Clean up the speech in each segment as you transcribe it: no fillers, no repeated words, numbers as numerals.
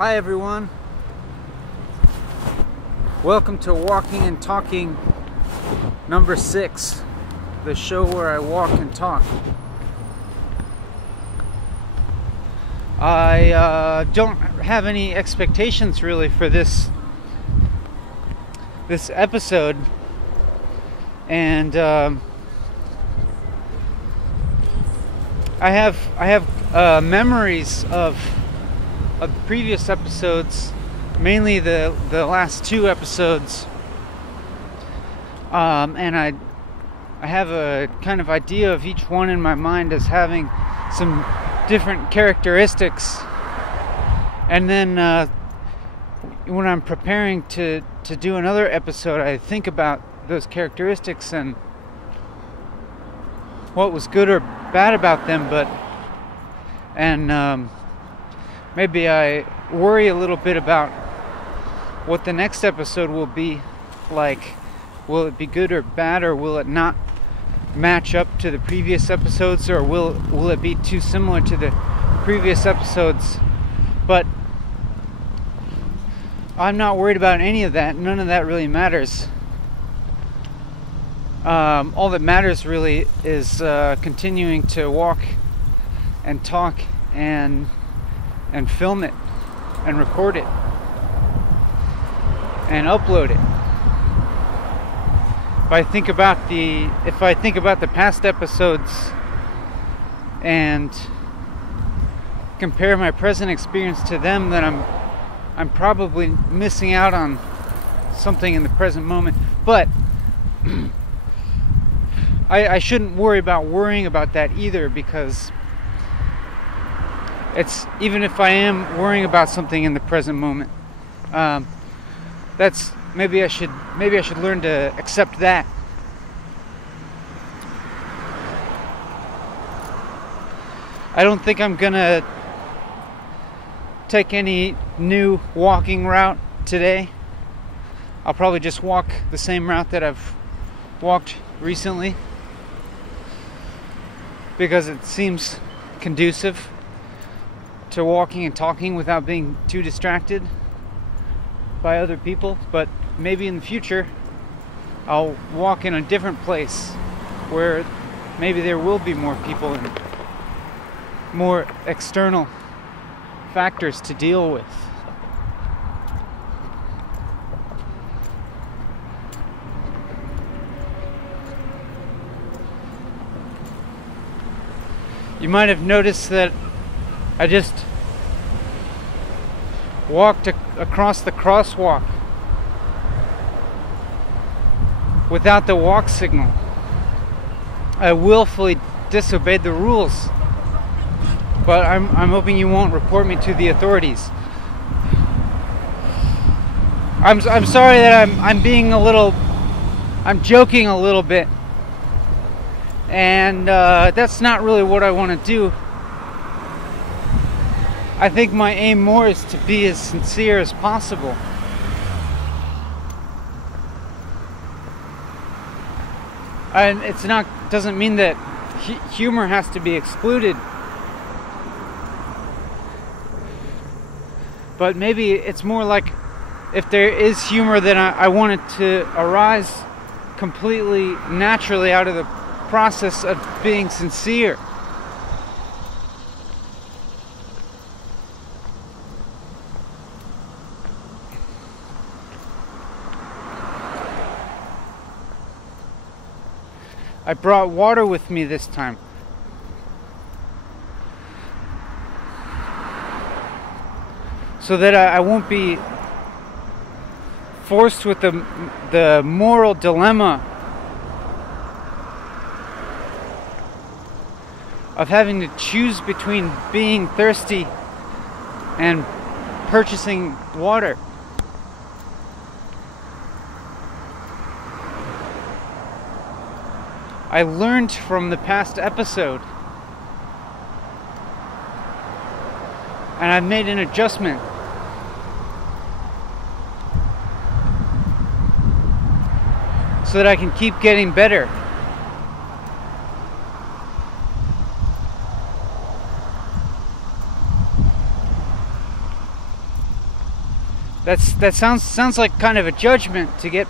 Hi everyone, welcome to Walking and Talking number 6, the show where I walk and talk. I don't have any expectations really for this episode, and I have memories of previous episodes, mainly the last 2 episodes, and I have a kind of idea of each one in my mind as having some different characteristics, and then when I'm preparing to do another episode, I think about those characteristics and what was good or bad about them, maybe I worry a little bit about what the next episode will be like. Will it be good or bad, or will it not match up to the previous episodes, or will it be too similar to the previous episodes? But I'm not worried about any of that. None of that really matters. All that matters really is continuing to walk and talk and film it and record it and upload it. If I think about the past episodes and compare my present experience to them, then I'm probably missing out on something in the present moment. But I shouldn't worry about worrying about that either, because it's, even if I am worrying about something in the present moment, that's maybe I should learn to accept that. I don't think I'm gonna take any new walking route today. I'll probably just walk the same route that I've walked recently, because it seems conducive to walking and talking without being too distracted by other people. But maybe in the future I'll walk in a different place where maybe there will be more people and more external factors to deal with. You might have noticed that I just walked across the crosswalk without the walk signal. I willfully disobeyed the rules, but I'm hoping you won't report me to the authorities. I'm sorry that I'm joking a little bit, and that's not really what I want to do. I think my aim more is to be as sincere as possible. And doesn't mean that humor has to be excluded. But maybe it's more like, if there is humor, then I want it to arise completely naturally out of the process of being sincere. I brought water with me this time, so that I won't be forced with the moral dilemma of having to choose between being thirsty and purchasing water. I learned from the past episode, and I've made an adjustment. So that I can keep getting better. That sounds like kind of a judgment to get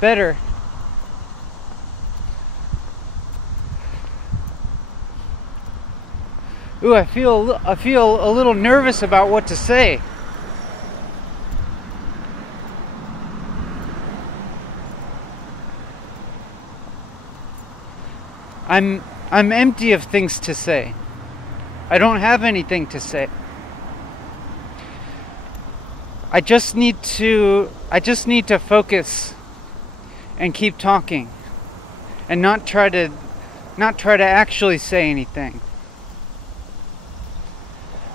better. Ooh, I feel a little nervous about what to say. I'm empty of things to say. I don't have anything to say. I just need to focus and keep talking and not try to actually say anything.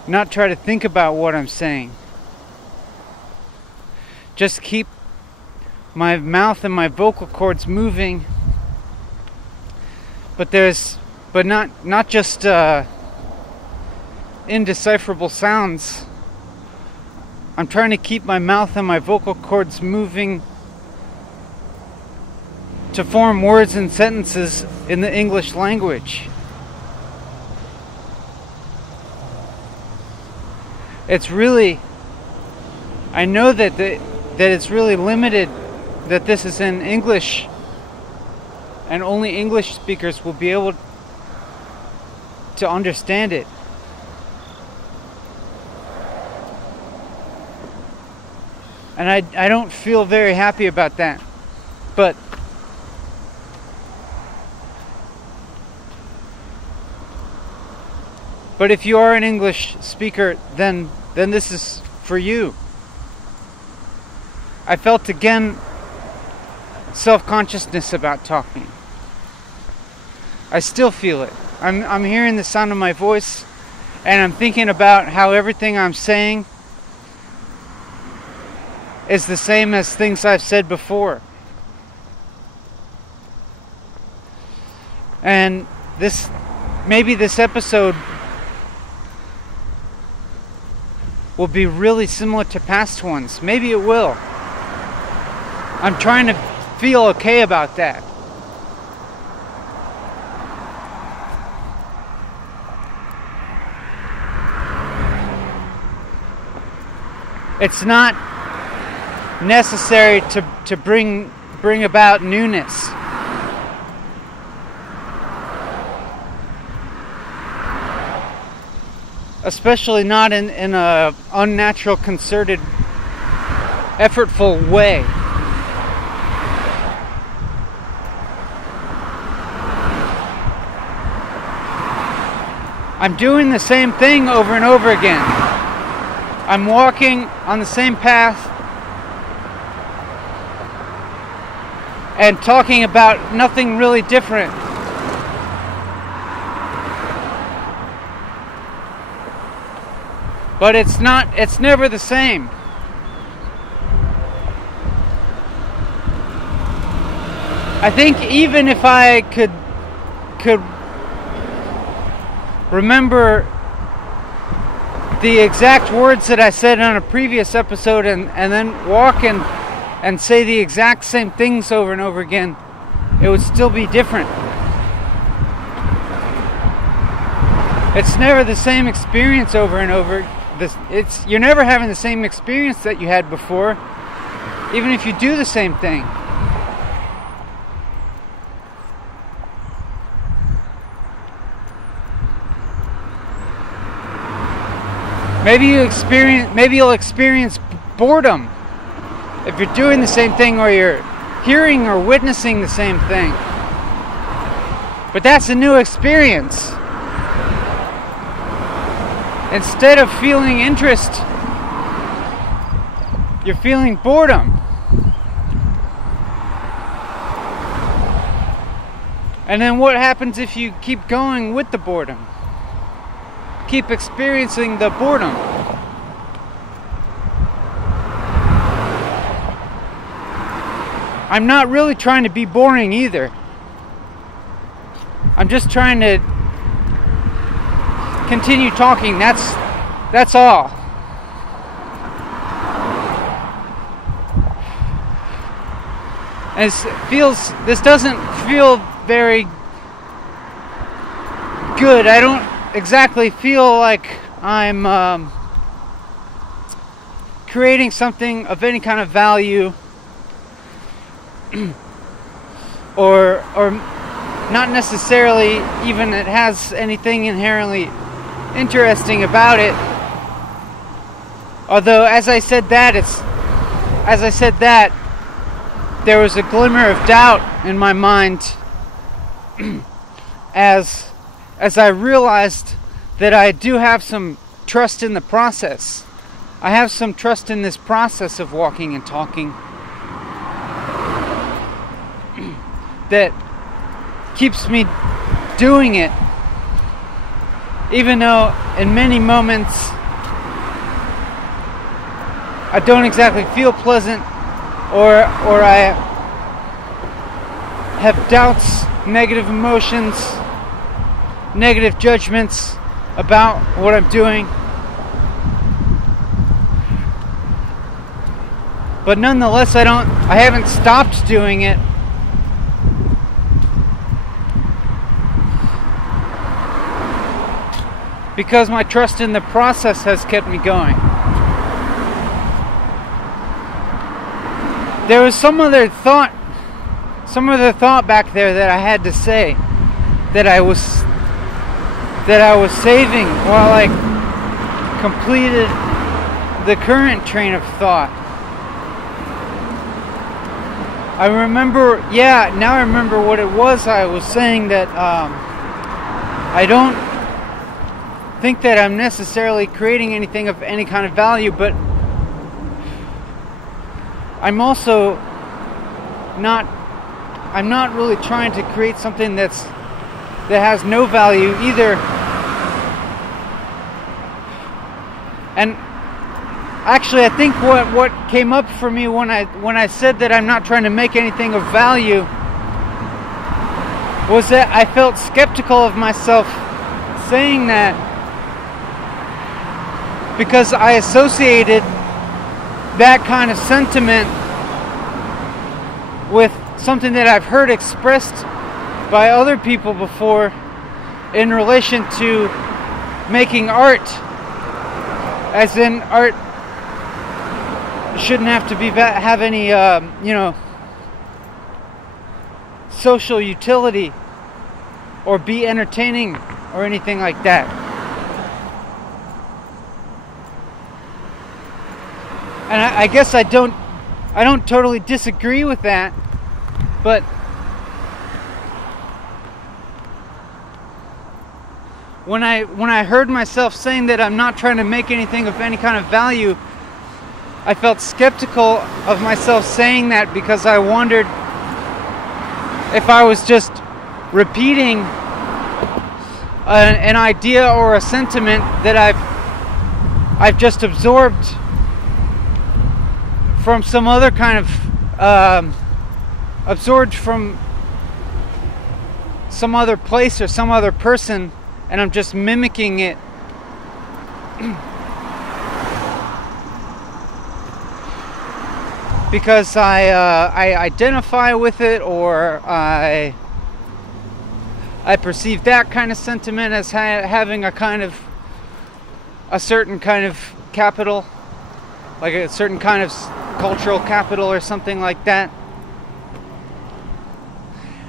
Not try to think about what I'm saying. Just keep my mouth and my vocal cords moving. But not just indecipherable sounds. I'm trying to keep my mouth and my vocal cords moving to form words and sentences in the English language. It's really, I know that it's really limited, that this is in English, and only English speakers will be able to understand it. And I don't feel very happy about that. But if you are an English speaker, then this is for you. I felt again self-consciousness about talking. I still feel it. I'm hearing the sound of my voice, and I'm thinking about how everything I'm saying is the same as things I've said before. And maybe this episode will be really similar to past ones. Maybe it will. I'm trying to feel okay about that. It's not necessary to bring about newness. Especially not in a unnatural, concerted, effortful way. I'm doing the same thing over and over again. I'm walking on the same path and talking about nothing really different. But it's never the same. I think even if I could remember the exact words that I said on a previous episode and then walk and say the exact same things over and over again, it would still be different. It's never the same experience over and over. You're never having the same experience that you had before, even if you do the same thing. Maybe you'll experience boredom if you're doing the same thing, or you're hearing or witnessing the same thing. But that's a new experience. Instead of feeling interest, you're feeling boredom. And then what happens if you keep going with the boredom? Keep experiencing the boredom. I'm not really trying to be boring either. I'm just trying to continue talking. That's all. And this doesn't feel very good. I don't exactly feel like I'm creating something of any kind of value, or not necessarily even it has anything inherently interesting about it. Although as I said that, there was a glimmer of doubt in my mind as I realized that I do have some trust in the process. I have some trust in this process of walking and talking that keeps me doing it, even though in many moments I don't exactly feel pleasant, or I have doubts, negative emotions, negative judgments about what I'm doing. But nonetheless, I haven't stopped doing it. Because my trust in the process has kept me going. There was some other thought back there that I had to say, that I was saving while I completed the current train of thought. Now I remember what it was. I was saying that I don't think that I'm necessarily creating anything of any kind of value, but I'm not really trying to create something that has no value either. And actually, I think what came up for me when I said that I'm not trying to make anything of value was that I felt skeptical of myself saying that, because I associated that kind of sentiment with something that I've heard expressed by other people before in relation to making art, as in art shouldn't have to have any social utility or be entertaining or anything like that. And I guess I don't totally disagree with that, but when I heard myself saying that I'm not trying to make anything of any kind of value, I felt skeptical of myself saying that, because I wondered if I was just repeating an idea or a sentiment that I've just absorbed from some other kind of absorbed from some other place or some other person, and I'm just mimicking it. Because I identify with it, or I perceive that kind of sentiment as having a certain kind of capital, like a certain kind of cultural capital or something like that.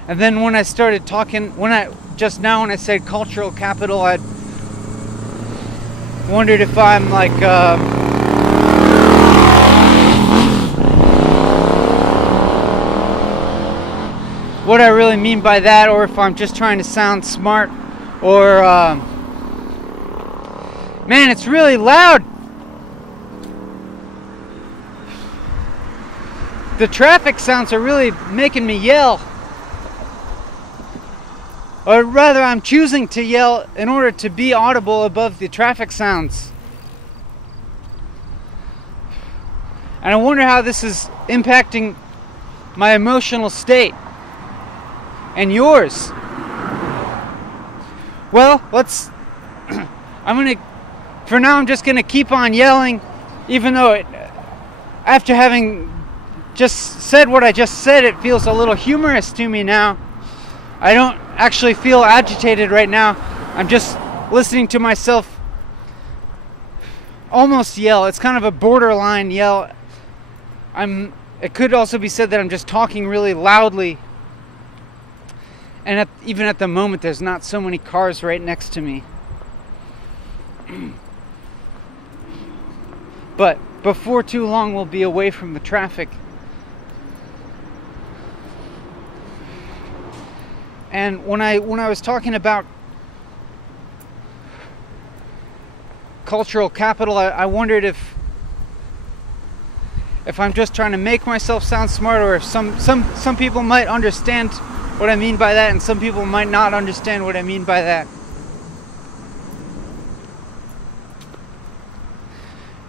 And then when I started talking, when I said cultural capital, I wondered if I'm like what I really mean by that, or if I'm just trying to sound smart, or man, it's really loud. The traffic sounds are really making me yell. Or rather, I'm choosing to yell in order to be audible above the traffic sounds. And I wonder how this is impacting my emotional state. And yours. Well, for now I'm just gonna keep on yelling, even though after having just said what I just said, it feels a little humorous to me now. I don't actually feel agitated right now. I'm just listening to myself almost yell. It's kind of a borderline yell. It could also be said that I'm just talking really loudly. And even at the moment, there's not so many cars right next to me. But before too long, we'll be away from the traffic. And when I was talking about cultural capital, I wondered if I'm just trying to make myself sound smart, or if some people might understand what I mean by that, and some people might not understand what I mean by that.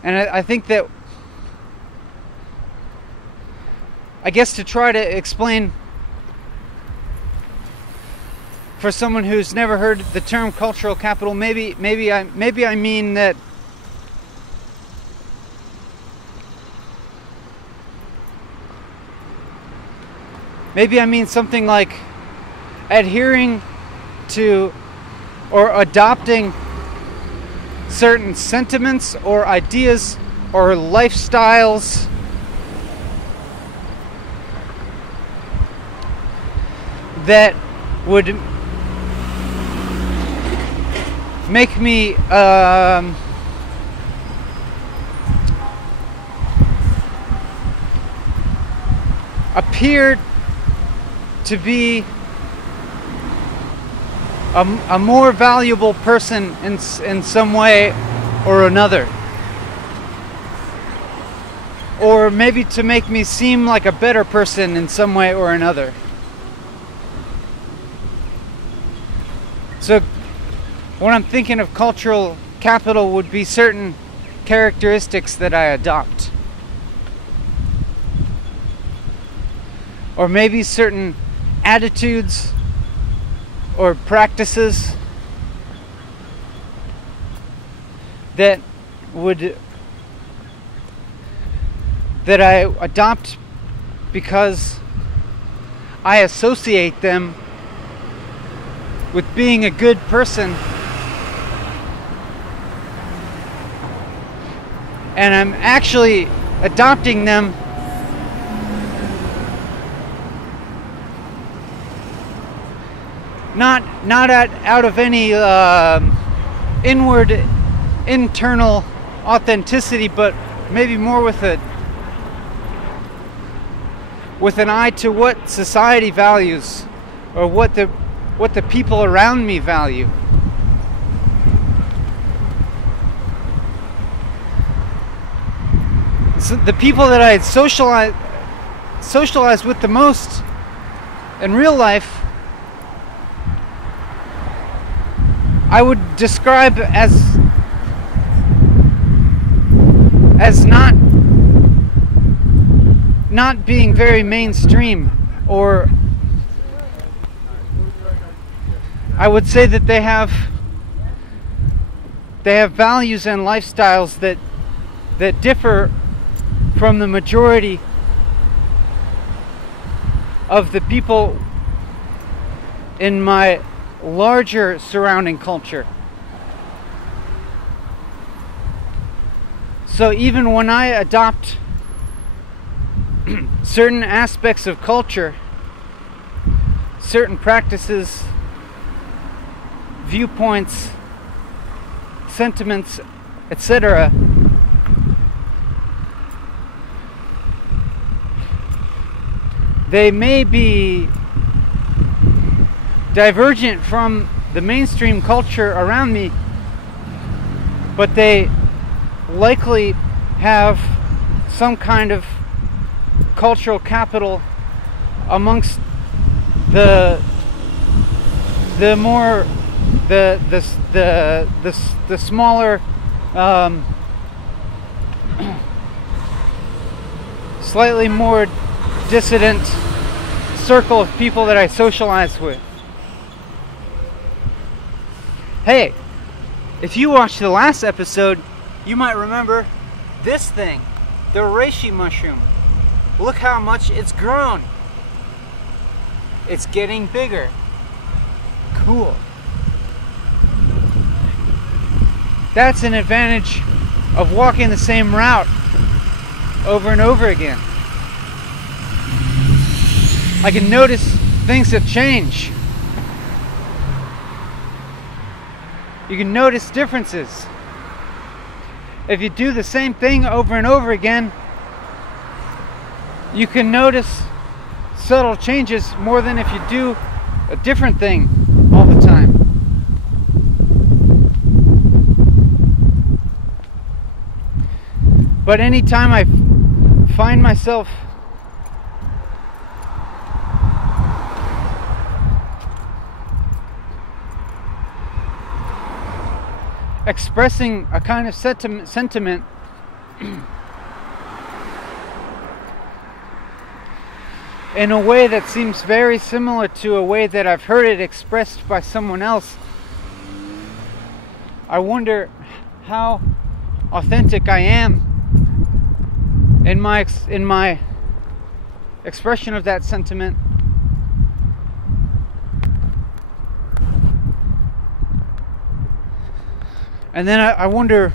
And I think that, I guess, to try to explain for someone who's never heard the term cultural capital, maybe I mean that something like adhering to or adopting certain sentiments or ideas or lifestyles that would make me appear to be a more valuable person in some way or another, or maybe to make me seem like a better person in some way or another. So when I'm thinking of cultural capital, would be certain characteristics that I adopt, or maybe certain attitudes or practices that I adopt because I associate them with being a good person, and I'm actually adopting them not out of any internal authenticity, but maybe more with an eye to what society values, or what the people around me value. So the people that I socialize with the most in real life, I would describe as not being very mainstream, or I would say that they have values and lifestyles that differ from the majority of the people in my larger surrounding culture. So even when I adopt certain aspects of culture, certain practices, viewpoints, sentiments, etc., they may be divergent from the mainstream culture around me, but they likely have some kind of cultural capital amongst the smaller, slightly more dissident circle of people that I socialize with. Hey, if you watched the last episode, you might remember this thing, the reishi mushroom. Look how much it's grown. It's getting bigger. Cool. That's an advantage of walking the same route over and over again. I can notice things that change. You can notice differences. If you do the same thing over and over again, you can notice subtle changes more than if you do a different thing all the time. But anytime I find myself expressing a kind of sentiment in a way that seems very similar to a way that I've heard it expressed by someone else, I wonder how authentic I am in my expression of that sentiment. And then I wonder,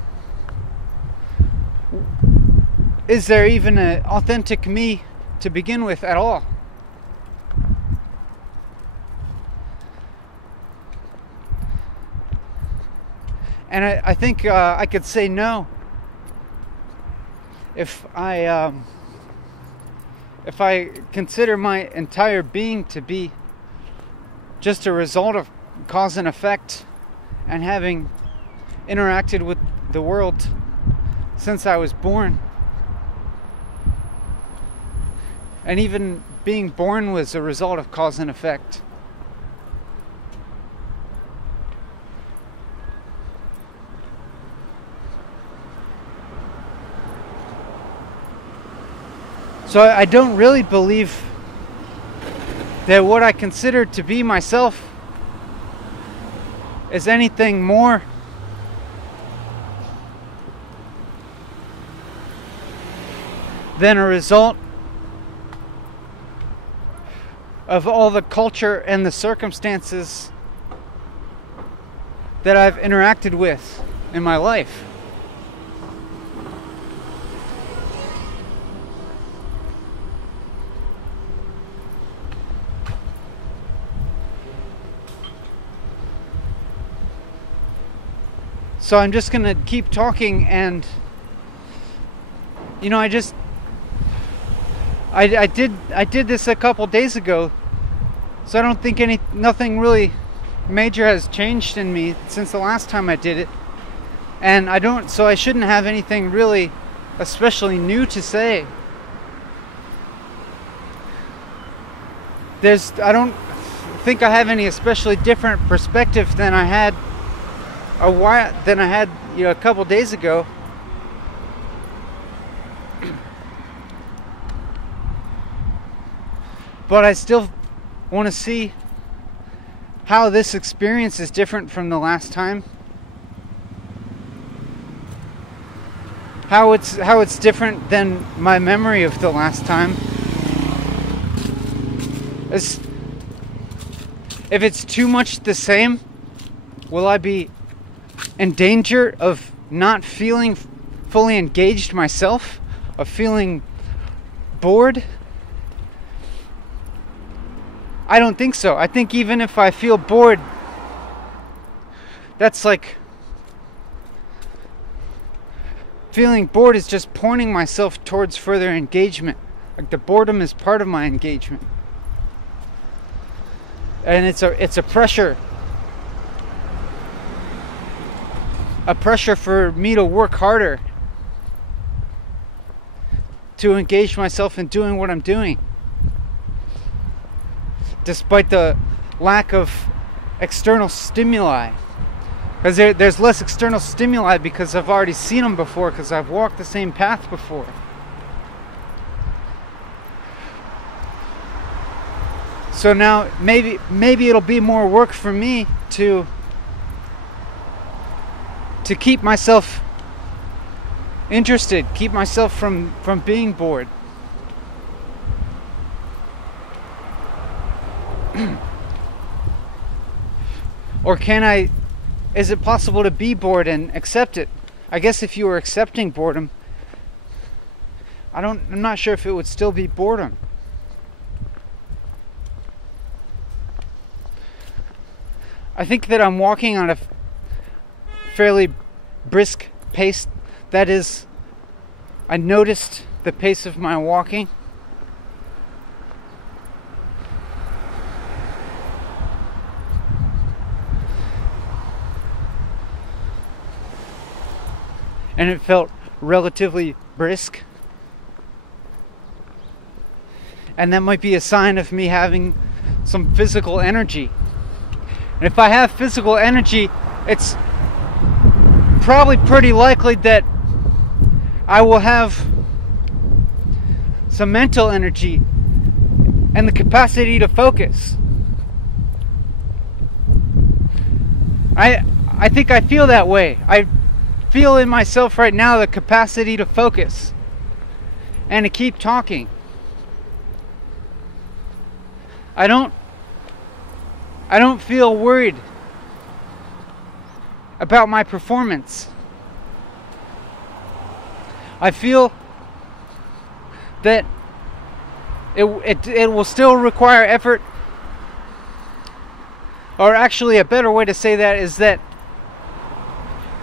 is there even an authentic me to begin with at all? And I think I could say no if I consider my entire being to be just a result of cause and effect, and having interacted with the world since I was born. And even being born was a result of cause and effect. So I don't really believe that what I consider to be myself is anything more than a result of all the culture and the circumstances that I've interacted with in my life. So I'm just gonna keep talking, and you know, I did this a couple days ago, so I don't think nothing really major has changed in me since the last time I did it, and so I shouldn't have anything really especially new to say. I don't think I have any especially different perspective than I had a couple days ago. But I still want to see how this experience is different from the last time. How it's different than my memory of the last time. If it's too much the same, will I be in danger of not feeling fully engaged myself? Of feeling bored? I don't think so. I think even if I feel bored, that's like, feeling bored is just pointing myself towards further engagement. Like, the boredom is part of my engagement. And it's a pressure. A pressure for me to work harder, to engage myself in doing what I'm doing, despite the lack of external stimuli. Because there's less external stimuli because I've already seen them before, because I've walked the same path before. So now maybe it'll be more work for me to keep myself interested, keep myself from being bored. Or is it possible to be bored and accept it? I guess if you were accepting boredom, I'm not sure if it would still be boredom. I think that I'm walking on a fairly brisk pace. That is, I noticed the pace of my walking. And it felt relatively brisk. And that might be a sign of me having some physical energy. And if I have physical energy, it's probably pretty likely that I will have some mental energy and the capacity to focus. I think I feel that way. I feel in myself right now the capacity to focus and to keep talking. I don't feel worried about my performance. I feel that it will still require effort. Or actually, a better way to say that is that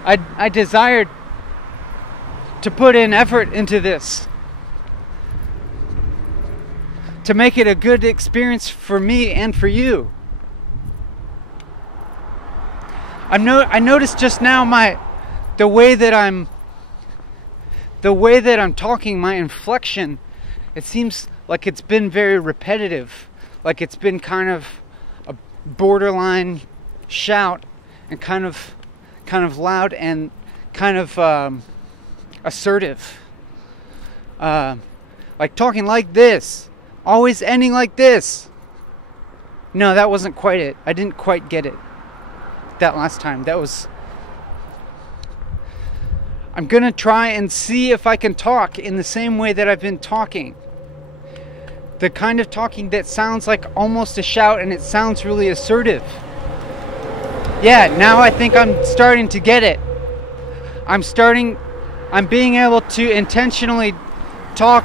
I desired to put in effort into this, to make it a good experience for me and for you. I noticed just now the way that I'm talking, my inflection. It seems like it's been very repetitive, like it's been kind of a borderline shout and kind of loud and kind of assertive, like talking like this, always ending like this. No, that wasn't quite it. I didn't quite get it that last time. I'm gonna try and see if I can talk in the same way that I've been talking. The kind of talking that sounds like almost a shout and it sounds really assertive. Yeah, now I think I'm starting to get it. I'm being able to intentionally talk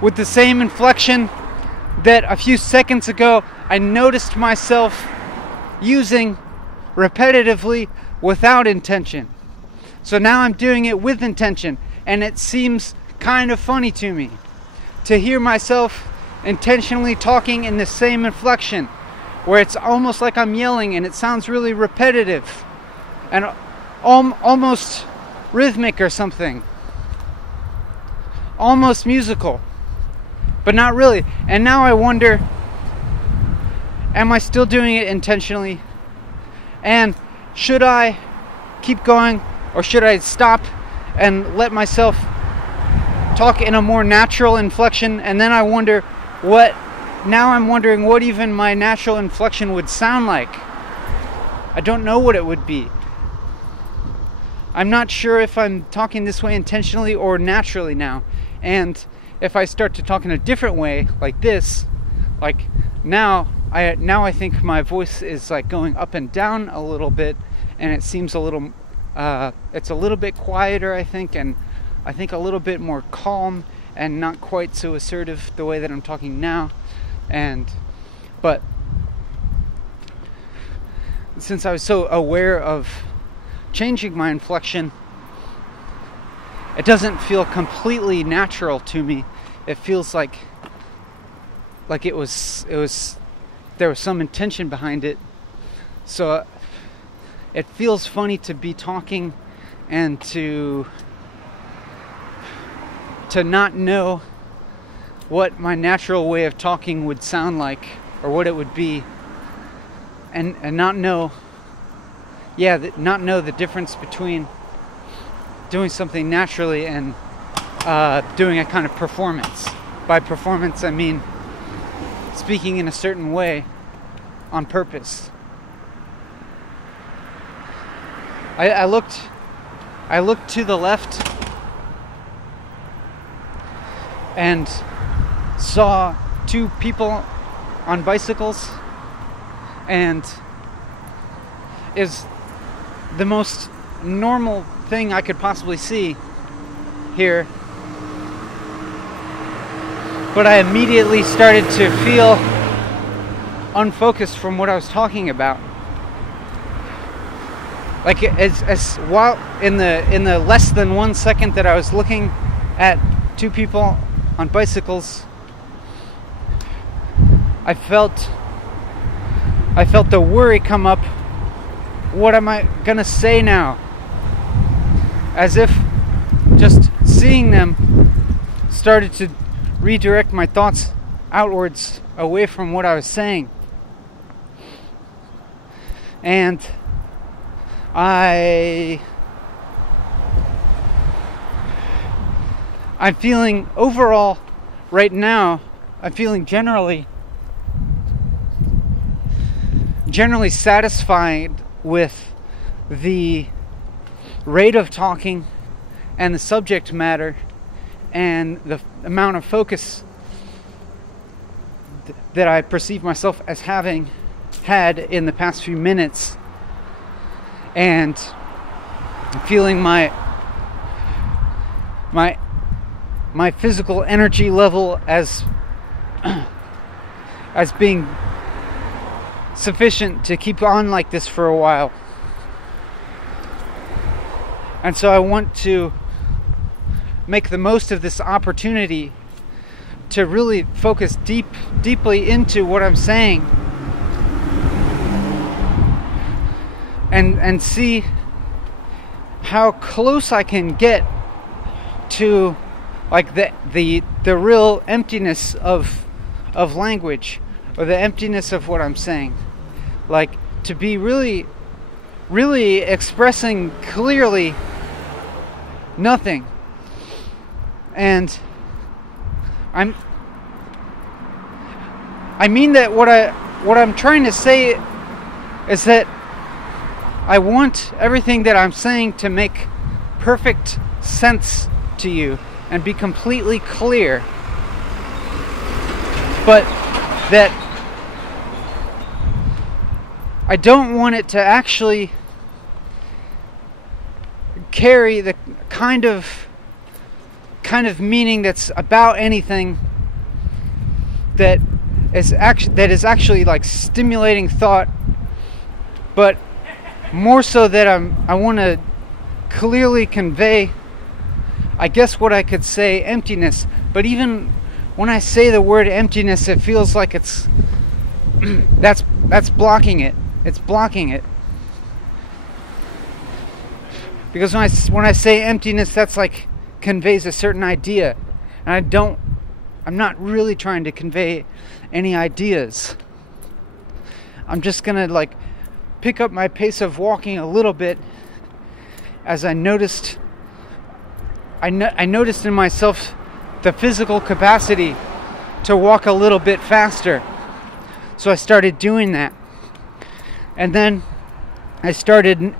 with the same inflection that a few seconds ago I noticed myself using repetitively without intention. So now I'm doing it with intention, and it seems kind of funny to me to hear myself intentionally talking in the same inflection, where it's almost like I'm yelling and it sounds really repetitive and almost rhythmic or something, almost musical, but not really. And now I wonder, am I still doing it intentionally? And should I keep going, or should I stop and let myself talk in a more natural inflection? And then I'm wondering what even my natural inflection would sound like. I don't know what it would be. I'm not sure if I'm talking this way intentionally or naturally now. And if I start to talk in a different way, like this, like now I think my voice is like going up and down a little bit, and it seems it's a little bit quieter, I think, and I think a little bit more calm and not quite so assertive the way that I'm talking now. But since I was so aware of changing my inflection, it doesn't feel completely natural to me. It feels like there was some intention behind it. So it feels funny to be talking and to not know what my natural way of talking would sound like, or what it would be, and not know the difference between doing something naturally and doing a kind of performance. By performance, I mean speaking in a certain way on purpose. I looked to the left and saw two people on bicycles, and is the most normal thing I could possibly see here. But I immediately started to feel unfocused from what I was talking about. Like as while in the less than 1 second that I was looking at two people on bicycles, I felt the worry come up. What am I gonna say now? As if just seeing them started to redirect my thoughts outwards, away from what I was saying. And I'm feeling overall right now, I'm feeling generally satisfied with the rate of talking and the subject matter and the amount of focus that I perceive myself as having had in the past few minutes, and feeling my physical energy level as being sufficient to keep on like this for a while. And so I want to make the most of this opportunity to really focus deeply into what I'm saying, and see how close I can get to like the real emptiness of language, or the emptiness of what I'm saying. Like to be really expressing clearly nothing. And I mean that what I'm trying to say is that I want everything that I'm saying to make perfect sense to you and be completely clear, but that I don't want it to actually carry the kind of meaning that's about anything that is actually like stimulating thought, but more so that I want to clearly convey, I guess what I could say, emptiness. But even when I say the word emptiness, it feels like it's that's blocking it. It's blocking it. Because when I say emptiness, that's like conveys a certain idea, and I'm not really trying to convey any ideas. I'm just gonna like pick up my pace of walking a little bit, as I noticed in myself the physical capacity to walk a little bit faster. So I started doing that, and then I started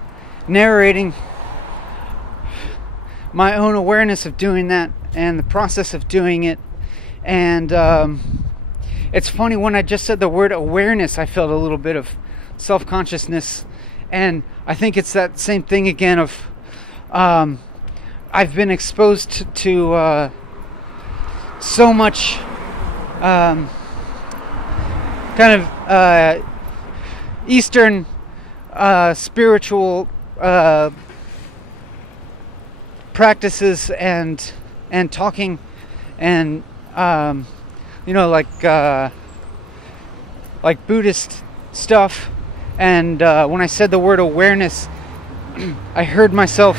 narrating my own awareness of doing that and the process of doing it. And it's funny, when I just said the word awareness, I felt a little bit of self-consciousness, and I think it's that same thing again of I've been exposed to so much kind of Eastern spiritual practices and talking, and like Buddhist stuff. And when I said the word awareness, I heard myself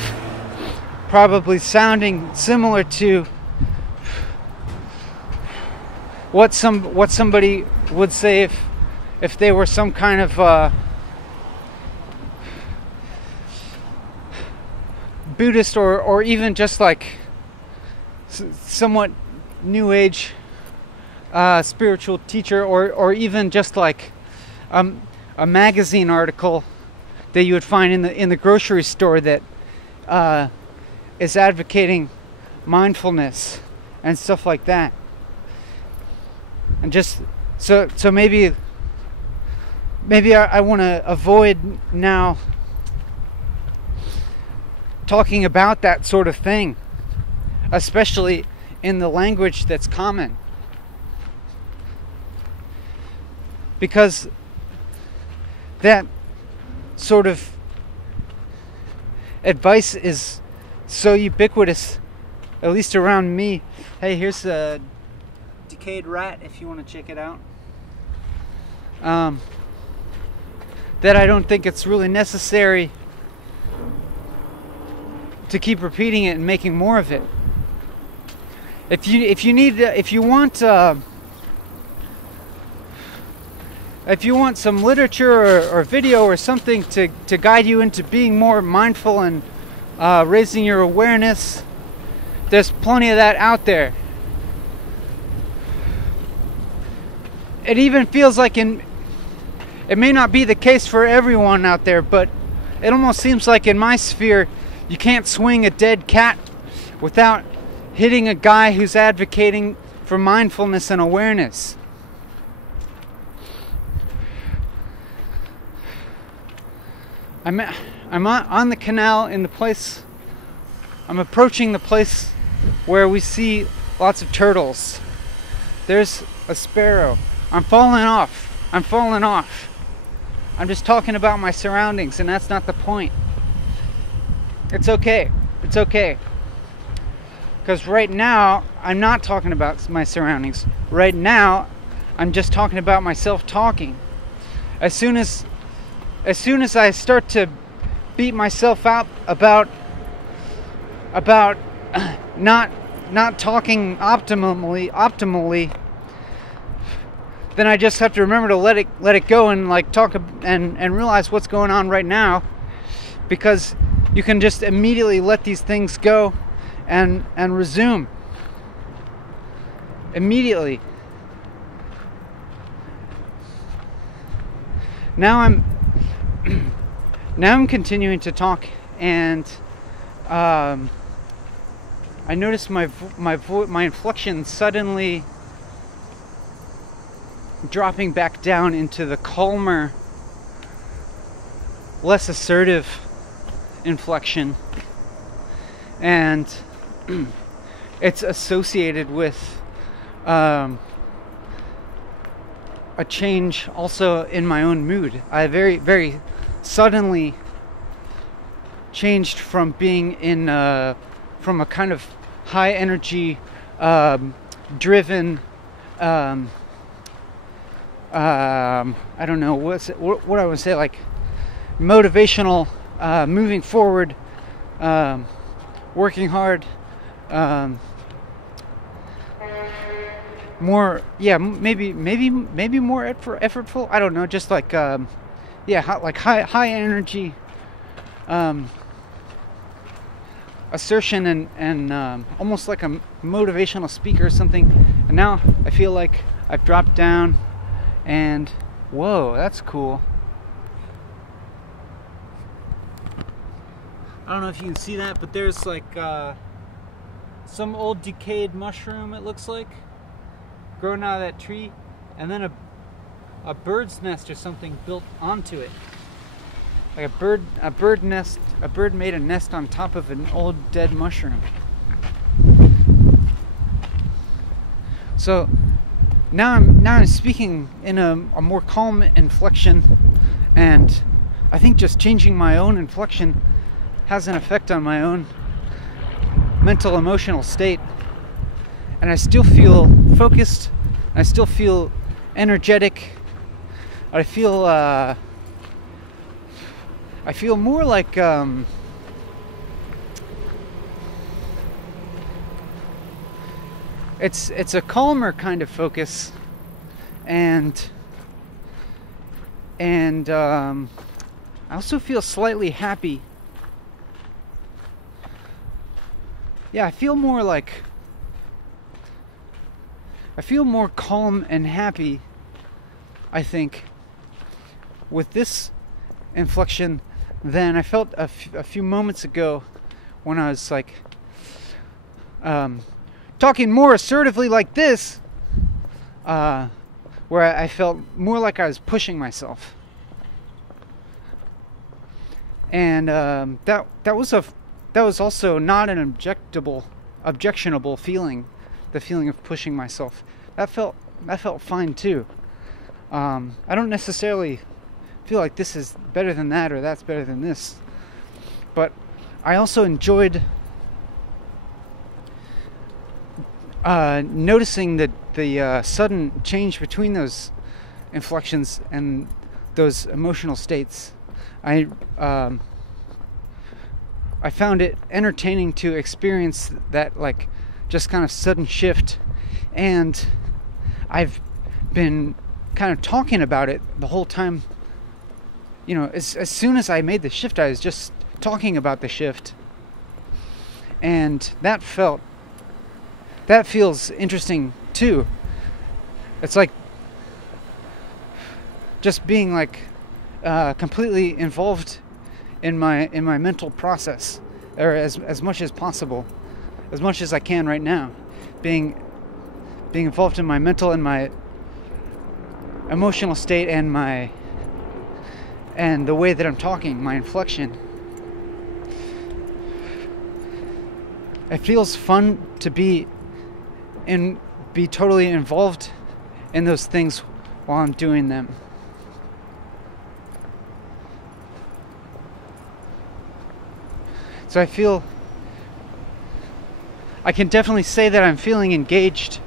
probably sounding similar to what somebody would say if they were some kind of Buddhist or even just like somewhat New Age spiritual teacher, or even just like a magazine article that you would find in the grocery store that is advocating mindfulness and stuff like that. And just so maybe I want to avoid now talking about that sort of thing, especially in the language that's common. Because that sort of advice is so ubiquitous, at least around me. Hey, here's a decayed rat if you want to check it out. That I don't think it's really necessary to keep repeating it and making more of it. If you want some literature or video or something to guide you into being more mindful and raising your awareness, there's plenty of that out there. It even feels like it may not be the case for everyone out there, but it almost seems like in my sphere, you can't swing a dead cat without hitting a guy who's advocating for mindfulness and awareness. I'm on the canal in the place. I'm approaching the place where we see lots of turtles. There's a sparrow. I'm falling off. I'm just talking about my surroundings, and that's not the point. It's okay. Because right now, I'm not talking about my surroundings. Right now, I'm just talking about myself talking. As soon as I start to beat myself up about not talking optimally, then I just have to remember to let it go and like talk and realize what's going on right now, because you can just immediately let these things go and resume immediately. Now I'm continuing to talk, and I noticed my inflection suddenly dropping back down into the calmer, less assertive inflection, and it's associated with a change also in my own mood. I very, very suddenly changed from being from a kind of high energy, driven, I don't know what I would say, like motivational, moving forward, working hard, more, maybe more effortful. I don't know, just like like high energy, assertion and almost like a motivational speaker or something. And now I feel like I've dropped down, and whoa, that's cool. I don't know if you can see that, but there's like some old decayed mushroom, it looks like, growing out of that tree, and then a bird's nest or something built onto it. Like a bird nest. A bird made a nest on top of an old dead mushroom. So now I'm speaking in a more calm inflection, and I think just changing my own inflection has an effect on my own mental emotional state, and I still feel focused. I still feel energetic. I feel more like it's a calmer kind of focus, and I also feel slightly happy. Yeah, I feel more calm and happy, I think, with this inflection than I felt a few moments ago when I was like talking more assertively like this, where I felt more like I was pushing myself. And that was that was also not an objectionable feeling, the feeling of pushing myself. That felt fine too. I don't necessarily feel like this is better than that or that's better than this, but I also enjoyed noticing that the sudden change between those inflections and those emotional states. I found it entertaining to experience that, like, just kind of sudden shift, and I've been kind of talking about it the whole time. You know, as soon as I made the shift, I was just talking about the shift, and that feels interesting too. It's like just being like completely involved in my mental process, or as much as possible, as much as I can right now, being involved in my mental and my emotional state and the way that I'm talking, my inflection. It feels fun to be totally involved in those things while I'm doing them. So I can definitely say that I'm feeling engaged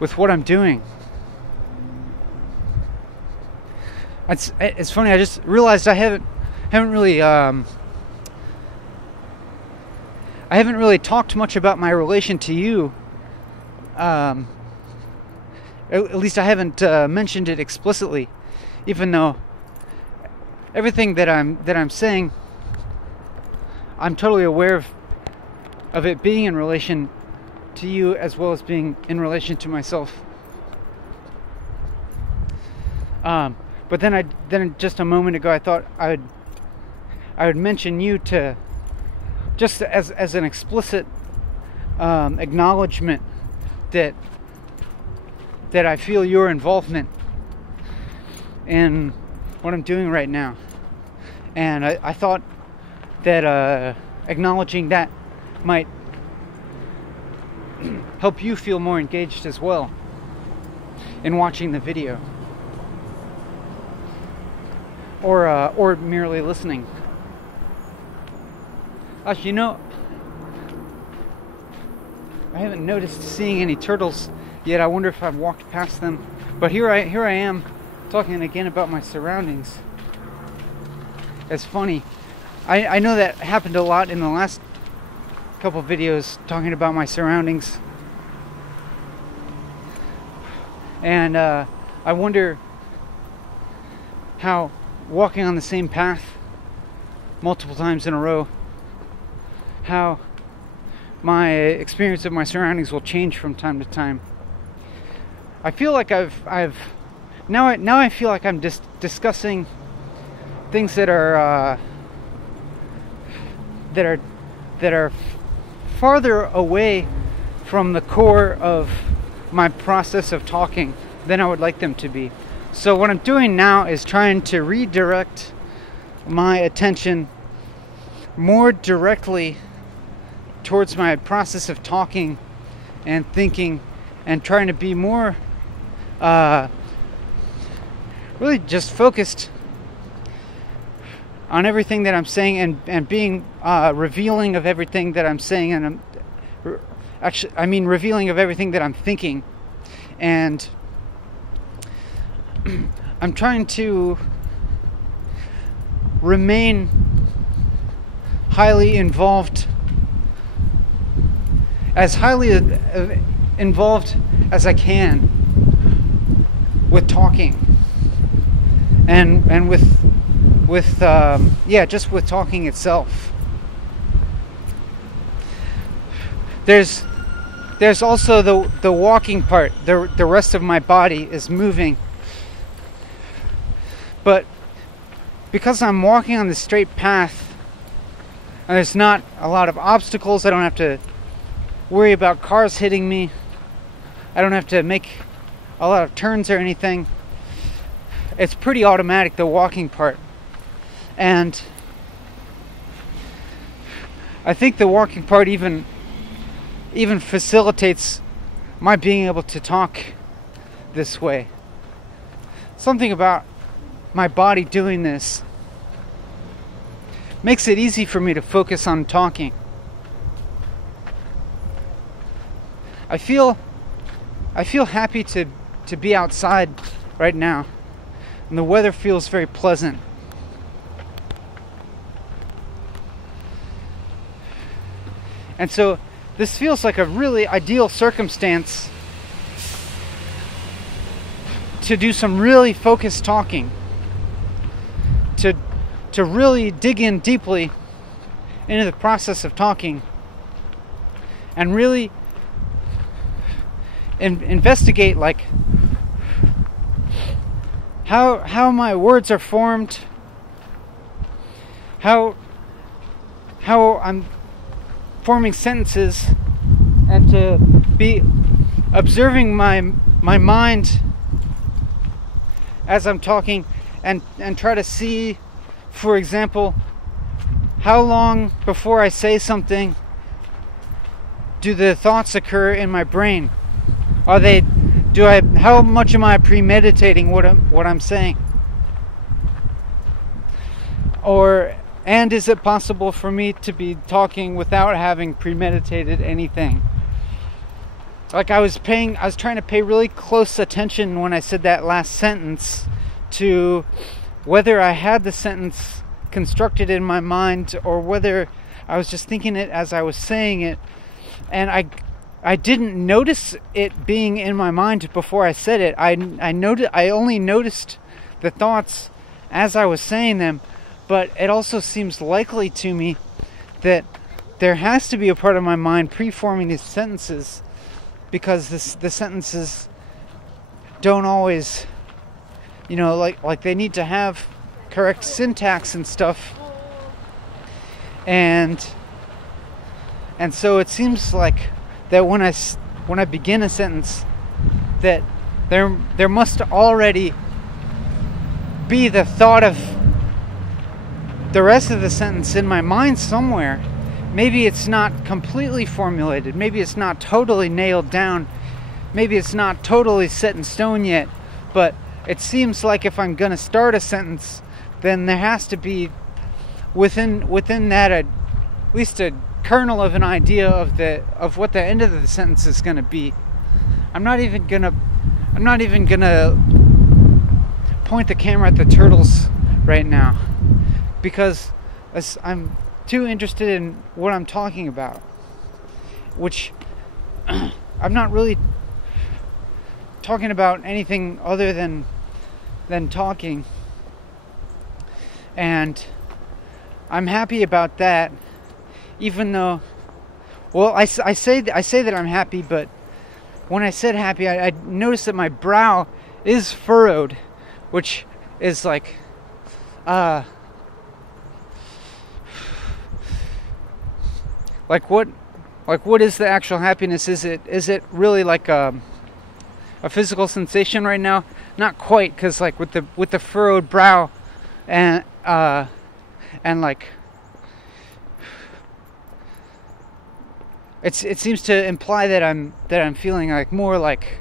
with what I'm doing. It's funny, I just realized I haven't really talked much about my relation to you. At least I haven't mentioned it explicitly, even though everything that I'm saying, I'm totally aware of it being in relation to you as well as being in relation to myself. But then just a moment ago, I thought I would mention you to just as an explicit acknowledgement that I feel your involvement in what I'm doing right now. And I thought that acknowledging that might help you feel more engaged as well in watching the video, or merely listening. Actually, you know, I haven't noticed seeing any turtles yet. I wonder if I've walked past them. But here I am talking again about my surroundings. It's funny. I know that happened a lot in the last couple videos, talking about my surroundings. And I wonder how walking on the same path multiple times in a row, how my experience of my surroundings will change from time to time. I feel like now I feel like I'm just discussing things that are farther away from the core of my process of talking than I would like them to be. So what I'm doing now is trying to redirect my attention more directly towards my process of talking and thinking, and trying to be more really just focused on everything that I'm saying, and being revealing of everything that I'm saying, and revealing of everything that I'm thinking. And I'm trying to remain highly involved, as highly involved as I can with talking, and with just with talking itself. There's also the walking part. The rest of my body is moving, but because I'm walking on the straight path and there's not a lot of obstacles, I don't have to worry about cars hitting me, I don't have to make a lot of turns or anything. It's pretty automatic, the walking part. And I think the walking part even facilitates my being able to talk this way. Something about my body doing this makes it easy for me to focus on talking. I feel happy to be outside right now, and the weather feels very pleasant. And so this feels like a really ideal circumstance to do some really focused talking, to really dig in deeply into the process of talking and really investigate like how my words are formed, how I'm forming sentences, and to be observing my mind as I'm talking, and try to see, for example, how long before I say something do the thoughts occur in my brain? How much am I premeditating what I'm saying? And is it possible for me to be talking without having premeditated anything? Like I was trying to pay really close attention when I said that last sentence to whether I had the sentence constructed in my mind or whether I was just thinking it as I was saying it. And I didn't notice it being in my mind before I said it. I only noticed the thoughts as I was saying them, but it also seems likely to me that there has to be a part of my mind preforming these sentences, because the sentences don't always, like they need to have correct syntax and stuff, and so it seems like that when I begin a sentence, that there must already be the thought of the rest of the sentence in my mind somewhere. Maybe it's not completely formulated. Maybe it's not totally nailed down. Maybe it's not totally set in stone yet. But it seems like if I'm going to start a sentence, then there has to be within that at least a kernel of an idea of what the end of the sentence is going to be. I'm not even gonna point the camera at the turtles right now, because I'm too interested in what I'm talking about, which I'm not really talking about anything other than talking, and I'm happy about that, even though, well, I say that I'm happy, but when I said happy, I noticed that my brow is furrowed, which is like what is the actual happiness? Is it really like a physical sensation right now? Not quite, because like with the furrowed brow and like it seems to imply that I'm feeling like more like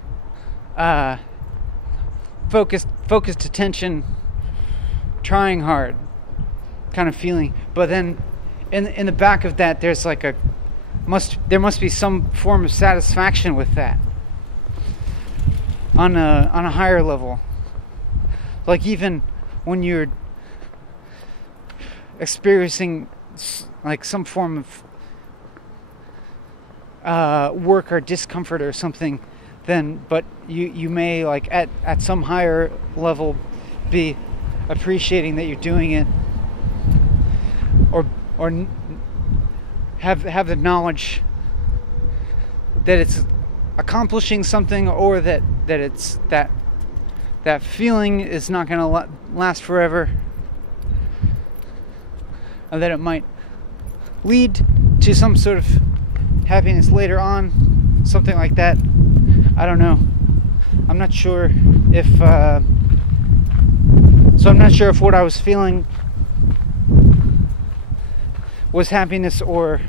focused attention, trying hard kind of feeling. But then in the back of that, there's like there must be some form of satisfaction with that on a higher level. Like even when you're experiencing like some form of work or discomfort or something, but you may like at some higher level be appreciating that you're doing it, or have the knowledge that it's accomplishing something, or that it's that feeling is not going to last forever, and that it might lead to some sort of happiness later on, something like that. I don't know. I'm not sure if what I was feeling was happiness or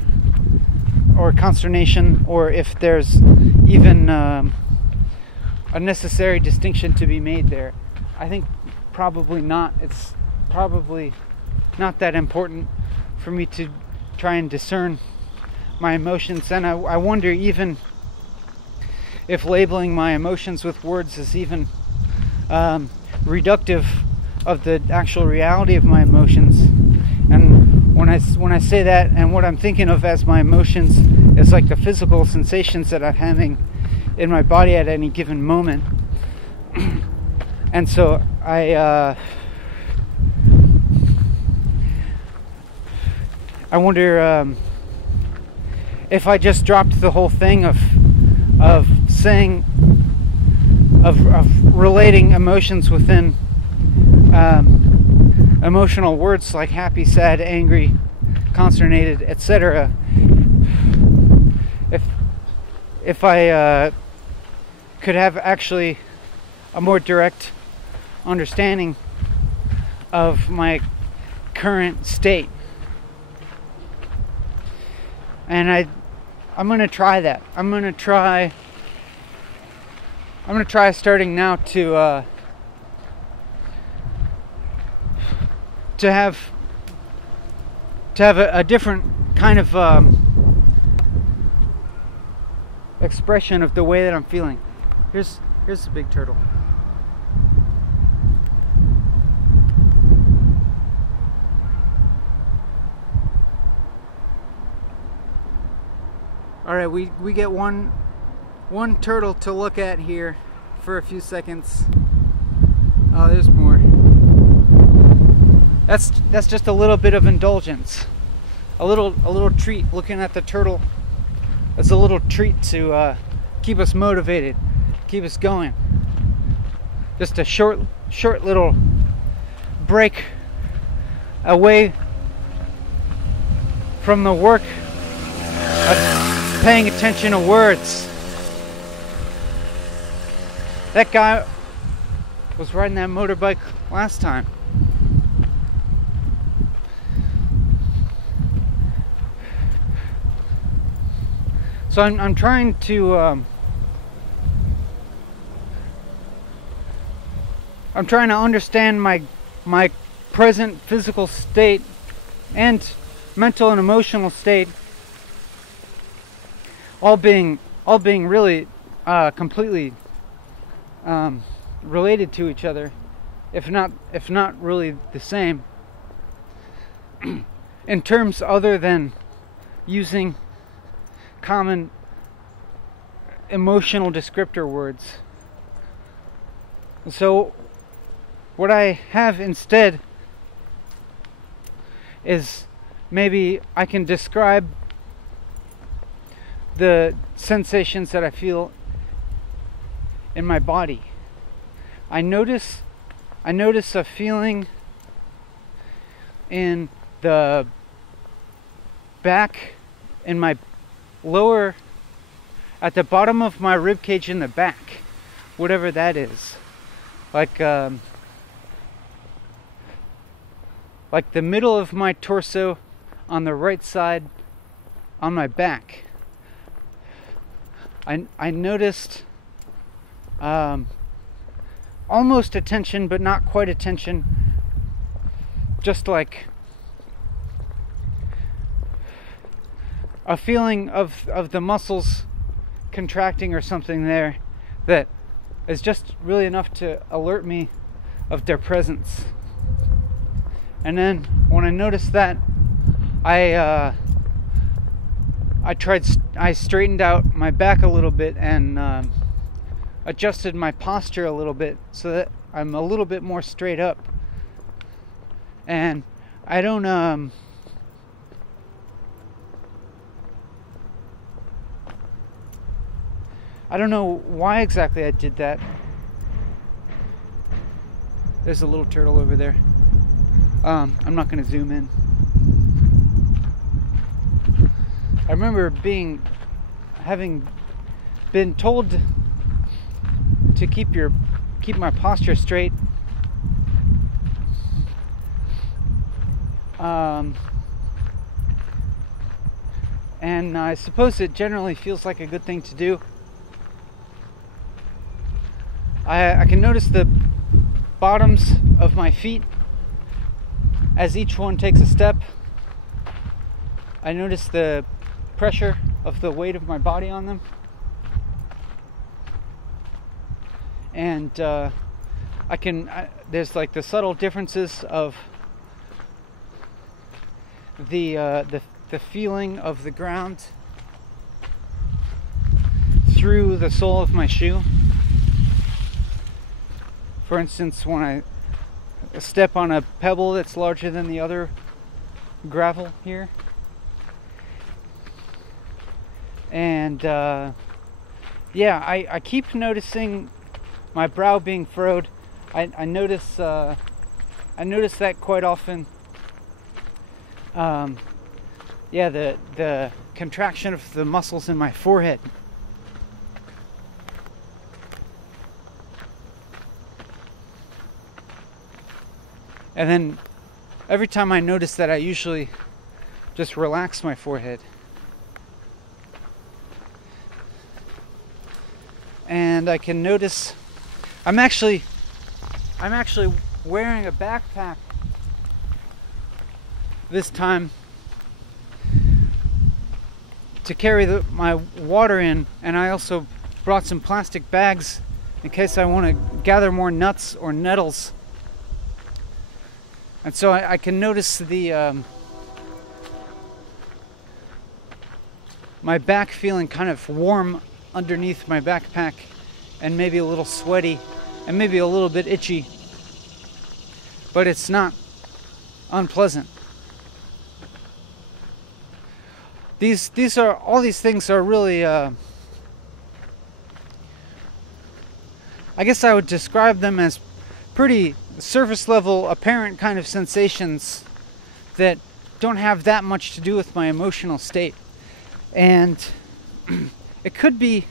consternation, or if there's even a necessary distinction to be made there. I think probably not. It's probably not that important for me to try and discern my emotions, and I wonder even if labeling my emotions with words is even reductive of the actual reality of my emotions. And when I say that, and what I'm thinking of as my emotions is like the physical sensations that I'm having in my body at any given moment. And so I wonder if I just dropped the whole thing of saying, of relating emotions within emotional words like happy, sad, angry, consternated, etc. If I could have actually a more direct understanding of my current state. And I'm going to try that. I'm going to try starting now to have a different kind of expression of the way that I'm feeling. Here's the big turtle. All right, we get one turtle to look at here for a few seconds. Oh, there's more. That's just a little bit of indulgence, a little treat. Looking at the turtle, it's a little treat to keep us motivated, keep us going. Just a short little break away from the work of paying attention to words. That guy was riding that motorbike last time. So I'm trying to understand my present physical state and mental and emotional state, all being really completely related to each other, if not really the same, in terms other than using common emotional descriptor words. So what I have instead is, maybe I can describe the sensations that I feel in my body. I notice a feeling in the back, in my lower, at the bottom of my rib cage in the back, whatever that is, like the middle of my torso on the right side on my back. I noticed almost a tension, but not quite a tension, just like a feeling of the muscles contracting or something there, that is just really enough to alert me of their presence. And then when I noticed that, I straightened out my back a little bit and adjusted my posture a little bit so that I'm a little bit more straight up. And I don't know why exactly I did that. There's a little turtle over there. I'm not going to zoom in. I remember having been told to keep my posture straight. and I suppose it generally feels like a good thing to do. I can notice the bottoms of my feet as each one takes a step. I notice the pressure of the weight of my body on them, and there's like the subtle differences of the feeling of the ground through the sole of my shoe. For instance, when I step on a pebble that's larger than the other gravel here, and yeah, I keep noticing my brow being furrowed. I notice that quite often. Yeah, the contraction of the muscles in my forehead. And then every time I notice that, I usually just relax my forehead. And I can notice I'm actually wearing a backpack this time to carry my water in, and I also brought some plastic bags in case I want to gather more nuts or nettles. And so I can notice my back feeling kind of warm underneath my backpack, and maybe a little sweaty, and maybe a little bit itchy, but it's not unpleasant. All these things are really, I guess I would describe them as pretty surface level, apparent kind of sensations that don't have that much to do with my emotional state. And it could be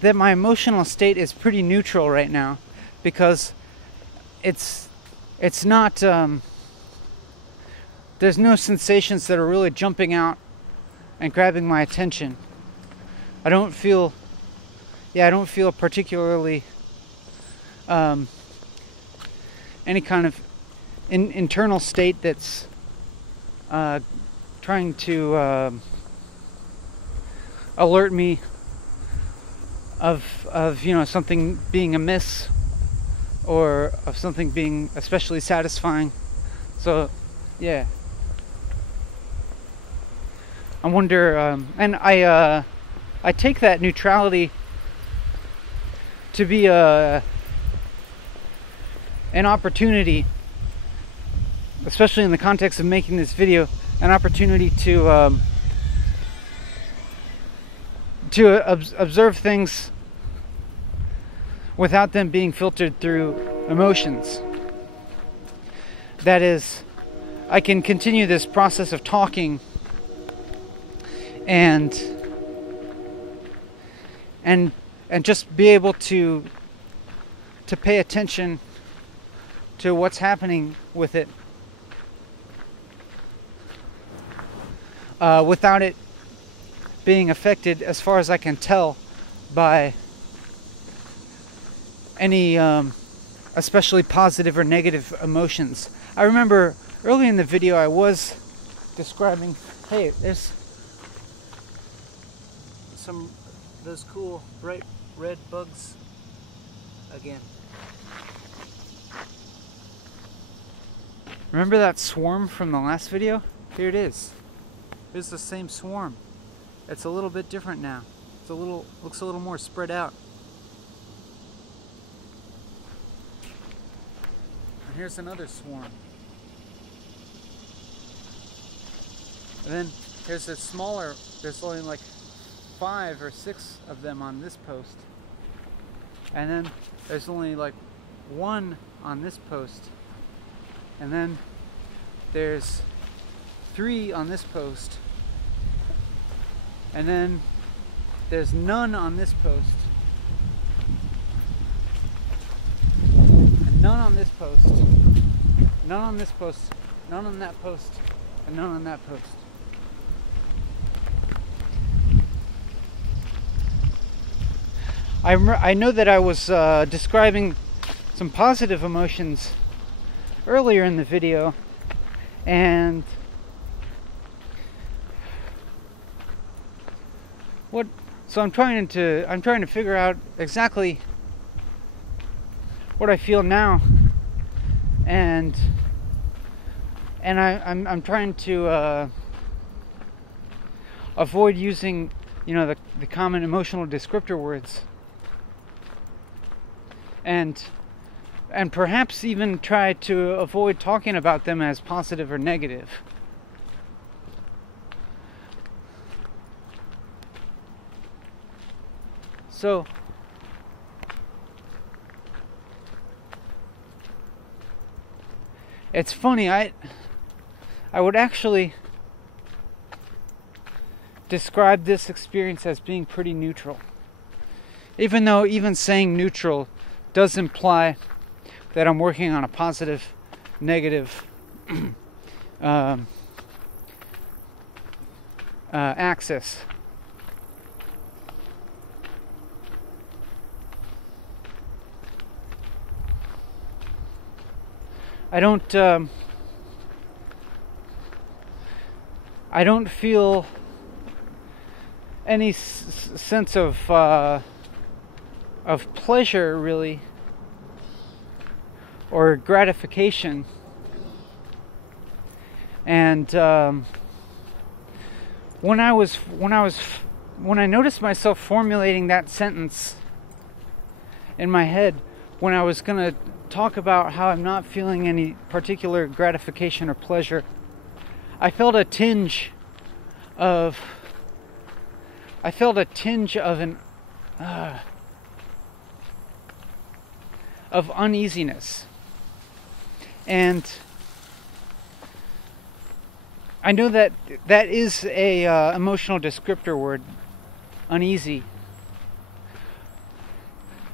that my emotional state is pretty neutral right now, because it's not, there's no sensations that are really jumping out and grabbing my attention. I don't feel particularly any kind of internal state that's trying to alert me of something being amiss, or of something being especially satisfying. So yeah, I wonder, and I take that neutrality to be an opportunity, especially in the context of making this video, an opportunity to observe things without them being filtered through emotions. That is, I can continue this process of talking and just be able to pay attention to what's happening with it, without it being affected, as far as I can tell, by any especially positive or negative emotions. I remember early in the video I was describing, hey, there's some of those cool bright red bugs again. Remember that swarm from the last video? Here it is. Here's the same swarm. It's a little bit different now. Looks a little more spread out. And here's another swarm. And then here's a smaller, there's only like 5 or 6 of them on this post. And then there's only like 1 on this post. And then there's 3 on this post. And then there's none on this post. And none on this post. None on this post. None on that post. And none on that post. I know that I was describing some positive emotions earlier in the video, and so I'm trying to figure out exactly what I feel now, and I'm trying to avoid using, the common emotional descriptor words, and perhaps even try to avoid talking about them as positive or negative. So it's funny, I would actually describe this experience as being pretty neutral. Even though even saying neutral does imply that I'm working on a positive, negative axis. I don't feel any sense of pleasure, really, or gratification. And when I noticed myself formulating that sentence in my head, when I was gonna talk about how I'm not feeling any particular gratification or pleasure, I felt a tinge of uneasiness. And I know that is a emotional descriptor word, uneasy.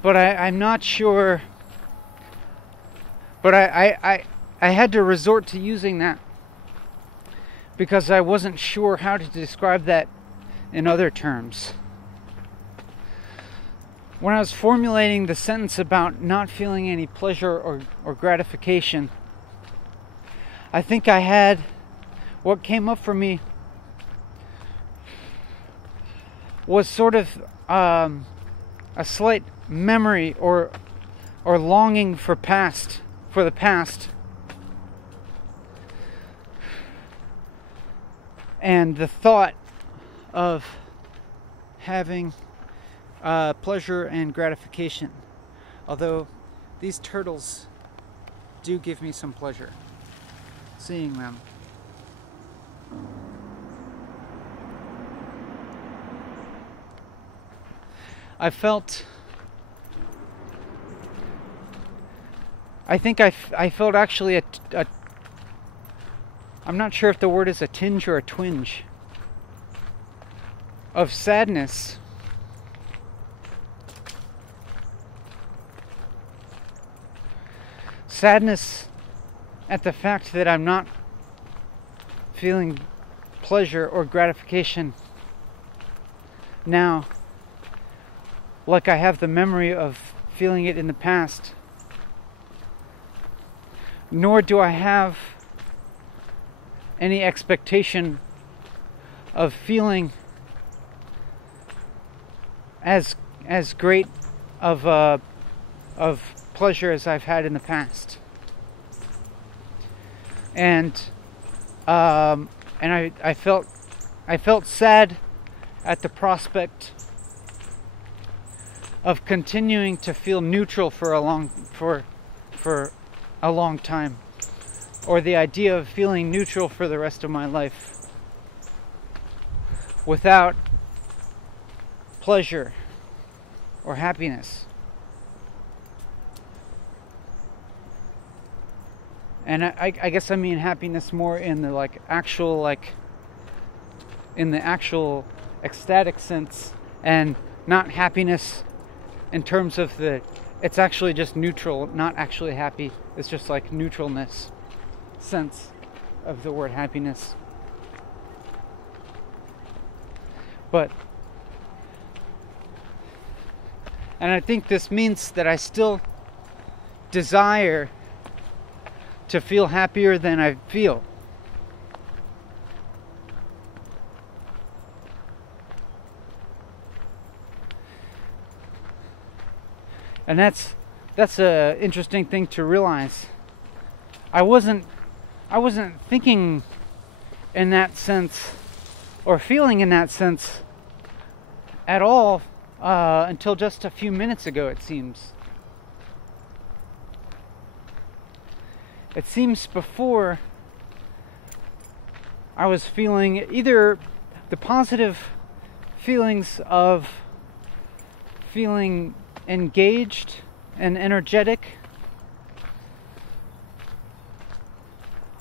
But I'm not sure. But I had to resort to using that because I wasn't sure how to describe that in other terms. When I was formulating the sentence about not feeling any pleasure or gratification, I think what came up for me was sort of a slight memory or longing for the past, and the thought of having pleasure and gratification. Although these turtles do give me some pleasure seeing them. I felt actually a I'm not sure if the word is a tinge or a twinge of sadness. Sadness at the fact that I'm not feeling pleasure or gratification now, like I have the memory of feeling it in the past. Nor do I have any expectation of feeling as great of pleasure as I've had in the past. And I felt sad at the prospect of continuing to feel neutral for a long time, or the idea of feeling neutral for the rest of my life without pleasure or happiness. And I guess I mean happiness more in the actual ecstatic sense, and not happiness in terms of it's actually just neutral, not actually happy. It's just like neutralness sense of the word happiness. But And I think this means that I still desire to feel happier than I feel. And that's a interesting thing to realize. I wasn't thinking in that sense or feeling in that sense at all until just a few minutes ago, it seems. It seems before I was feeling either the positive feelings of feeling engaged and energetic,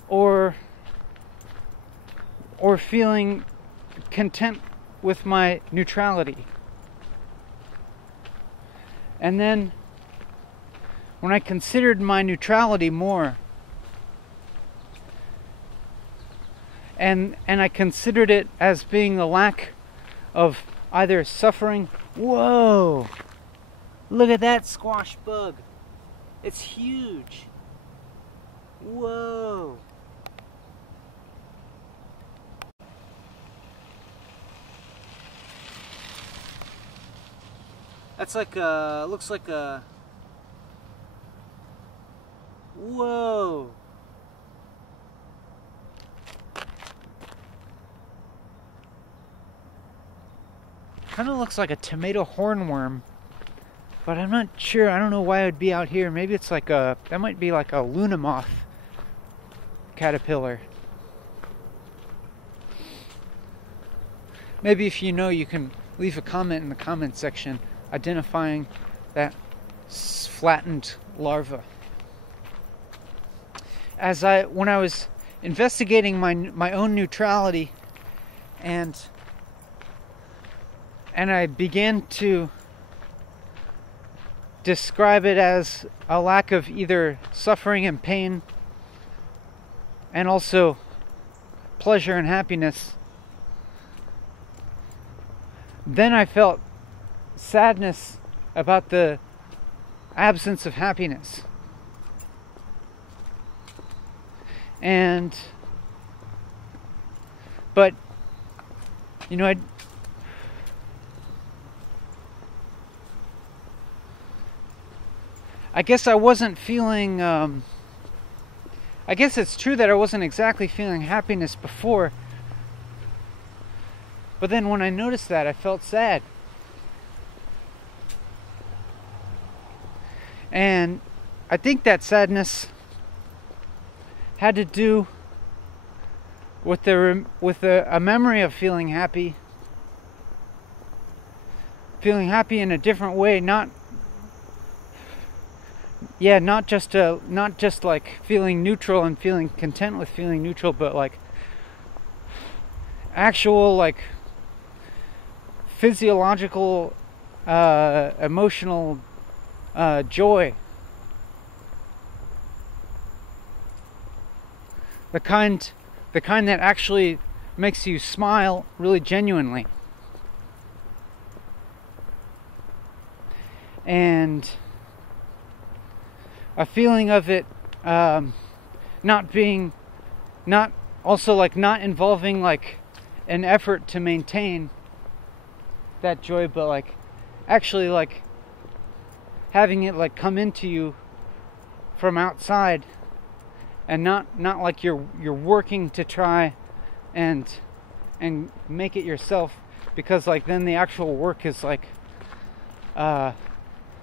or feeling content with my neutrality. And then when I considered my neutrality more, and I considered it as being a lack of either suffering. Whoa! Look at that squash bug. It's huge. Whoa. That's like looks like a, whoa. Kind of looks like a tomato hornworm. But I'm not sure. I don't know why it would be out here. Maybe it's like that might be like a Luna moth caterpillar. Maybe if you know, you can leave a comment in the comment section identifying that flattened larva. When I was investigating my own neutrality, and I began to describe it as a lack of either suffering and pain and also pleasure and happiness, then I felt sadness about the absence of happiness. But you know, I guess I wasn't feeling, I guess it's true that I wasn't exactly feeling happiness before. But then when I noticed that, I felt sad. And I think that sadness had to do with a memory of feeling happy. Feeling happy in a different way, not just like feeling neutral and feeling content with feeling neutral, but like actual like physiological emotional joy. The kind that actually makes you smile really genuinely. And a feeling of it not involving like an effort to maintain that joy, but like actually like having it like come into you from outside, and not like you're working to try and make it yourself, because like then the actual work is like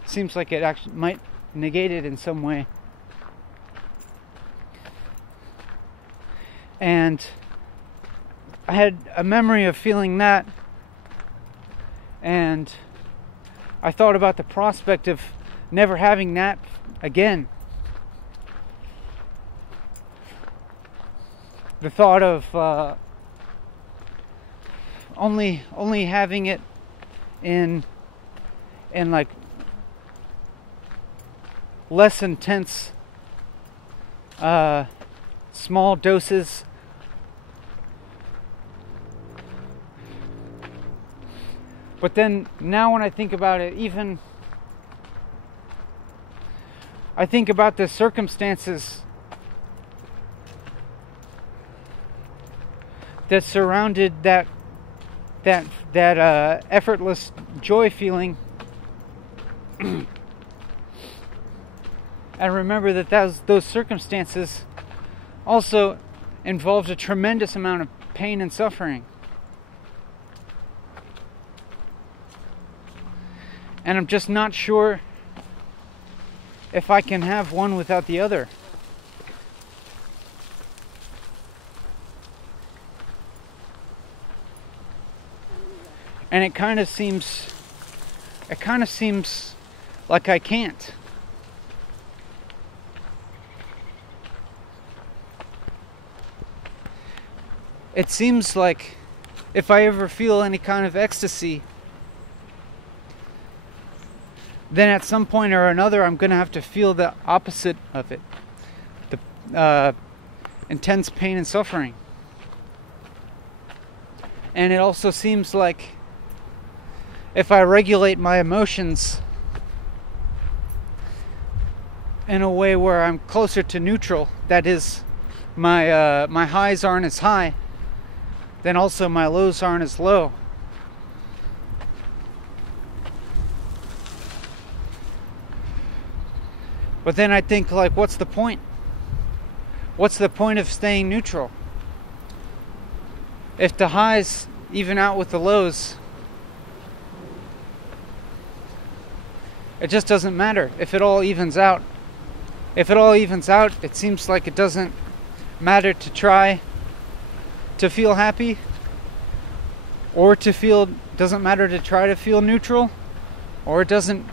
seems like it actually might negate it in some way. And I had a memory of feeling that, and I thought about the prospect of never having that again. The thought of only having it in like less intense small doses. But then now when I think about it, even I think about the circumstances that surrounded that effortless joy feeling, and remember that those circumstances also involved a tremendous amount of pain and suffering. And I'm just not sure if I can have one without the other. And it kind of seems like I can't. It seems like if I ever feel any kind of ecstasy, then at some point or another I'm going to have to feel the opposite of it. The intense pain and suffering. And it also seems like if I regulate my emotions in a way where I'm closer to neutral, that is, my highs aren't as high, then also my lows aren't as low. But then I think, like, what's the point? What's the point of staying neutral? If the highs even out with the lows, it just doesn't matter. If it all evens out, it seems like it doesn't matter to try to feel happy, or doesn't matter to try to feel neutral, or it doesn't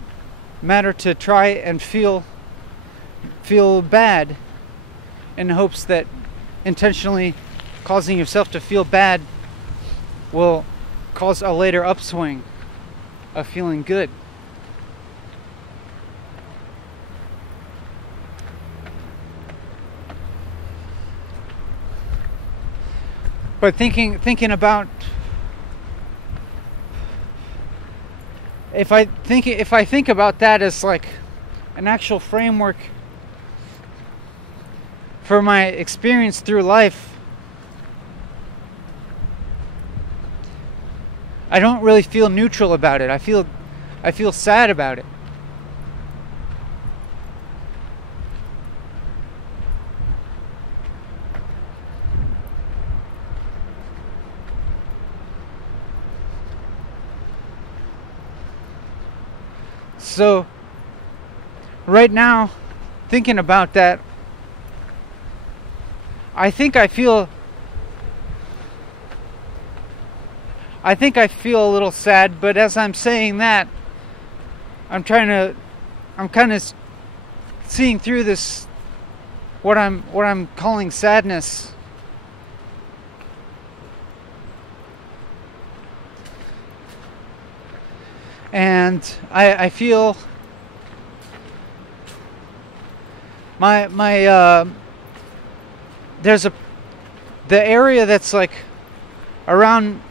matter to try and feel bad in hopes that intentionally causing yourself to feel bad will cause a later upswing of feeling good. But thinking about if I think about that as like an actual framework for my experience through life, I don't really feel neutral about it. I feel sad about it. So right now, thinking about that, I think I feel a little sad, but as I'm saying that, I'm kind of seeing through this, what I'm calling sadness. And I feel there's the area that's like around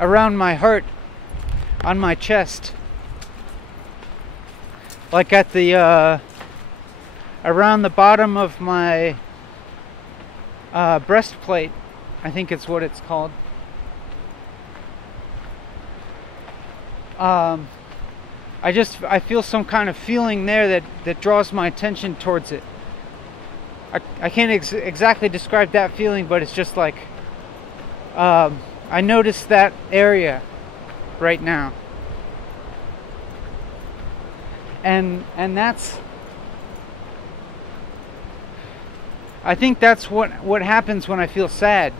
my heart, on my chest, like at the around the bottom of my breastplate, I think it's what it's called. I feel some kind of feeling there that draws my attention towards it. I can't exactly describe that feeling, but it's just like I notice that area right now, and that's, I think that's what happens when I feel sad,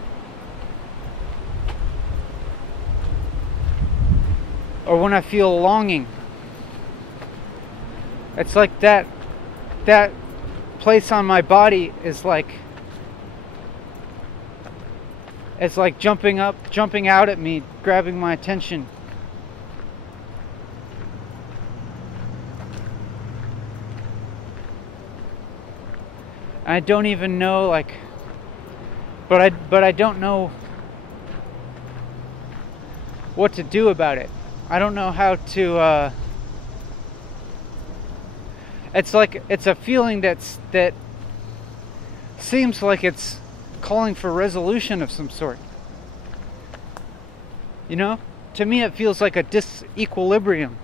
or when I feel longing. It's like that place on my body is like, it's like jumping out at me, grabbing my attention. I don't even know, like, but I don't know what to do about it. I don't know how to it's like it's a feeling that seems like it's calling for resolution of some sort. You know? To me it feels like a disequilibrium.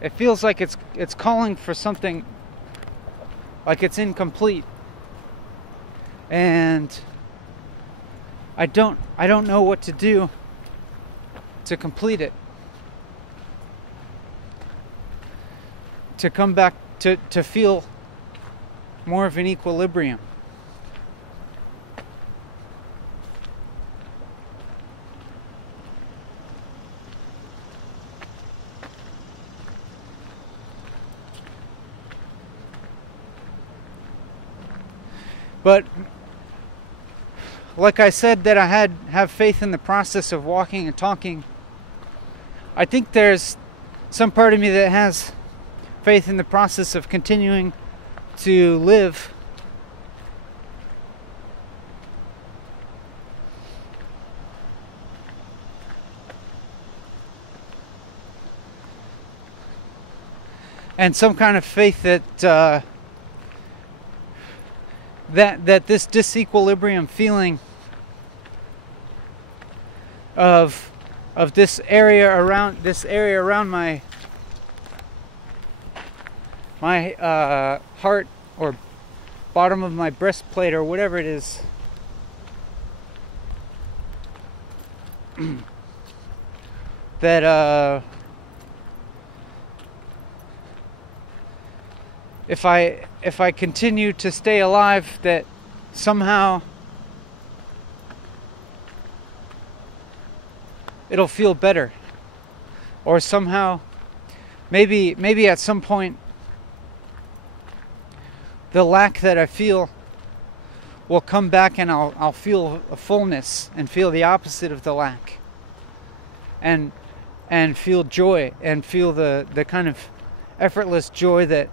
It feels like it's calling for something, like it's incomplete. And I don't know what to do to complete it. To come back to feel more of an equilibrium. But like I said, that I have faith in the process of walking and talking. I think there's some part of me that has faith in the process of continuing to live. And some kind of faith that that this disequilibrium feeling of this area around my heart or bottom of my breastplate or whatever it is, that if I continue to stay alive, that somehow it'll feel better, or somehow maybe at some point the lack that I feel will come back, and I'll feel a fullness and feel the opposite of the lack, and feel joy and feel the kind of effortless joy that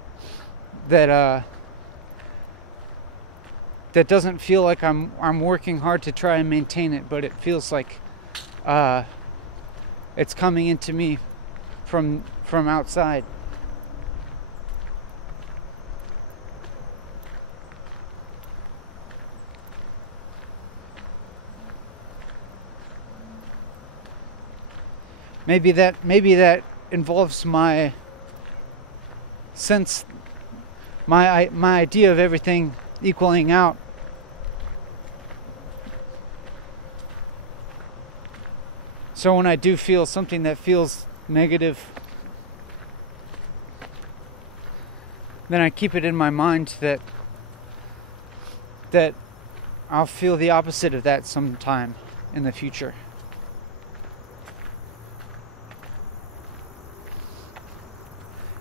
doesn't feel like I'm working hard to try and maintain it, but it feels like it's coming into me from outside. Maybe that involves my sense, my idea of everything equaling out. So when I do feel something that feels negative, then I keep it in my mind that I'll feel the opposite of that sometime in the future.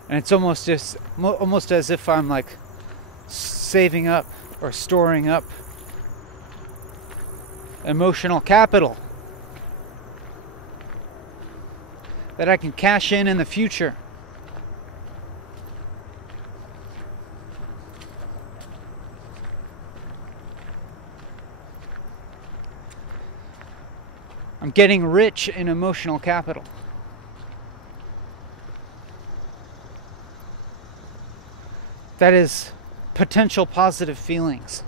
And it's almost as if I'm like saving up or storing up emotional capital that I can cash in the future. I'm getting rich in emotional capital. That is potential positive feelings.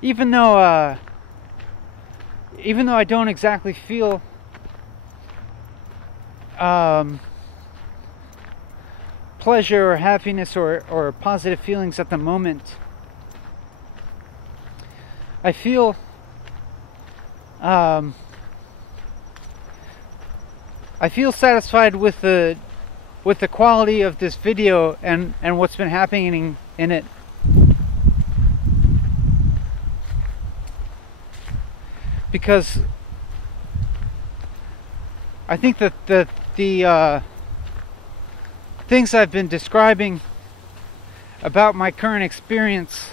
Even though I don't exactly feel pleasure or happiness or positive feelings at the moment, I feel satisfied with the quality of this video and what's been happening in it. Because I think that the things I've been describing about my current experience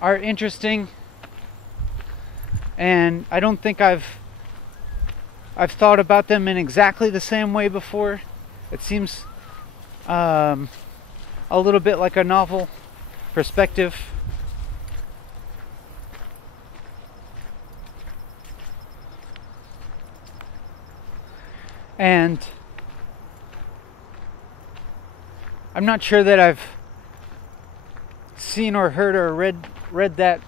are interesting, and I don't think I've thought about them in exactly the same way before. It seems a little bit like a novel perspective. And I'm not sure that I've seen or heard or read that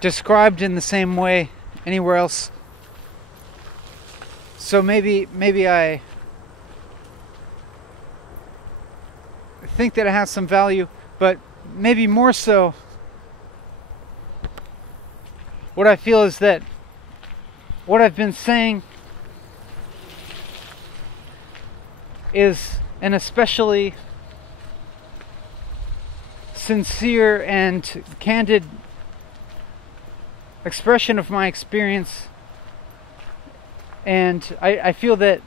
described in the same way anywhere else. So maybe I think that it has some value, but maybe more so what I feel is that what I've been saying is an especially sincere and candid expression of my experience, and I feel that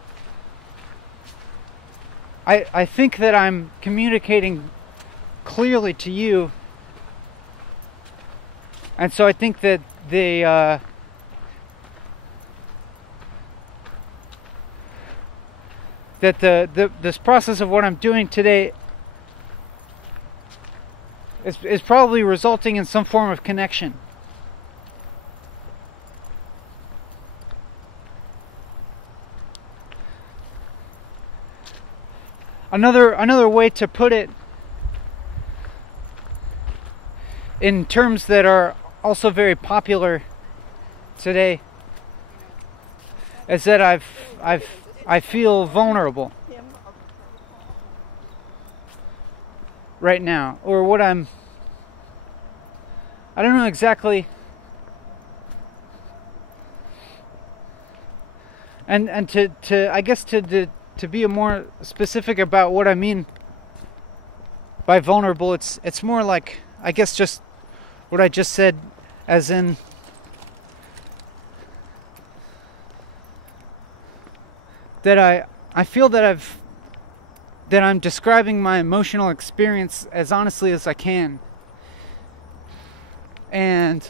I think that I'm communicating clearly to you, and so I think that this process of what I'm doing today is probably resulting in some form of connection. Another way to put it, in terms that are also very popular today, is that I feel vulnerable right now, or what I don't know exactly, and to I guess to be more specific about what I mean by vulnerable, it's more like, I guess, just what I just said, as in that I feel that I'm describing my emotional experience as honestly as I can. And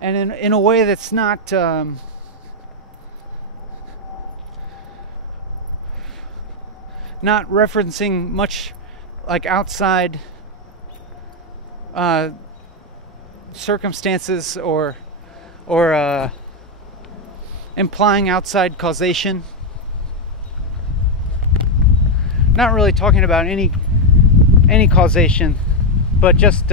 in a way that's not not referencing much like outside circumstances or implying outside causation. Not really talking about any causation, but just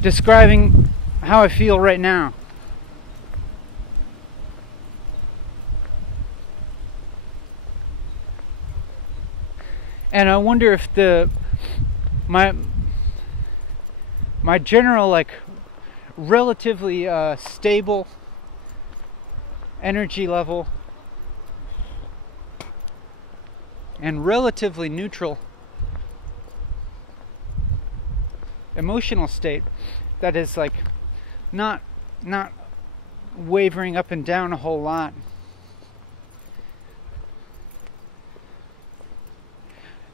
describing how I feel right now. And I wonder if my general, like, relatively stable energy level and relatively neutral emotional state, that is, like, not wavering up and down a whole lot,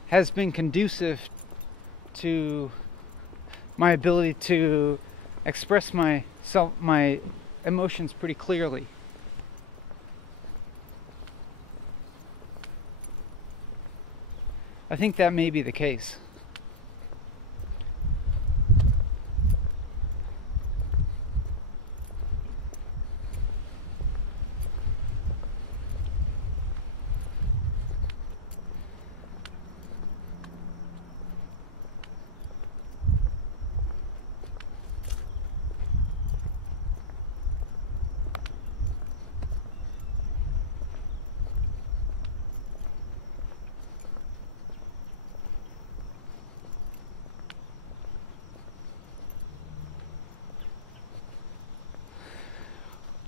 has been conducive to my ability to express my emotions pretty clearly. I think that may be the case.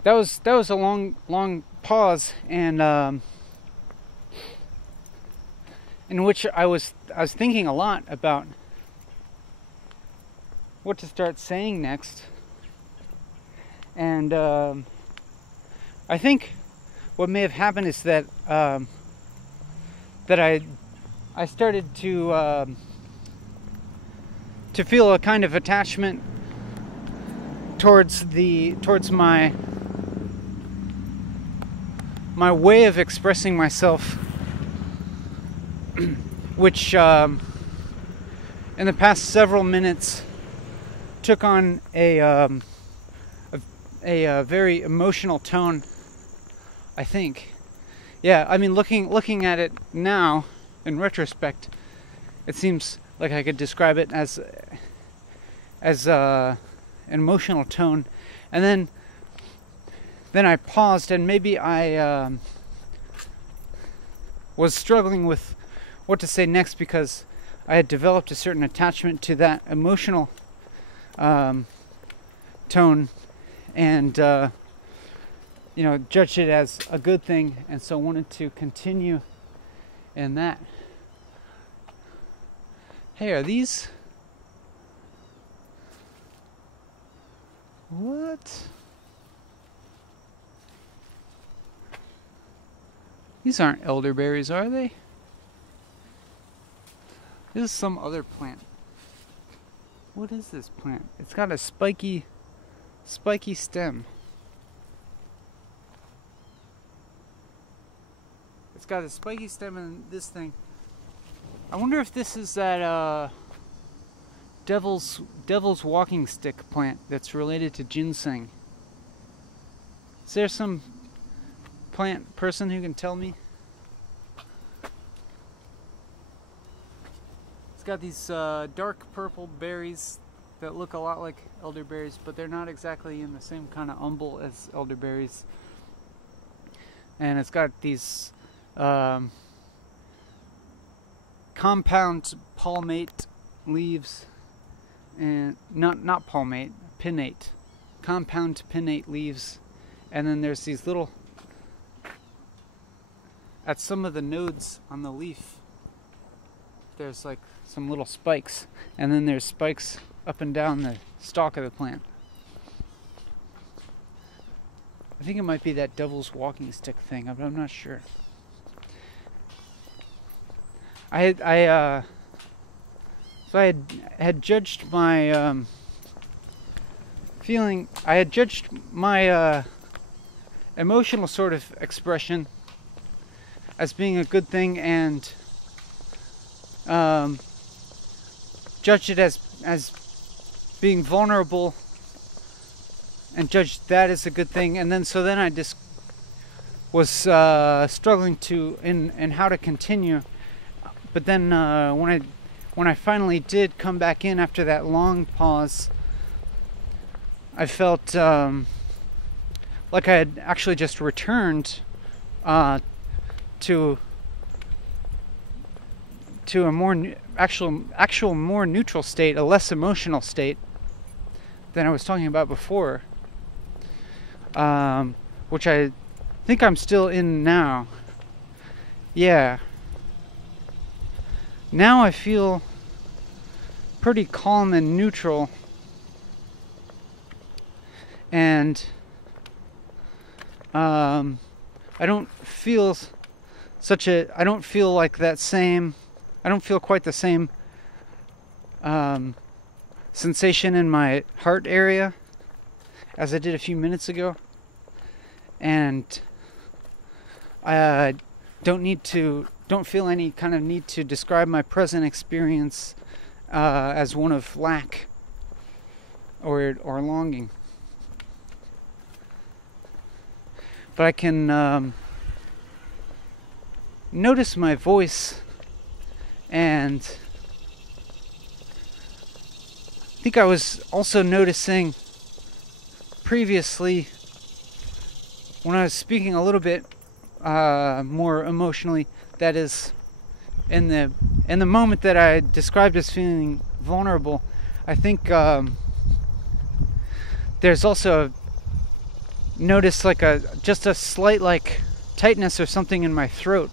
That was a long pause, and in which I was thinking a lot about what to start saying next, and I think what may have happened is that that I I started to feel a kind of attachment towards my way of expressing myself, which in the past several minutes took on a very emotional tone, I think. Yeah, I mean, looking at it now in retrospect, it seems like I could describe it as an emotional tone. And then I paused, and maybe I was struggling with what to say next, because I had developed a certain attachment to that emotional tone, and judged it as a good thing, and so wanted to continue in that. Hey, are these... What? These aren't elderberries, are they? This is some other plant. What is this plant? It's got a spiky stem. It's got a spiky stem in this thing. I wonder if this is that devil's walking stick plant that's related to ginseng. Is there some plant person who can tell me? It's got these dark purple berries that look a lot like elderberries, but they're not exactly in the same kind of umbel as elderberries. And it's got these compound palmate leaves, and not palmate, pinnate, compound pinnate leaves, and then there's these little, at some of the nodes on the leaf, there's like some little spikes, and then there's spikes up and down the stalk of the plant. I think it might be that devil's walking stick thing, but I'm not sure. I had judged my feeling. I had judged my emotional sort of expression as being a good thing, and judged it as being vulnerable, and judged that as a good thing. And then I just was struggling in how to continue. But then when I finally did come back in after that long pause, I felt like I had actually just returned to a more actual more neutral state, a less emotional state than I was talking about before, which I think I'm still in now. Yeah. Now I feel pretty calm and neutral, and I don't feel quite the same sensation in my heart area as I did a few minutes ago, and I don't feel any kind of need to describe my present experience as one of lack or longing. But I can notice my voice, and I think I was also noticing previously when I was speaking a little bit more emotionally, that is, in the moment that I described as feeling vulnerable, I think there's also noticed like just a slight like tightness or something in my throat,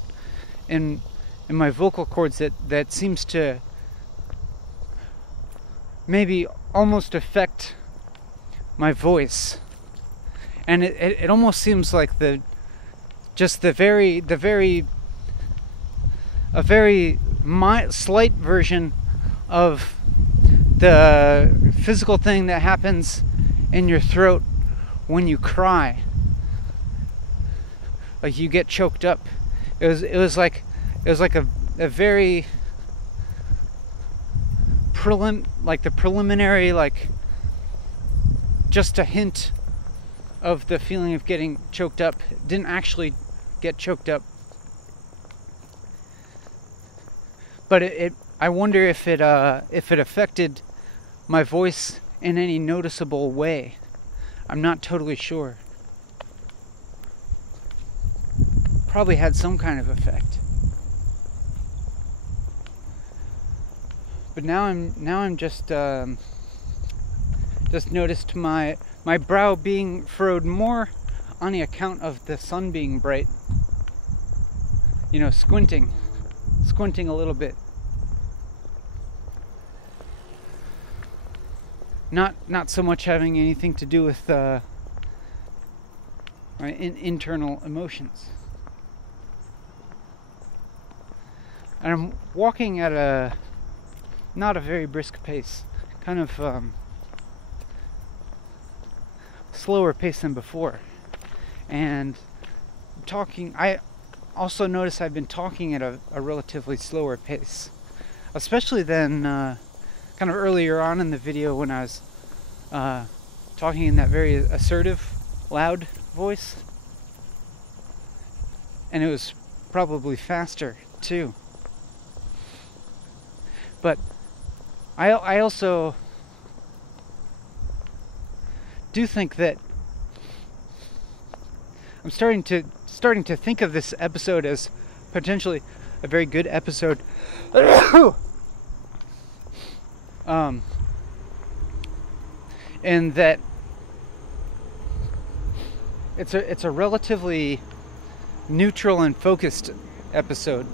in my vocal cords that seems to maybe almost affect my voice, and it almost seems like a very my slight version of the physical thing that happens in your throat when you cry. Like you get choked up. It was like a very the preliminary, like just a hint of the feeling of getting choked up. Didn't actually get choked up, but I wonder if it affected my voice in any noticeable way. I'm not totally sure. Probably had some kind of effect. But now I'm just noticed my brow being furrowed more on the account of the sun being bright. You know, squinting a little bit. Not so much having anything to do with my internal emotions. And I'm walking at not a very brisk pace, kind of slower pace than before. And talking, I also notice I've been talking at a relatively slower pace, especially than kind of earlier on in the video when I was talking in that very assertive, loud voice. And it was probably faster too. But I also do think that I'm starting to think of this episode as potentially a very good episode. And that it's a relatively neutral and focused episode.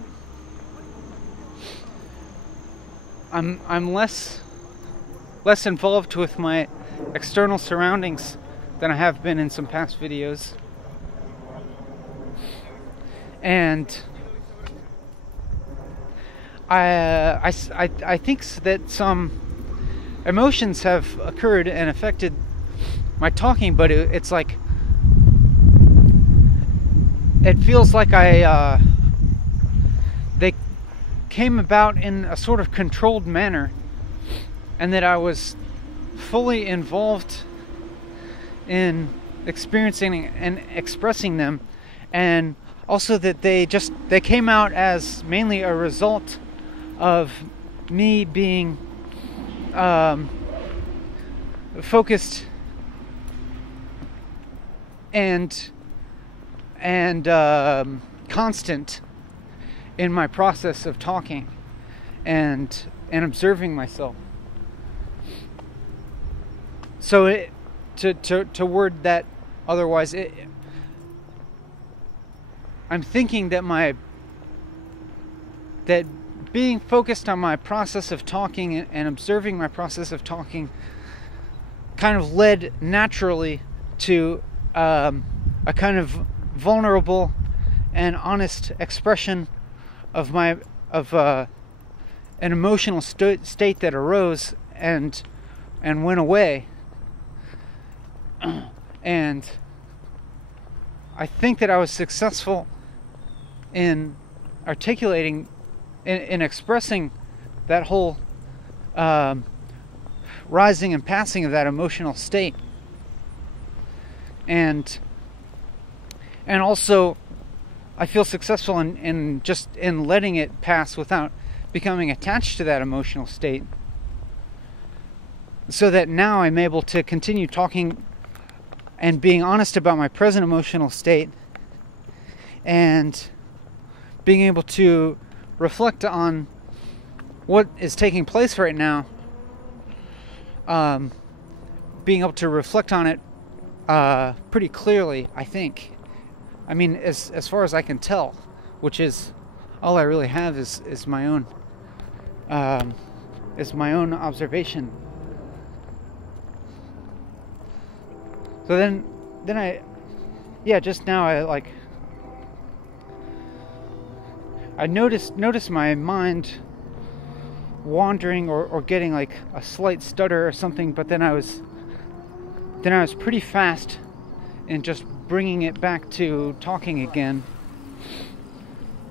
I'm less involved with my external surroundings than I have been in some past videos. And I think that some emotions have occurred and affected my talking, but it's like it feels like they came about in a sort of controlled manner, and that I was fully involved in experiencing and expressing them, and also that they came out as mainly a result of me being focused and constant in my process of talking and observing myself. So to word that otherwise, I'm thinking that being focused on my process of talking and observing my process of talking kind of led naturally to a kind of vulnerable and honest expression of an emotional state that arose and went away. And I think that I was successful in articulating, in expressing that whole rising and passing of that emotional state, and also I feel successful in letting it pass without becoming attached to that emotional state, so that now I'm able to continue talking and being honest about my present emotional state, and being able to reflect on what is taking place right now, being able to reflect on it pretty clearly, I think. I mean, as far as I can tell, which is all I really have is my own observation. So then just now I noticed my mind wandering or getting like a slight stutter or something, but then I was pretty fast in just bringing it back to talking again.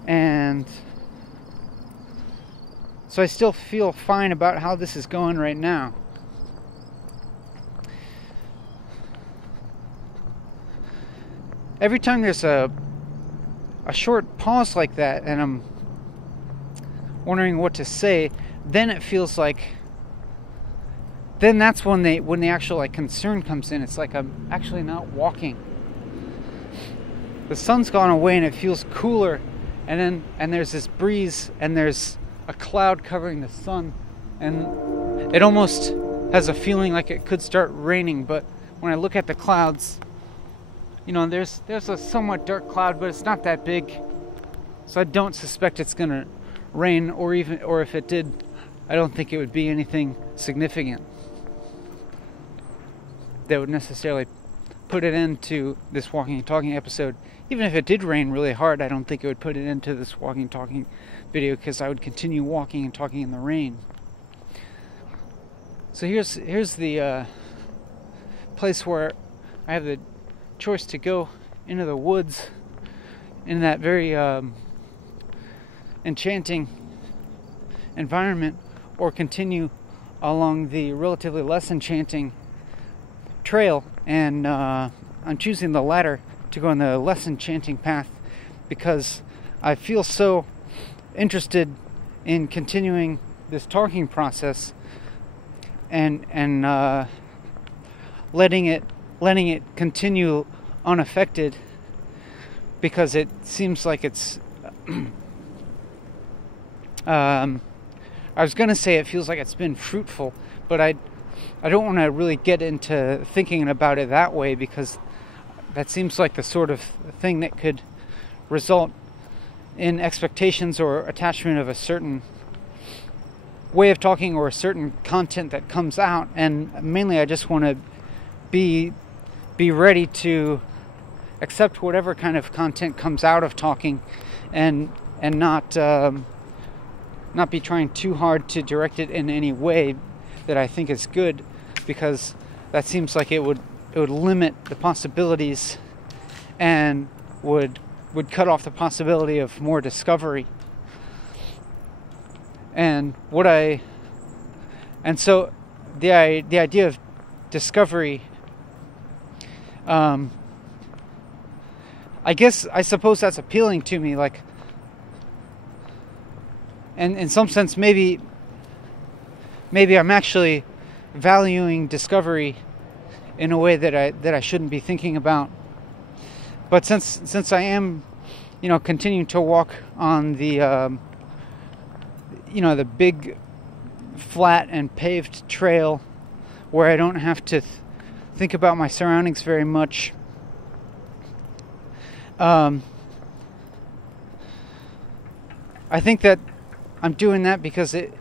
And so I still feel fine about how this is going right now. Every time there's a short pause like that and I'm wondering what to say, then it feels like, then that's when the actual like concern comes in. It's like I'm actually not walking. The sun's gone away and it feels cooler, and there's this breeze and there's a cloud covering the sun, and it almost has a feeling like it could start raining. But when I look at the clouds, you know, there's a somewhat dark cloud, but it's not that big, so I don't suspect it's gonna rain, or if it did, I don't think it would be anything significant that would necessarily put it into this walking and talking episode. Even if it did rain really hard, I don't think it would put it into this walking and talking video, because I would continue walking and talking in the rain. So here's the place where I have the choice to go into the woods in that very enchanting environment, or continue along the relatively less enchanting trail, and I'm choosing the latter, to go on the less enchanting path, because I feel so interested in continuing this talking process and letting it continue unaffected, because it seems like it's I was gonna say it feels like it's been fruitful, but I don't want to really get into thinking about it that way, because that seems like the sort of thing that could result in expectations or attachment of a certain way of talking or a certain content that comes out. And mainly I just want to be ready to accept whatever kind of content comes out of talking, and not be trying too hard to direct it in any way that I think is good, because that seems like it would limit the possibilities and would cut off the possibility of more discovery. And so the idea of discovery, I suppose that's appealing to me, like, and in some sense maybe I'm actually valuing discovery in a way that I shouldn't be thinking about. But since I am, continuing to walk on the the big flat and paved trail, where I don't have to think about my surroundings very much, I think that I'm doing that because it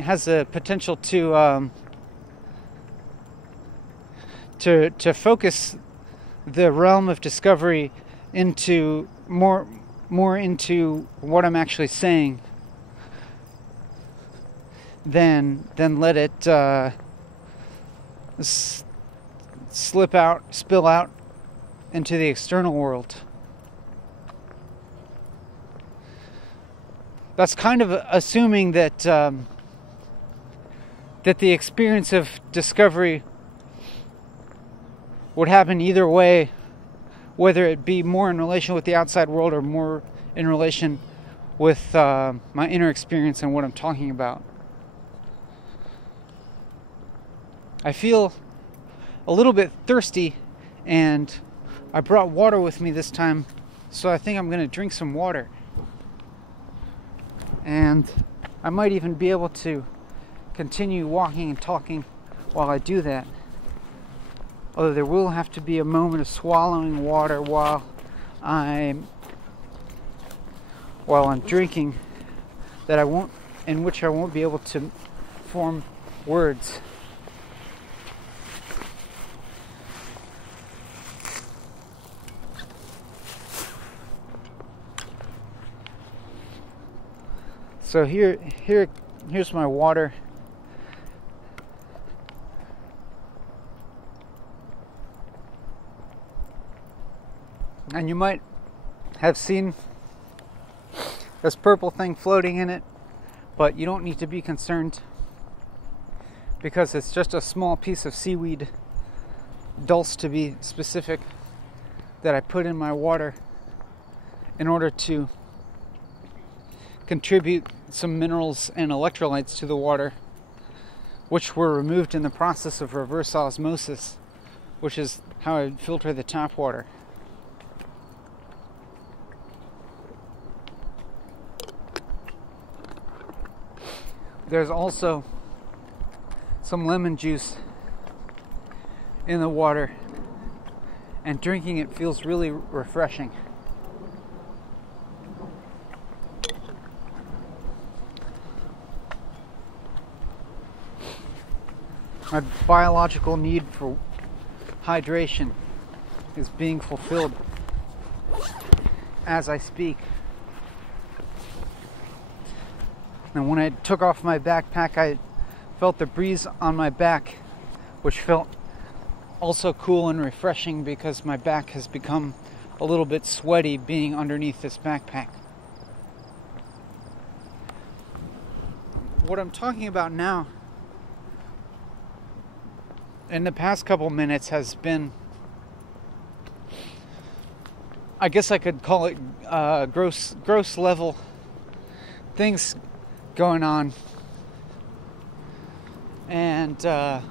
has the potential to focus the realm of discovery into more into what I'm actually saying, than let it spill out into the external world. That's kind of assuming that that the experience of discovery would happen either way, whether it be more in relation with the outside world or more in relation with my inner experience and what I'm talking about. I feel a little bit thirsty, and I brought water with me this time, so I think I'm going to drink some water. And I might even be able to continue walking and talking while I do that. Although there will have to be a moment of swallowing water while I'm drinking, in which I won't be able to form words. So here's my water. And you might have seen this purple thing floating in it, but you don't need to be concerned because it's just a small piece of seaweed, dulse to be specific, that I put in my water in order to contribute some minerals and electrolytes to the water, which were removed in the process of reverse osmosis, which is how I filter the tap water. There's also some lemon juice in the water, and drinking it feels really refreshing. My biological need for hydration is being fulfilled as I speak. And when I took off my backpack, I felt the breeze on my back, which felt also cool and refreshing because my back has become a little bit sweaty being underneath this backpack. What I'm talking about now in the past couple minutes has been, I guess I could call it gross level things going on, and I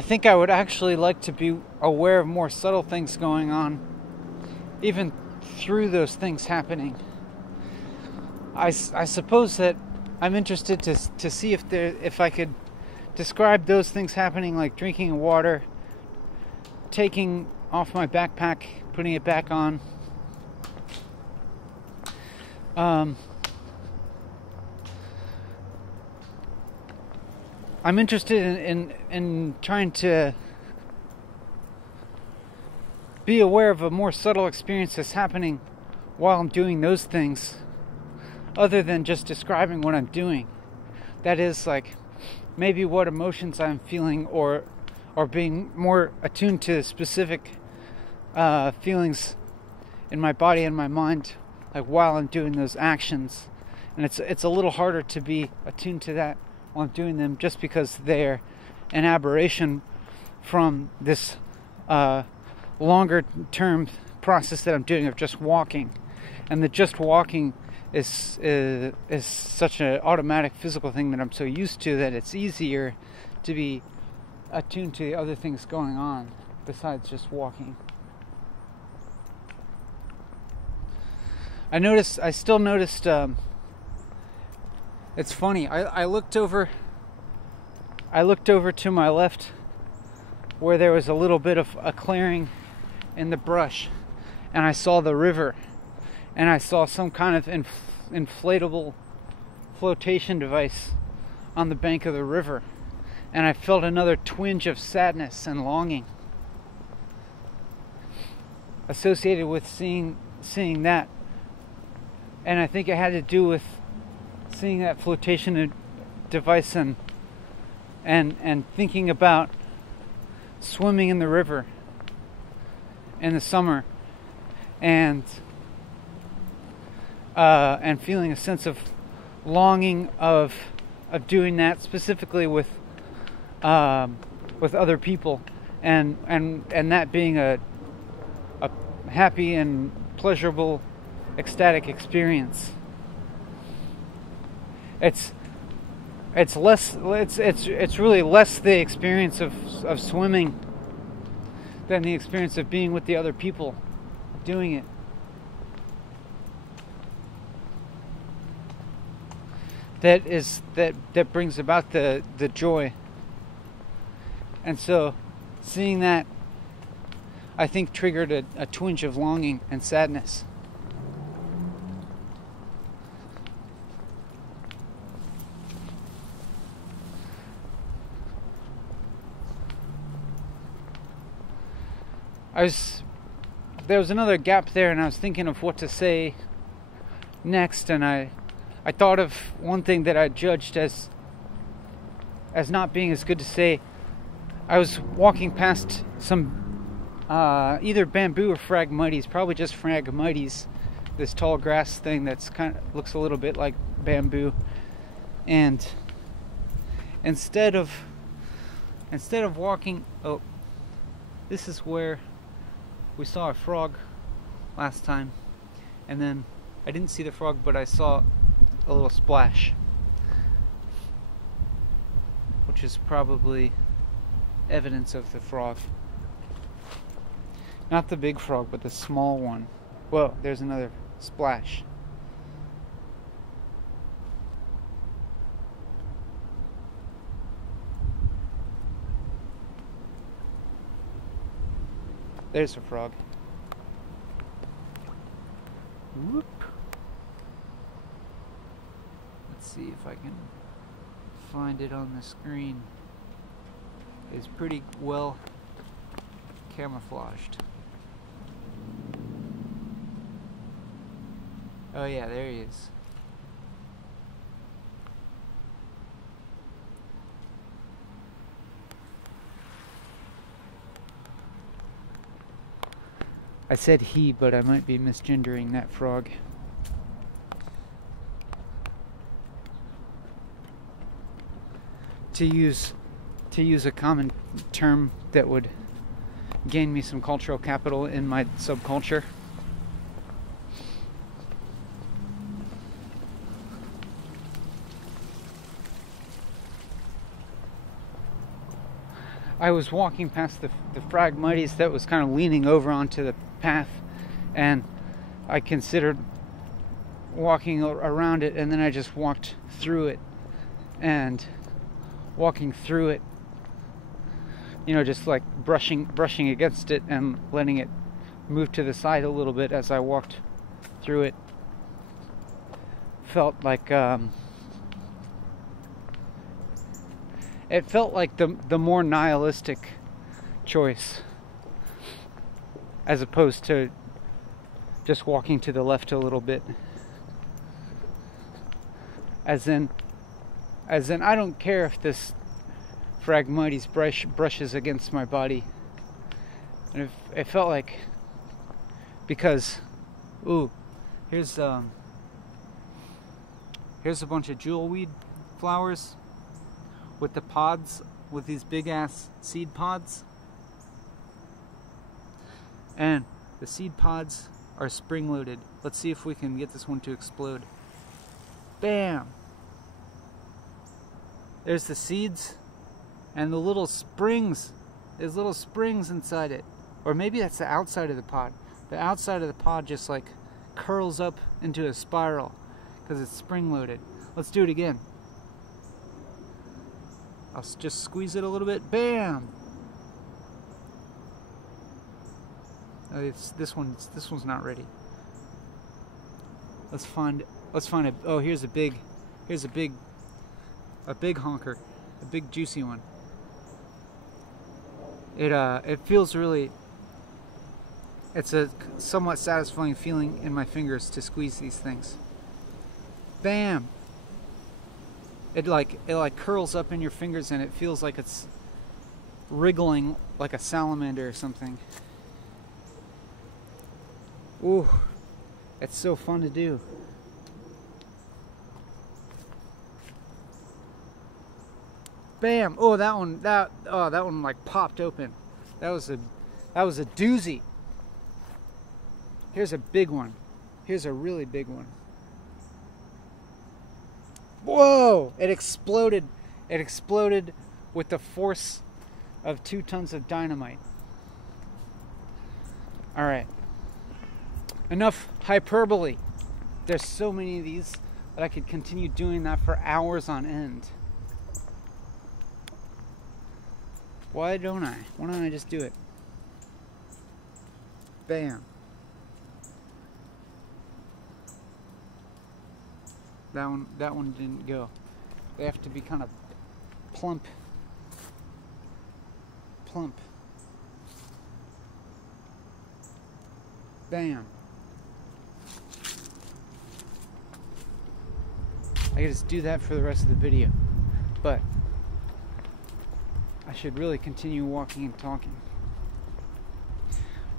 think I would actually like to be aware of more subtle things going on, even through those things happening. I suppose that I'm interested to see if I could describe those things happening, like drinking water, taking off my backpack, putting it back on. I'm interested in trying to be aware of a more subtle experience that's happening while I'm doing those things, other than just describing what I'm doing. That is, like, maybe what emotions I'm feeling, or being more attuned to specific feelings in my body and my mind, like while I'm doing those actions. And it's a little harder to be attuned to that while I'm doing them, just because they're an aberration from this longer term process that I'm doing of just walking. And the just walking is such an automatic physical thing that I'm so used to that it's easier to be attuned to the other things going on besides just walking. I still noticed it's funny, I looked over to my left where there was a little bit of a clearing in the brush, and I saw the river, and I saw some kind of inflatable flotation device on the bank of the river, and I felt another twinge of sadness and longing associated with seeing that. And I think it had to do with seeing that flotation device and thinking about swimming in the river in the summer, and feeling a sense of longing of doing that specifically with other people, and that being a happy and pleasurable, ecstatic experience. It's really less the experience of swimming than the experience of being with the other people doing it. That brings about the joy. And so seeing that, I think, triggered a twinge of longing and sadness. There was another gap there, and I was thinking of what to say next, and I thought of one thing that I judged as not being as good to say. I was walking past some either bamboo or phragmites, probably just phragmites, this tall grass thing that's kind of looks a little bit like bamboo, and instead of walking, oh, this is where we saw a frog last time, and then I didn't see the frog, but I saw a little splash, which is probably evidence of the frog. Not the big frog, but the small one. Whoa, there's another splash. There's a frog. Whoop. Let's see if I can find it on the screen. It's pretty well camouflaged. Oh yeah, there he is. I said he, but I might be misgendering that frog. To use a common term that would gain me some cultural capital in my subculture. I was walking past the phragmites that was kind of leaning over onto the path, and I considered walking around it, and then I just walked through it, and walking through it, you know, just like brushing against it and letting it move to the side a little bit as I walked through it, felt like it felt like the more nihilistic choice, as opposed to just walking to the left a little bit. As in I don't care if this phragmites brushes against my body. And it felt like, because, ooh, here's a bunch of jewelweed flowers with the pods, with these big ass seed pods, and the seed pods are spring loaded. Let's see if we can get this one to explode. Bam! There's the seeds and the little springs. There's little springs inside it. Or maybe that's the outside of the pod. The outside of the pod just like curls up into a spiral because it's spring loaded. Let's do it again. I'll just squeeze it a little bit. Bam! Oh, this one's not ready. Let's find a. Oh, here's a big honker, a big juicy one. It feels really. It's a somewhat satisfying feeling in my fingers to squeeze these things. Bam! It curls up in your fingers, and it feels like it's wriggling like a salamander or something. Ooh, it's so fun to do. Bam! Oh, that one like popped open. That was a doozy. Here's a big one. Here's a really big one. Whoa! It exploded. It exploded with the force of 2 tons of dynamite. All right. Enough hyperbole. There's so many of these that I could continue doing that for hours on end. Why don't I? Why don't I just do it? Bam. That one didn't go. They have to be kind of plump. Plump. Bam. I could just do that for the rest of the video. But I should really continue walking and talking.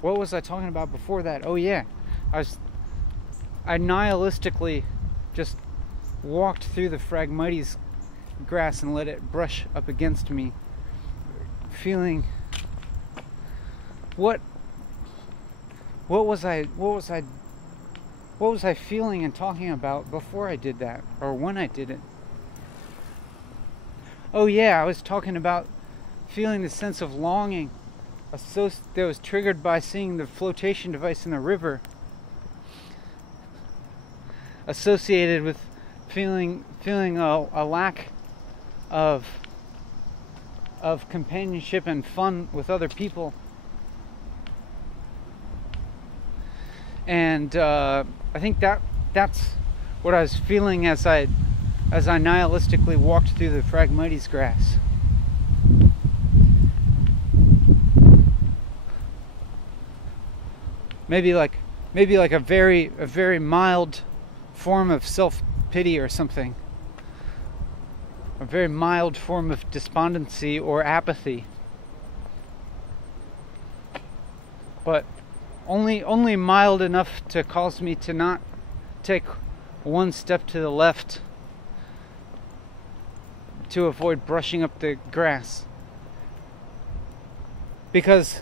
What was I talking about before that? Oh yeah, I nihilistically just walked through the Phragmites grass and let it brush up against me, feeling what was I feeling and talking about before I did that, or when I did it? Oh yeah, I was talking about feeling the sense of longing that was triggered by seeing the flotation device in the river, associated with feeling a lack of companionship and fun with other people. And I think that's what I was feeling as I nihilistically walked through the Phragmites grass. Maybe like a very mild form of self-pity or something. A very mild form of despondency or apathy. But only mild enough to cause me to not take one step to the left to avoid brushing up the grass. Because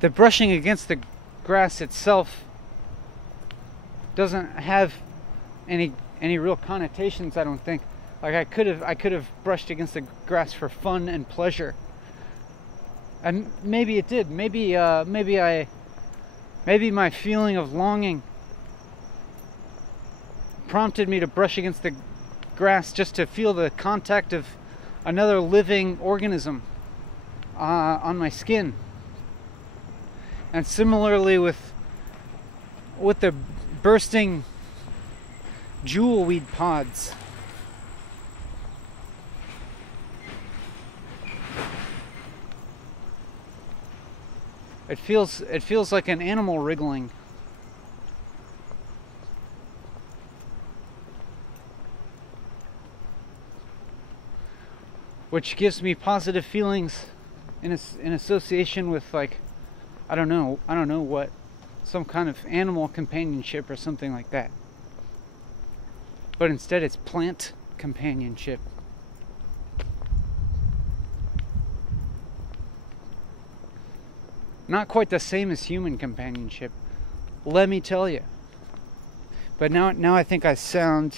the brushing against the grass itself doesn't have any real connotations, I don't think. Like I could have brushed against the grass for fun and pleasure. And maybe it did. Maybe my feeling of longing prompted me to brush against the grass just to feel the contact of another living organism on my skin. And similarly with the bursting jewelweed pods. It feels like an animal wriggling. Which gives me positive feelings in association with, like, I don't know what, some kind of animal companionship or something like that. But instead it's plant companionship. Not quite the same as human companionship, let me tell you. But now I think I'm starting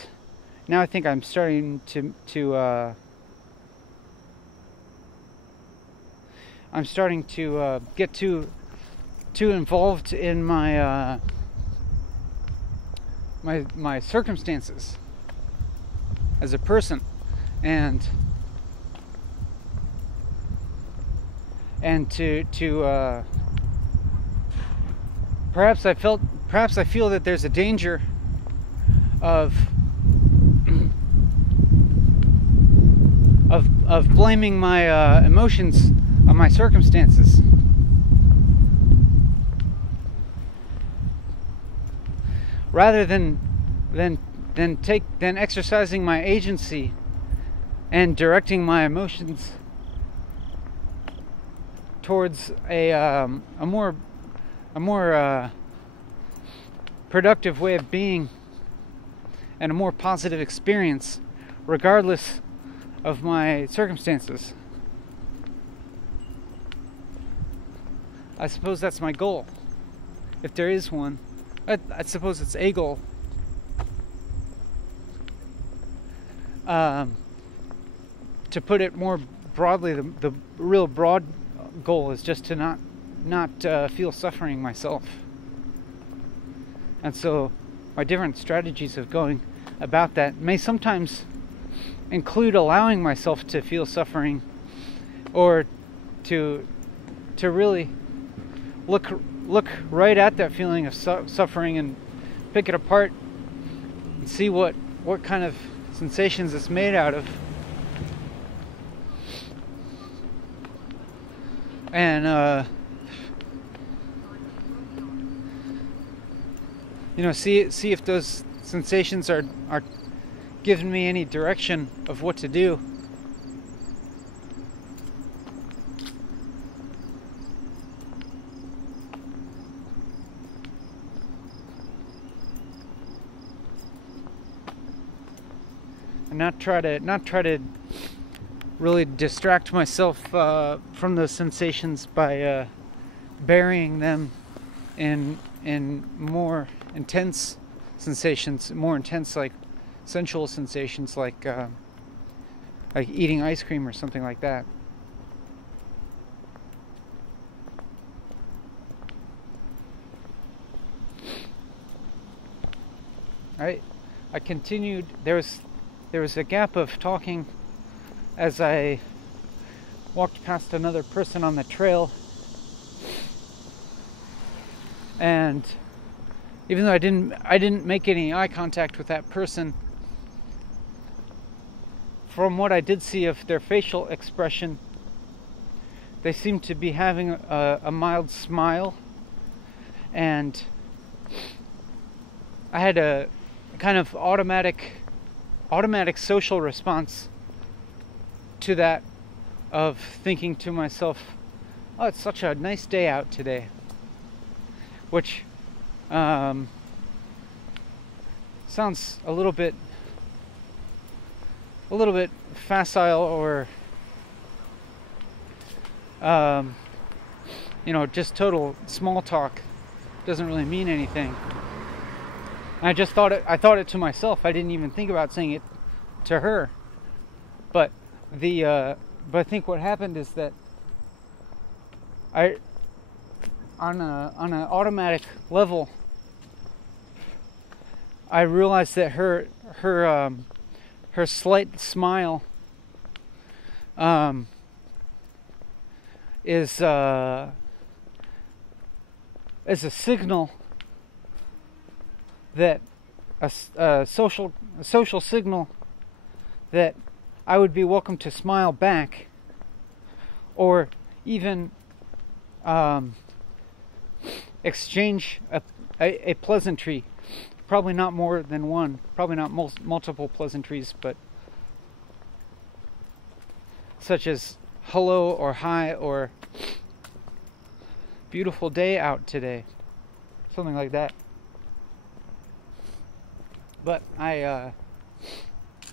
to get too involved in my my circumstances as a person, and to perhaps I feel that there's a danger of blaming my emotions on my circumstances. Rather than exercising my agency and directing my emotions towards a more productive way of being and a more positive experience, regardless of my circumstances. I suppose that's my goal, if there is one. I suppose it's a goal. To put it more broadly, the real broad goal is just to not feel suffering myself. And so my different strategies of going about that may sometimes include allowing myself to feel suffering, or to really look right at that feeling of suffering and pick it apart and see what kind of sensations it's made out of, and see if those sensations are giving me any direction of what to do. And not try to really distract myself from those sensations by burying them in more intense sensations, more intense, like sensual sensations, like eating ice cream or something like that. I continued. There was a gap of talking as I walked past another person on the trail, and even though I didn't make any eye contact with that person, from what I did see of their facial expression, they seemed to be having a mild smile, and I had a kind of automatic social response to that, of thinking to myself, oh, it's such a nice day out today, which sounds a little bit facile, or just total small talk. Doesn't really mean anything. I thought it to myself. I didn't even think about saying it to her. But I think what happened is that on an automatic level, I realized that her slight smile is a signal, that a social signal that I would be welcome to smile back, or even exchange a pleasantry. Probably not more than one, probably not multiple pleasantries, but such as hello or hi or beautiful day out today, something like that. But I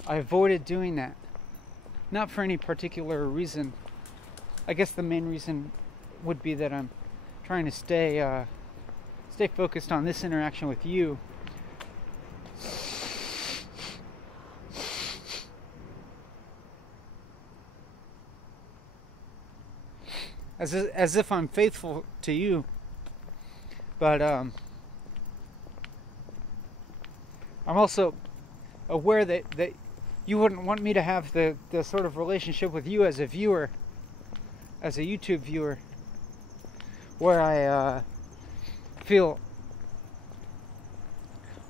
avoided doing that, not for any particular reason. I guess the main reason would be that I'm trying to stay focused on this interaction with you. As if I'm faithful to you, but I'm also aware that you wouldn't want me to have the sort of relationship with you as a viewer, as a YouTube viewer, where I feel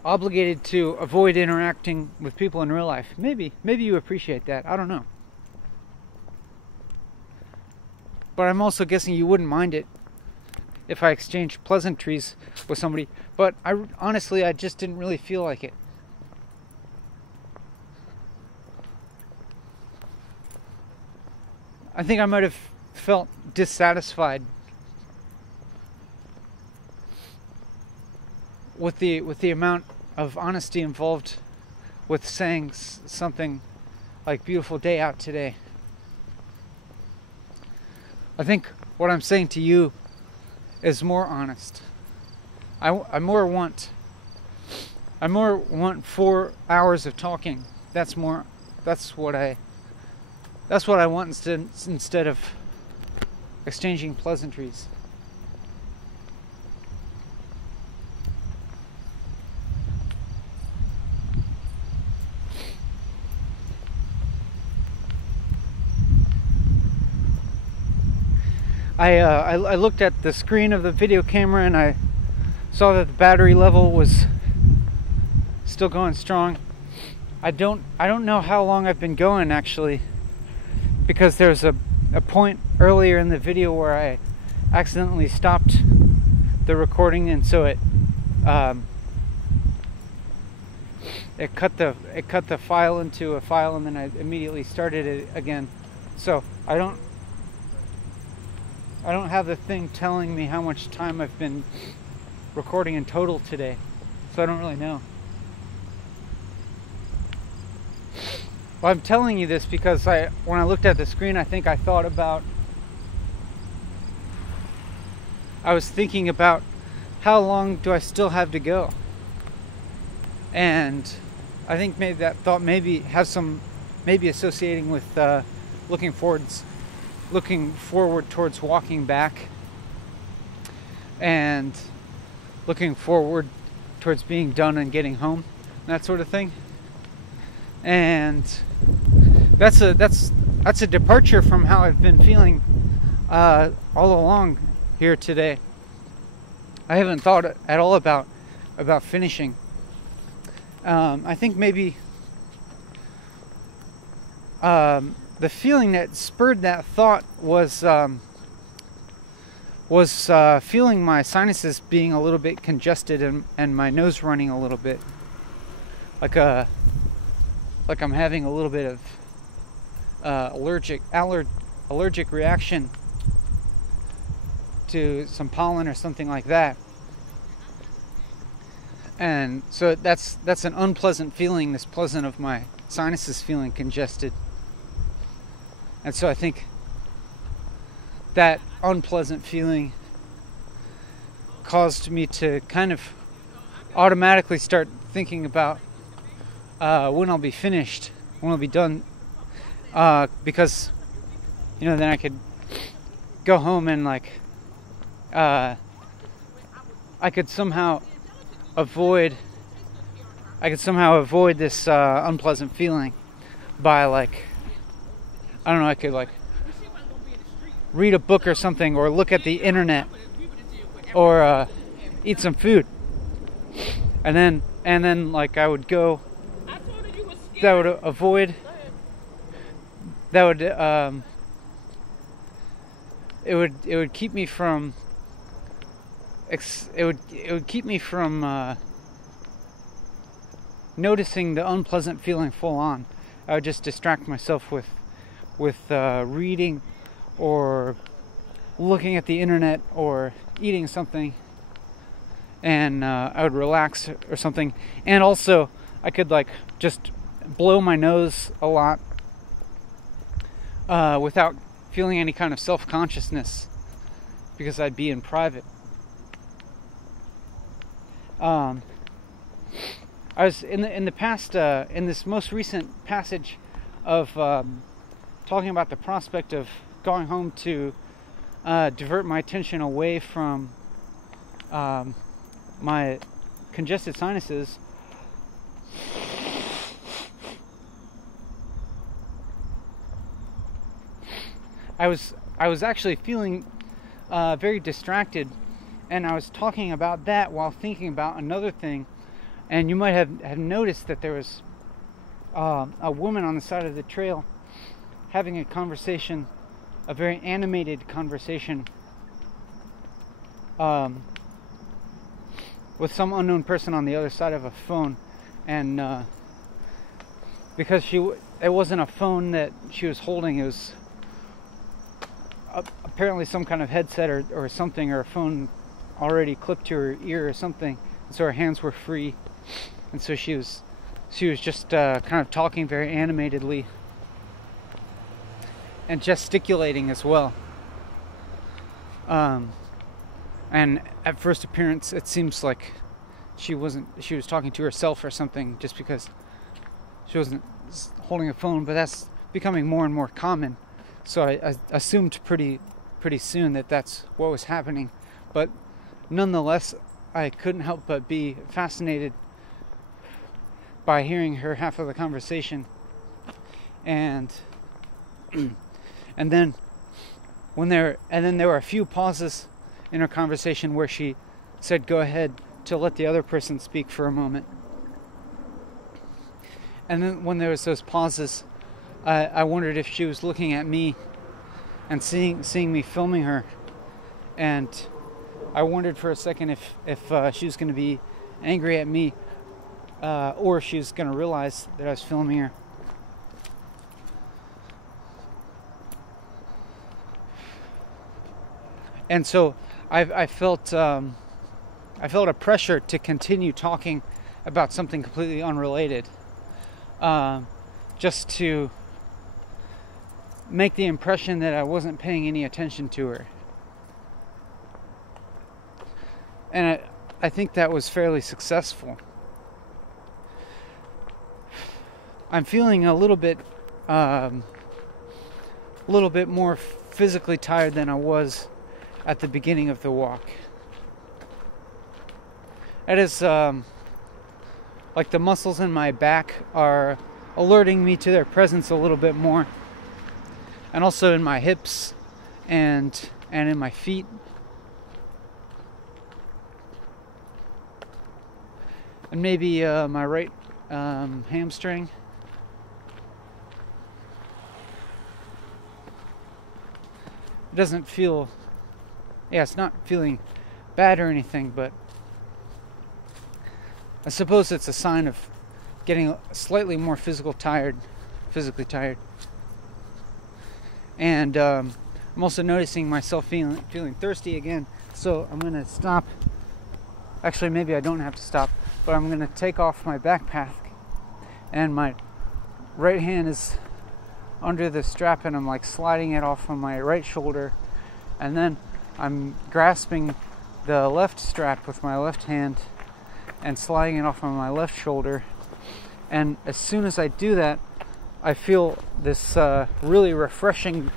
obligated to avoid interacting with people in real life. Maybe you appreciate that. I don't know. But I'm also guessing you wouldn't mind it if I exchanged pleasantries with somebody. But honestly, I just didn't really feel like it. I think I might have felt dissatisfied with the amount of honesty involved with saying something like beautiful day out today. I think what I'm saying to you is more honest. I more want 4 hours of talking. That's what I want instead of exchanging pleasantries. I looked at the screen of the video camera and I saw that the battery level was still going strong. I don't know how long I've been going, actually, because there's a point earlier in the video where I accidentally stopped the recording, and so it cut the file into a file, and then I immediately started it again. So I don't have the thing telling me how much time I've been recording in total today, so I don't really know. Well, I'm telling you this because when I looked at the screen, I think I was thinking about how long do I still have to go, and I think maybe that thought maybe associating with looking forward towards walking back, and looking forward towards being done and getting home, that sort of thing. And that's a departure from how I've been feeling all along here today. I haven't thought at all about finishing. I think maybe the feeling that spurred that thought was feeling my sinuses being a little bit congested and my nose running a little bit, like I'm having a little bit of allergic reaction to some pollen or something like that. And so that's an unpleasant feeling, this pleasant of my sinuses feeling congested. And so I think that unpleasant feeling caused me to kind of automatically start thinking about when I'll be finished, when I'll be done, because then I could go home and I could somehow avoid this unpleasant feeling by I don't know, I could read a book or something, or look at the internet, or eat some food, and then I would go. That would it would keep me from noticing the unpleasant feeling full on. I would just distract myself with reading or looking at the internet or eating something, and I would relax or something. And also I could just blow my nose a lot without feeling any kind of self-consciousness, because I'd be in private. I was in the past, in this most recent passage of talking about the prospect of going home to divert my attention away from my congested sinuses. I was actually feeling very distracted, and I was talking about that while thinking about another thing. And you might have noticed that there was a woman on the side of the trail having a conversation, a very animated conversation, with some unknown person on the other side of a phone. And because it wasn't a phone that she was holding, it was apparently some kind of headset or something, or a phone already clipped to her ear or something, and so her hands were free, and so she was just kind of talking very animatedly and gesticulating as well. And at first appearance, it seems like she was talking to herself or something, just because she wasn't holding a phone. But that's becoming more and more common. So I assumed pretty soon that that's what was happening. But nonetheless, I couldn't help but be fascinated by hearing her half of the conversation. And then there were a few pauses in her conversation where she said, "Go ahead," to let the other person speak for a moment. And then when there was those pauses, I wondered if she was looking at me and seeing me filming her, and I wondered for a second if she was going to be angry at me or she was going to realize that I was filming her. And so I felt a pressure to continue talking about something completely unrelated, just to make the impression that I wasn't paying any attention to her. And I think that was fairly successful. I'm feeling a little bit more physically tired than I was at the beginning of the walk. It is like the muscles in my back are alerting me to their presence a little bit more, and also in my hips and in my feet. And maybe my right hamstring. It doesn't feel, it's not feeling bad or anything, but I suppose it's a sign of getting slightly more physically tired. And I'm also noticing myself feeling thirsty again, so I'm going to stop. Actually, maybe I don't have to stop, but I'm going to take off my backpack, and my right hand is under the strap, and I'm like sliding it off on my right shoulder, and then I'm grasping the left strap with my left hand and sliding it off on my left shoulder. And as soon as I do that, I feel this really refreshing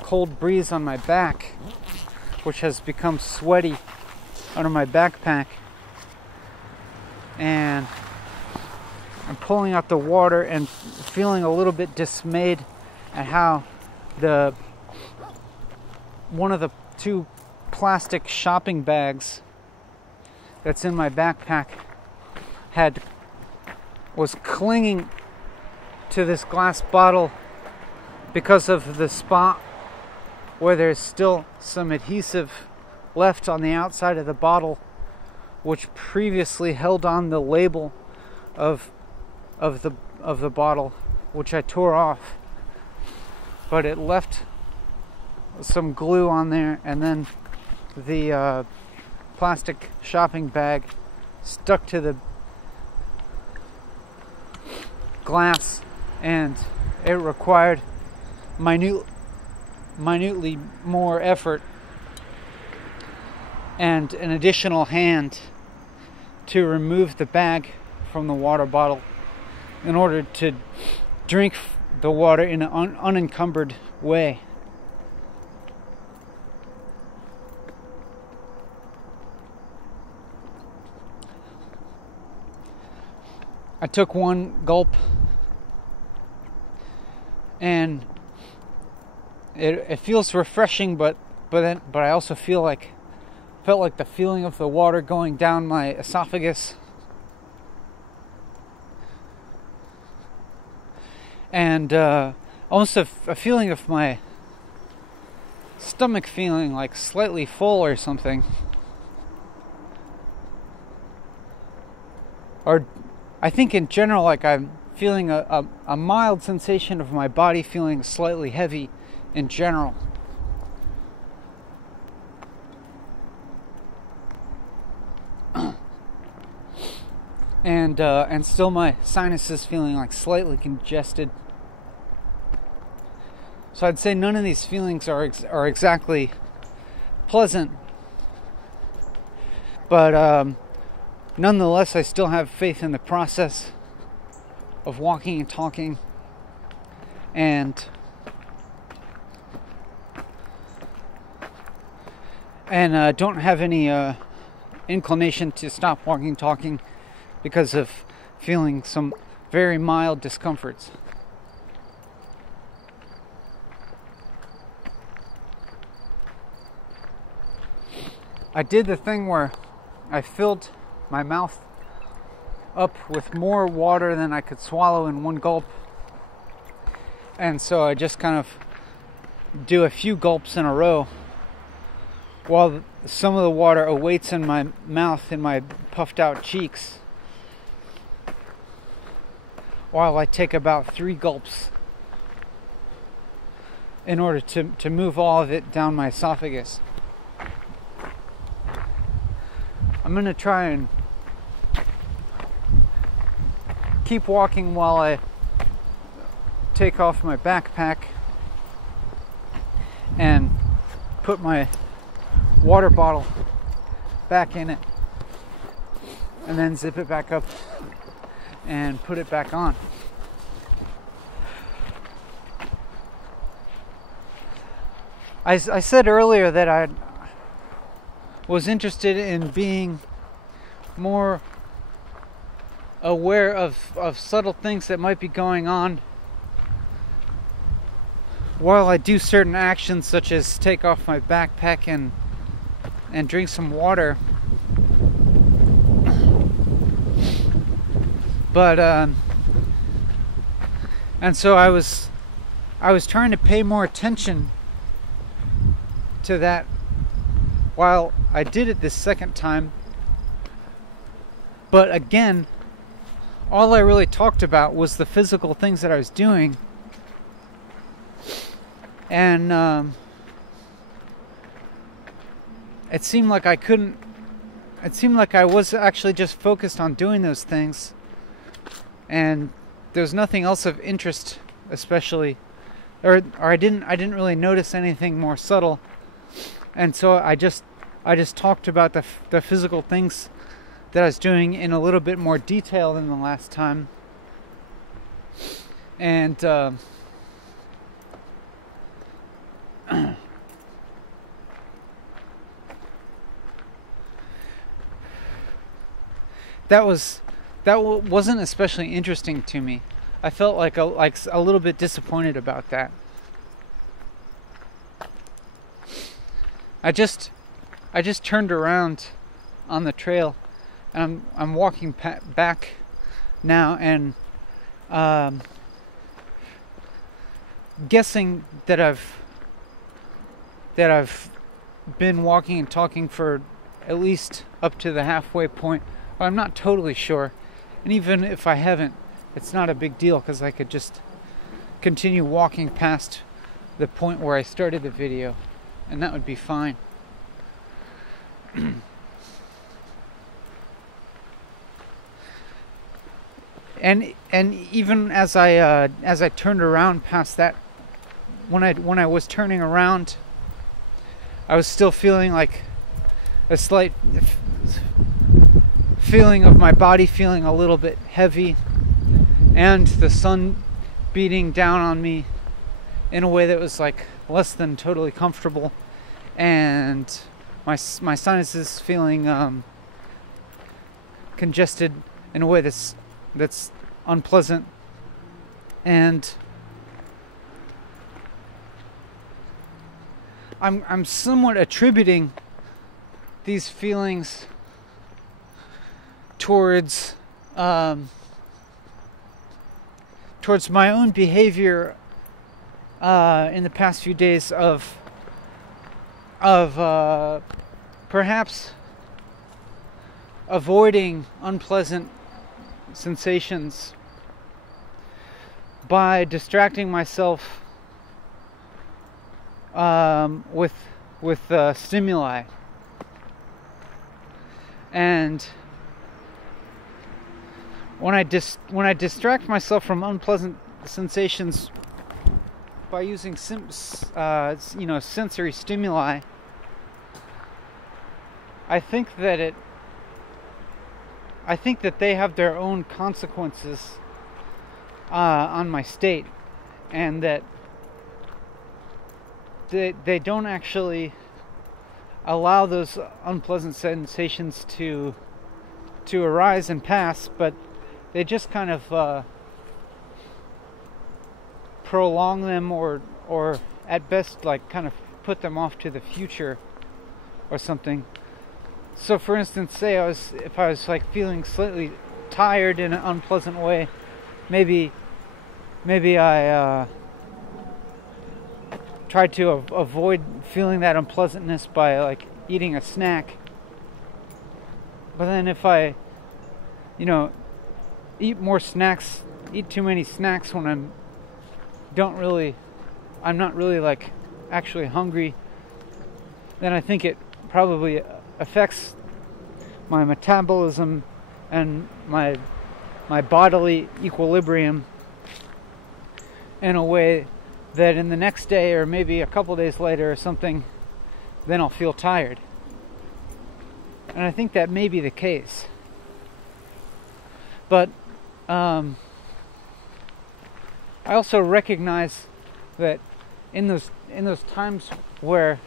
cold breeze on my back, which has become sweaty under my backpack. And I'm pulling out the water and feeling a little bit dismayed at how one of the two plastic shopping bags that's in my backpack was clinging to this glass bottle because of the spot where there's still some adhesive left on the outside of the bottle, which previously held on the label of the bottle, which I tore off, but it left some glue on there, and then the plastic shopping bag stuck to the glass, and it required minutely more effort and an additional hand to remove the bag from the water bottle in order to drink the water in an unencumbered way. I took one gulp, and it feels refreshing, but I also felt like the feeling of the water going down my esophagus, and almost a feeling of my stomach feeling like slightly full or something, or I think in general, like I'm feeling a mild sensation of my body feeling slightly heavy in general. And still my sinuses feeling like slightly congested. So I'd say none of these feelings are exactly pleasant, but nonetheless, I still have faith in the process of walking and talking, and don't have any inclination to stop walking and talking because of feeling some very mild discomforts. I did the thing where I filled my mouth up with more water than I could swallow in one gulp, and so I just kind of do a few gulps in a row while some of the water awaits in my mouth, in my puffed out cheeks, while I take about 3 gulps in order to move all of it down my esophagus. I'm going to try and keep walking while I take off my backpack and put my water bottle back in it, and then zip it back up and put it back on. I said earlier that I was interested in being more aware of subtle things that might be going on while I do certain actions, such as take off my backpack and drink some water. But and so I was trying to pay more attention to that while I did it this second time. But again, all I really talked about was the physical things that I was doing. And it seemed like I was actually just focused on doing those things, and there was nothing else of interest, especially, or I didn't really notice anything more subtle. And so I just talked about the physical things that I was doing in a little bit more detail than the last time. And that wasn't especially interesting to me. I felt like a little bit disappointed about that. I just turned around on the trail, and I'm walking back now, and guessing that I've been walking and talking for at least up to the halfway point. But I'm not totally sure, and even if I haven't, it's not a big deal, because I could just continue walking past the point where I started the video, and that would be fine. And even as I turned around past that, when I was turning around, I was still feeling like a slight feeling of my body feeling a little bit heavy, and the sun beating down on me in a way that was like less than totally comfortable, and my sinuses feeling congested in a way that's unpleasant. And I'm somewhat attributing these feelings towards my own behavior in the past few days of perhaps avoiding unpleasant sensations by distracting myself with stimuli. And when I distract myself from unpleasant sensations by using sensory stimuli, I think that they have their own consequences on my state, and that they don't actually allow those unpleasant sensations to arise and pass, but they just kind of prolong them, or at best like kind of put them off to the future or something. So for instance, say if I was like feeling slightly tired in an unpleasant way, maybe I tried to avoid feeling that unpleasantness by like eating a snack. But then if I eat more snacks eat too many snacks when I'm not really like actually hungry, then I think it probably affects my metabolism and my bodily equilibrium in a way that in the next day or maybe a couple days later or something, then I'll feel tired. And I think that may be the case. But I also recognize that in those times where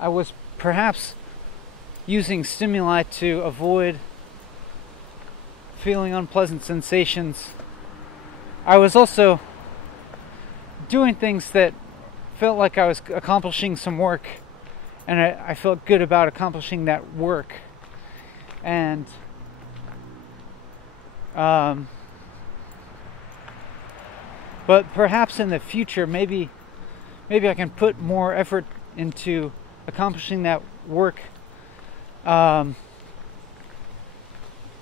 I was perhaps using stimuli to avoid feeling unpleasant sensations, I was also doing things that felt like I was accomplishing some work, and I felt good about accomplishing that work. And but perhaps in the future, maybe I can put more effort into accomplishing that work while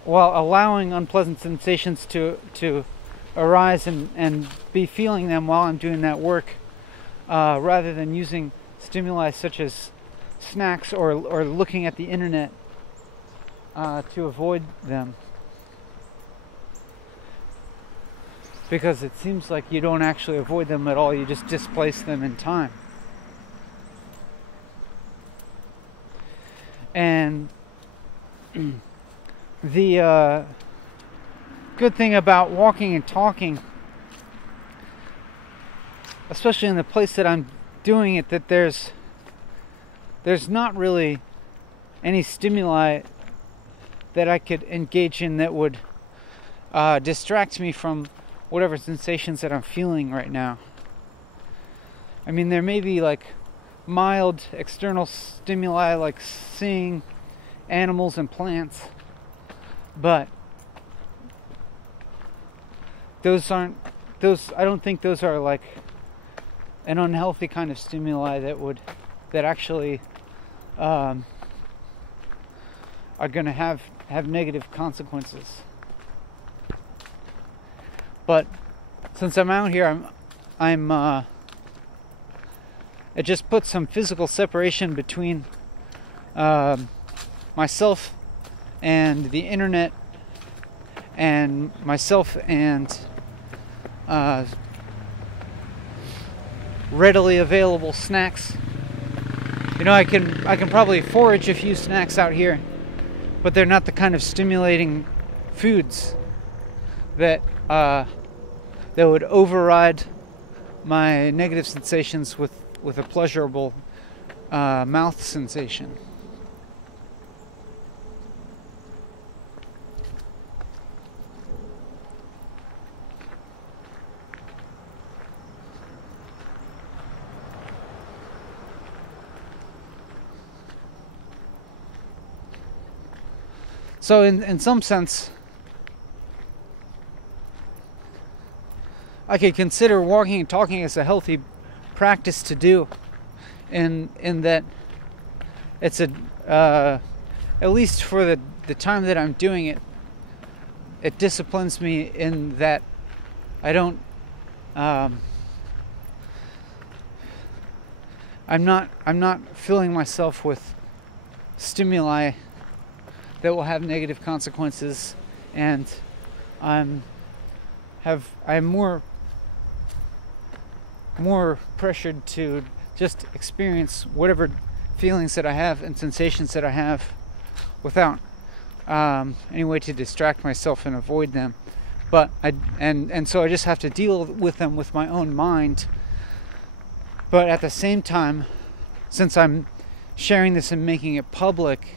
allowing unpleasant sensations to arise and be feeling them while I'm doing that work, rather than using stimuli such as snacks or looking at the internet to avoid them. Because it seems like you don't actually avoid them at all, you just displace them in time. And the good thing about walking and talking, especially in the place that I'm doing it, that there's not really any stimuli that I could engage in that would distract me from whatever sensations that I'm feeling right now. I mean, there may be like mild external stimuli like seeing animals and plants, but I don't think those are like an unhealthy kind of stimuli that actually are going to have negative consequences. But since I'm out here, it just puts some physical separation between myself and the internet, and myself and readily available snacks. You know, I can probably forage a few snacks out here, but they're not the kind of stimulating foods that would override my negative sensations with a pleasurable mouth sensation. So in some sense, I could consider walking and talking as a healthy practice to do, in that it's at least for the time that I'm doing it, it disciplines me in that I don't I'm not filling myself with stimuli that will have negative consequences, and I'm more pressured to just experience whatever feelings that I have and sensations that I have without any way to distract myself and avoid them. But so I just have to deal with them with my own mind. But at the same time, since I'm sharing this and making it public,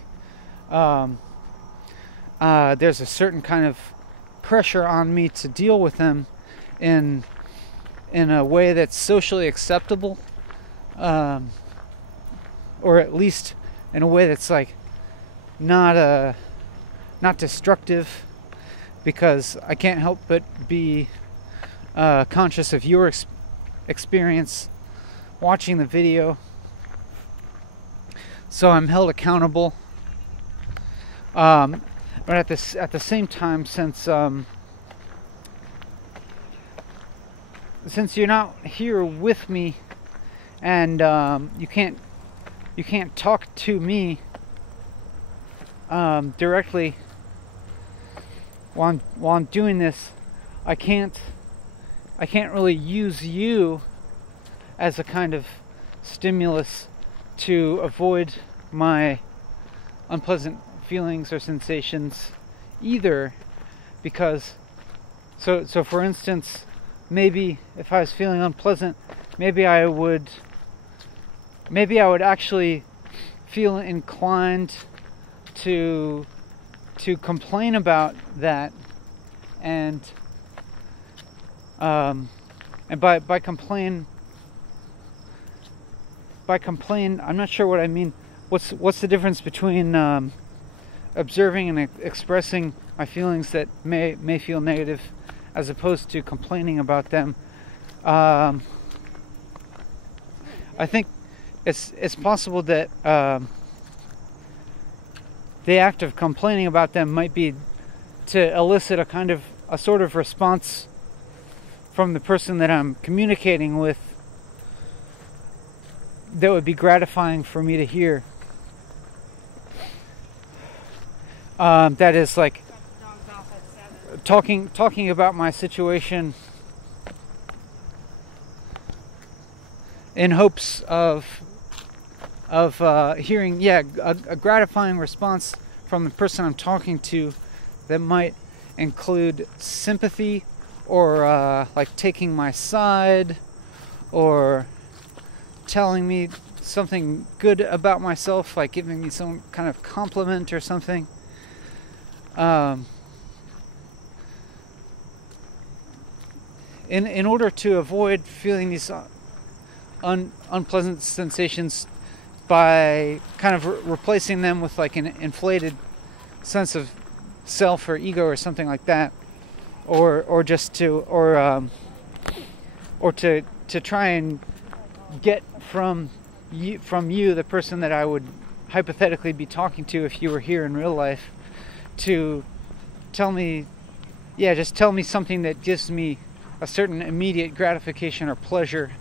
there's a certain kind of pressure on me to deal with them in a way that's socially acceptable, or at least in a way that's like not destructive, because I can't help but be conscious of your experience watching the video, so I'm held accountable. But at the same time, since since you're not here with me, and you can't talk to me directly while I'm doing this, I can't really use you as a kind of stimulus to avoid my unpleasant feelings or sensations either, because so for instance, maybe if I was feeling unpleasant, maybe I would actually feel inclined to complain about that, and by complain, I'm not sure what I mean. What's the difference between observing and expressing my feelings that may feel negative, as opposed to complaining about them? I think it's possible that the act of complaining about them might be to elicit a sort of response from the person that I'm communicating with that would be gratifying for me to hear. That is like talking about my situation in hopes of hearing a gratifying response from the person I'm talking to that might include sympathy, or like taking my side, or telling me something good about myself, like giving me some kind of compliment or something. In order to avoid feeling these unpleasant sensations by kind of replacing them with like an inflated sense of self or ego or something like that, or to try and get from you, the person that I would hypothetically be talking to if you were here in real life, to tell me something that gives me a certain immediate gratification or pleasure,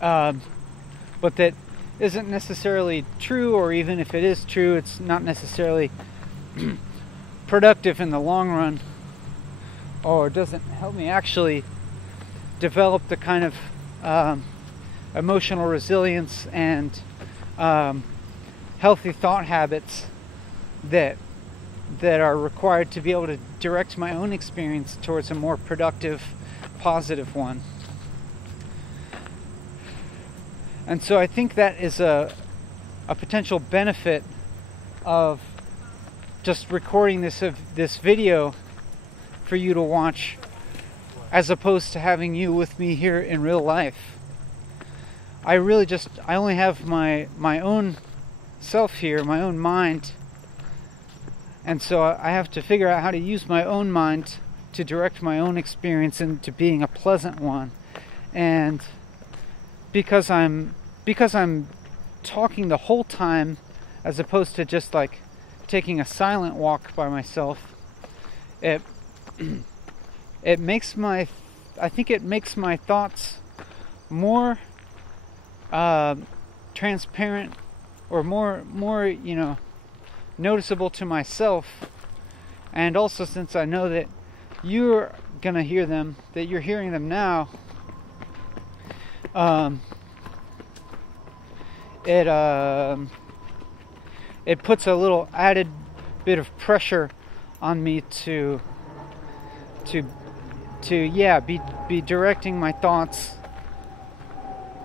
but that isn't necessarily true, or even if it is true, it's not necessarily productive in the long run, or doesn't help me actually develop the kind of emotional resilience and healthy thought habits that are required to be able to direct my own experience towards a more productive, positive one. And so I think that is a potential benefit of just recording this video for you to watch, as opposed to having you with me here in real life. I only have my own self here, my own mind, and so I have to figure out how to use my own mind to direct my own experience into being a pleasant one. And because I'm talking the whole time, as opposed to just like taking a silent walk by myself, it makes my thoughts more transparent, or more noticeable to myself. And also, since I know that you're gonna hear them, that you're hearing them now, it puts a little added bit of pressure on me to be directing my thoughts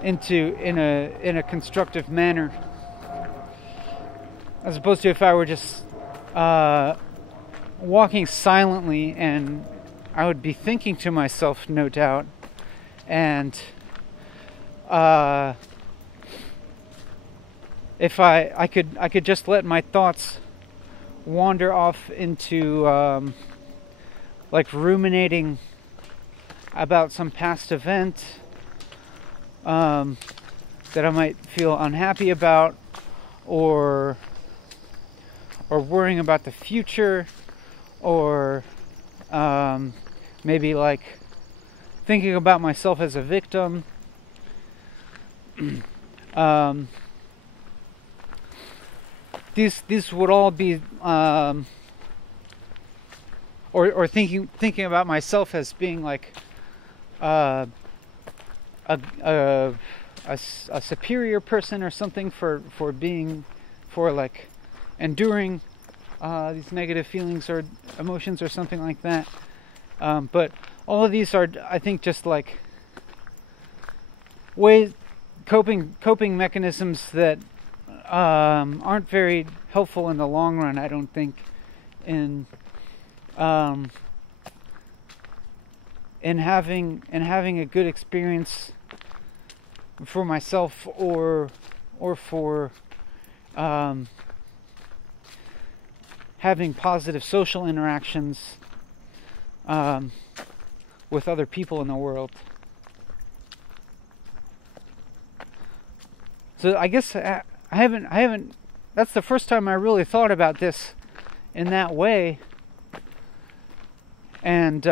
in a constructive manner, as opposed to if I were just walking silently, and I would be thinking to myself, no doubt, and if I could just let my thoughts wander off into like ruminating about some past event that I might feel unhappy about, or worrying about the future, or maybe like thinking about myself as a victim, these would all be, or thinking about myself as being like a superior person or something for like enduring these negative feelings or emotions or something like that. But all of these are, I think, just like coping mechanisms that aren't very helpful in the long run, I don't think, in having a good experience for myself or for having positive social interactions with other people in the world. So I guess I haven't. That's the first time I really thought about this in that way. And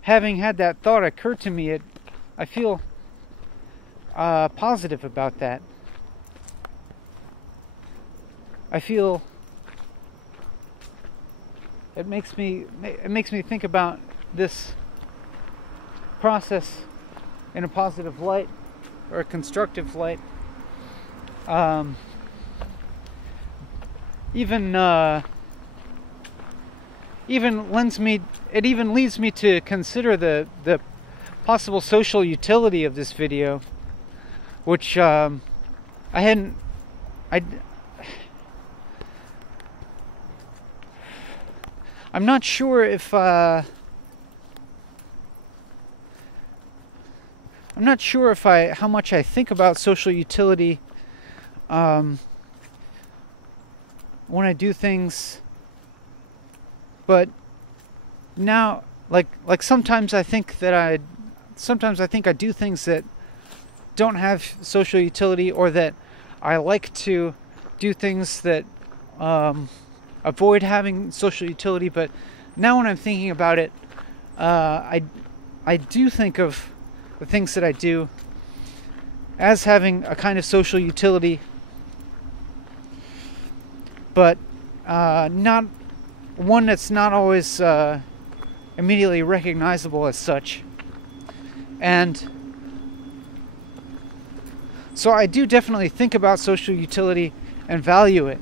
having had that thought occur to me, I feel positive about that. I feel it makes me think about this process in a positive light or a constructive light. Even leads me to consider the possible social utility of this video, which I'm not sure if how much I think about social utility when I do things, but now like sometimes I think I do things that don't have social utility, or that I like to do things that avoid having social utility. But now when I'm thinking about it, I do think of the things that I do as having a kind of social utility, but not one that's not always immediately recognizable as such. And so I do definitely think about social utility and value it.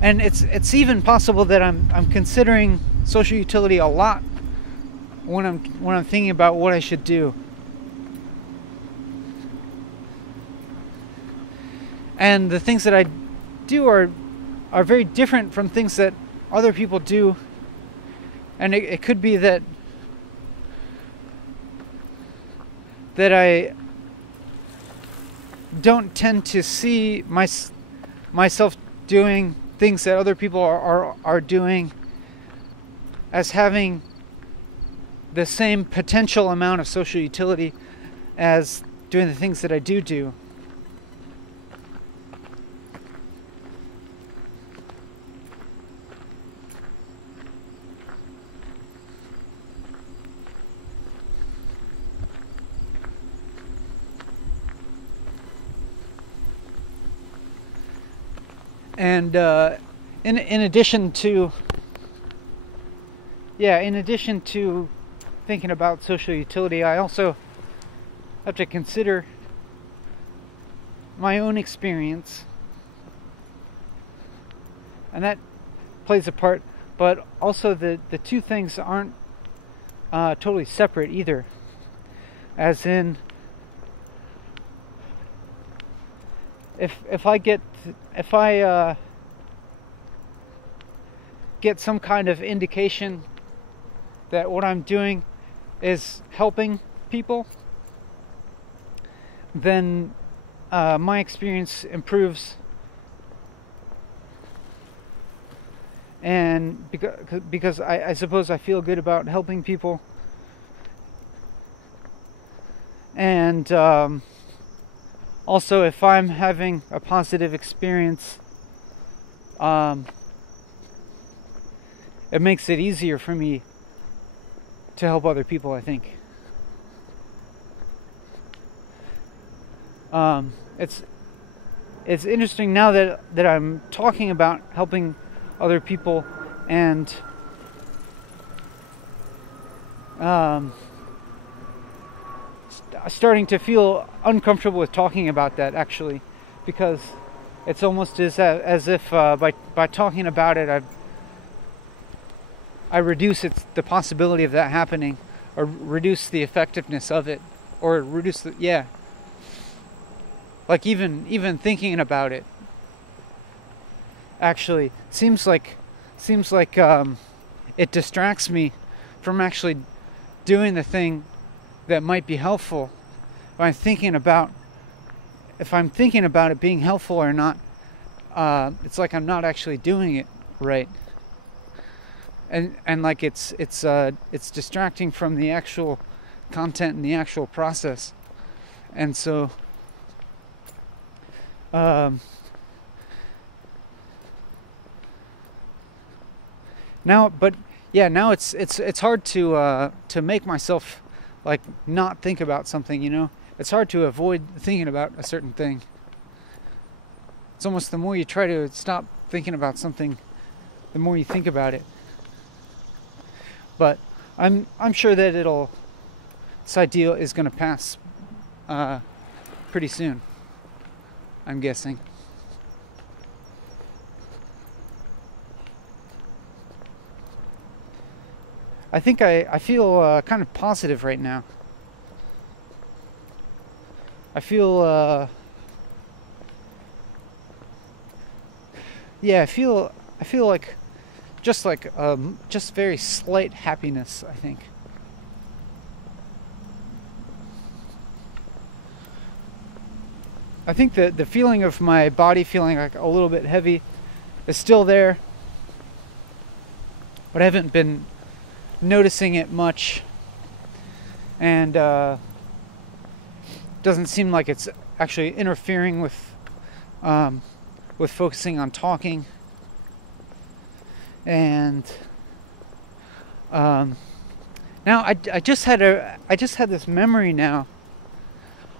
And it's even possible that I'm considering social utility a lot when I'm thinking about what I should do. And the things that I do are very different from things that other people do. And it could be that I don't tend to see myself doing things that other people are doing as having the same potential amount of social utility as doing the things that I do. And in addition to thinking about social utility, I also have to consider my own experience, and that plays a part. But also the two things aren't totally separate either. As in, if I get some kind of indication that what I'm doing is helping people, then my experience improves, and because I suppose I feel good about helping people, and also if I'm having a positive experience, it makes it easier for me to help other people, I think. It's interesting now that I'm talking about helping other people and starting to feel uncomfortable with talking about that, actually, because it's almost as if by talking about it, I reduce the possibility of that happening, or reduce the effectiveness of it, or reduce the like even thinking about it actually seems like it distracts me from actually doing the thing that might be helpful. If I'm thinking about it being helpful or not, it's like I'm not actually doing it right, and like it's distracting from the actual content and the actual process. And so now it's hard to make myself like not think about something, you know. It's hard to avoid thinking about a certain thing. It's almost the more you try to stop thinking about something, the more you think about it. But I'm sure that this idea is going to pass pretty soon, I'm guessing. I think I feel kind of positive right now. I feel I feel like just very slight happiness, I think. I think that the feeling of my body feeling like a little bit heavy is still there, but I haven't been noticing it much, and doesn't seem like it's actually interfering with focusing on talking. And now I just had this memory now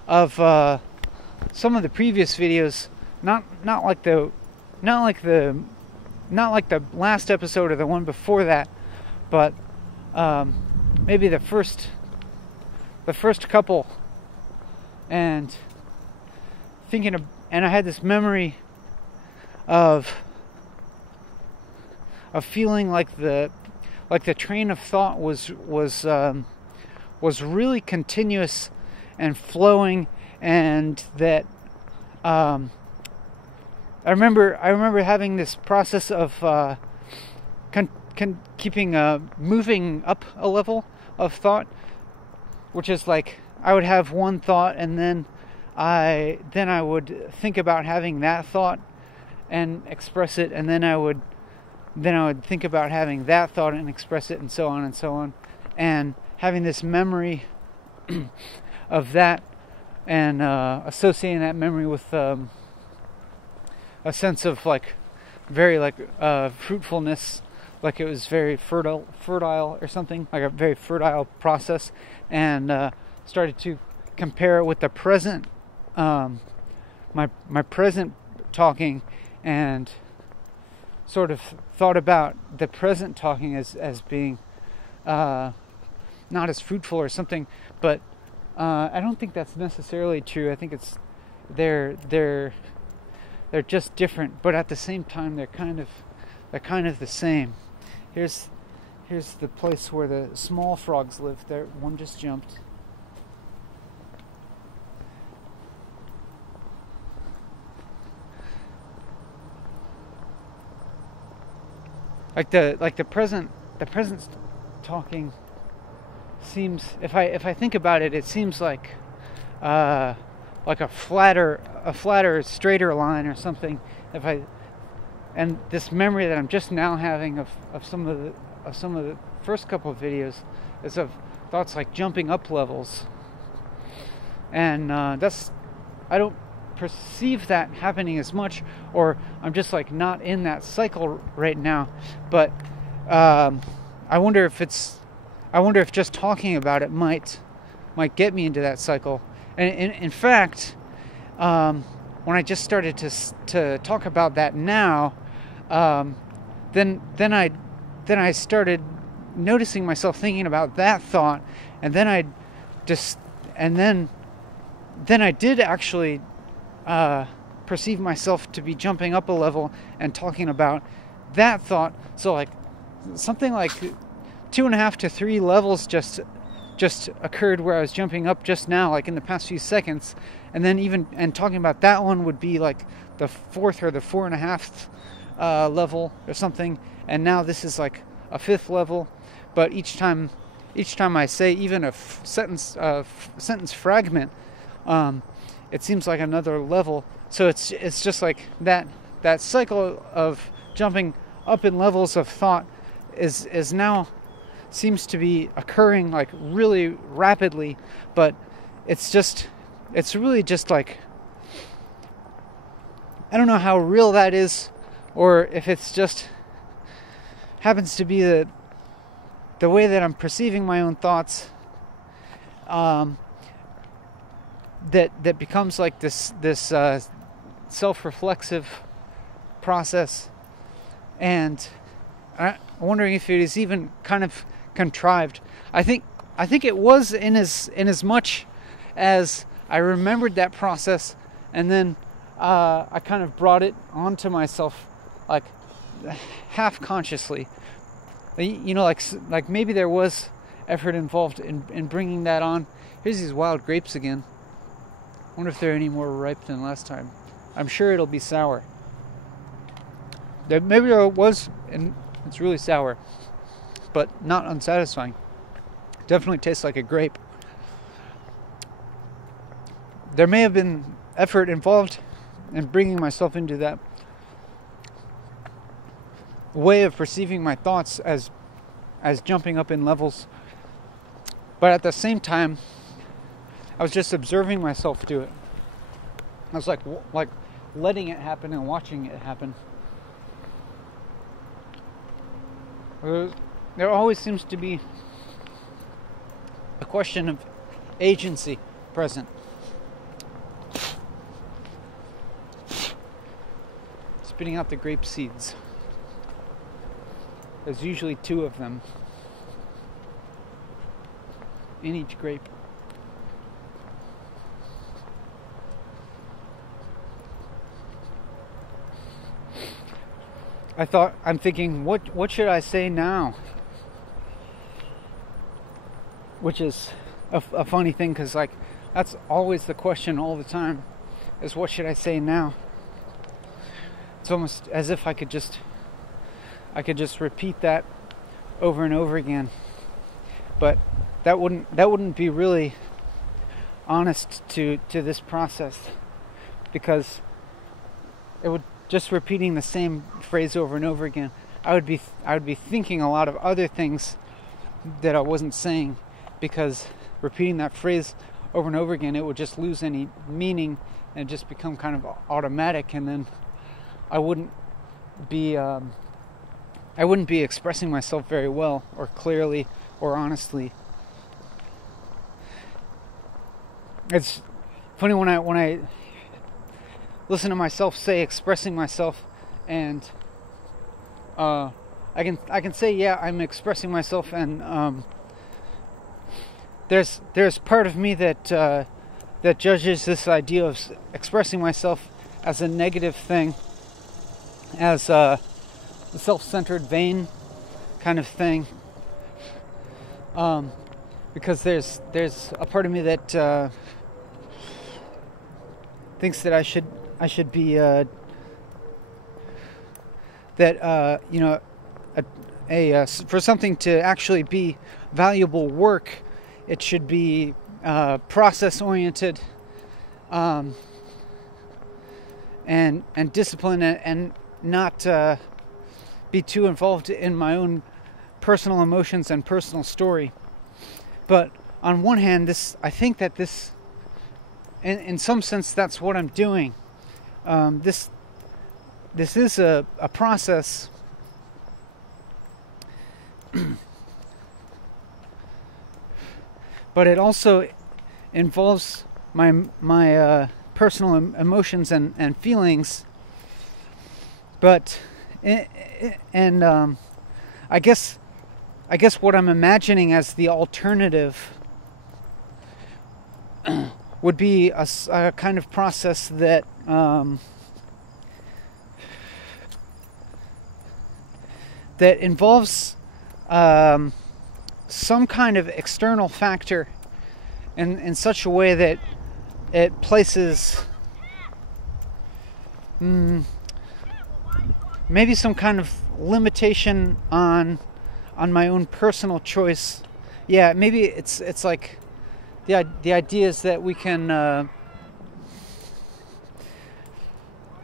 of some of the previous videos, not like the last episode or the one before that, but maybe the first couple, and I had this memory of feeling like the train of thought was really continuous and flowing, and that I remember having this process of keeping moving up a level of thought, which is like I would have one thought, and then I would think about having that thought and express it, and then I would think about having that thought and express it, and so on, and having this memory of that, and associating that memory with a sense of very fruitfulness, like it was very fertile or something, like a very fertile process, and started to compare it with the present, my present talking, and sort of thought about the present talking as being not as fruitful or something, but I don't think that's necessarily true. I think it's they're just different, but at the same time they're kind of the same. Here's the place where the small frogs live. There, one just jumped. Like the present talking seems, if I think about it, it seems like a flatter, straighter line or something. And this memory that I'm just now having of some of the first couple of videos is of thoughts like jumping up levels, and I don't perceive that happening as much, or I'm just like not in that cycle right now, but I wonder if just talking about it might get me into that cycle. And in fact, when I just started to talk about that now, then I started noticing myself thinking about that thought, and then I did actually perceive myself to be jumping up a level and talking about that thought. So like something like 2.5 to 3 levels just occurred where I was jumping up just now, like in the past few seconds, and then talking about that one would be like the 4th or the 4.5 level or something, and now this is like a 5th level. But each time I say even a sentence fragment, it seems like another level. So it's just like that cycle of jumping up in levels of thought is now seems to be occurring like really rapidly, but it's really just like, I don't know how real that is, or if it's just happens to be the way that I'm perceiving my own thoughts, that becomes like this self-reflexive process. And I'm wondering if it is even kind of contrived. I think it was in as much as I remembered that process, and then I kind of brought it onto myself, like half consciously. You know, like maybe there was effort involved in bringing that on. Here's these wild grapes again. I wonder if they're any more ripe than last time. I'm sure it'll be sour. Maybe there was, and it's really sour, but not unsatisfying. Definitely tastes like a grape. There may have been effort involved in bringing myself into that way of perceiving my thoughts as jumping up in levels, but at the same time I was just observing myself do it. I was like letting it happen and watching it happen. There always seems to be a question of agency present. Spitting out the grape seeds. There's usually 2 of them in each grape. I'm thinking, what should I say now? Which is a funny thing, because like that's always the question all the time, is what should I say now? It's almost as if I could just repeat that over and over again, but that wouldn't be really honest to this process, because it would just repeating the same phrase over and over again. I would be thinking a lot of other things that I wasn't saying, because repeating that phrase over and over again, it would just lose any meaning and just become kind of automatic, and then I wouldn't be expressing myself very well, or clearly, or honestly. It's funny when I listen to myself say expressing myself, and I can say, yeah, I'm expressing myself, and there's part of me that judges this idea of expressing myself as a negative thing, as a self-centered, vain kind of thing, because there's a part of me that thinks that I should be for something to actually be valuable work, it should be process oriented, and disciplined, and not be too involved in my own personal emotions and personal story. But on one hand, I think that this, in some sense, that's what I'm doing. This is a process but it also involves my personal emotions and feelings. But and I guess what I'm imagining as the alternative would be a kind of process that that involves some kind of external factor in such a way that it places maybe some kind of limitation on my own personal choice. Yeah, maybe it's like the idea is that we can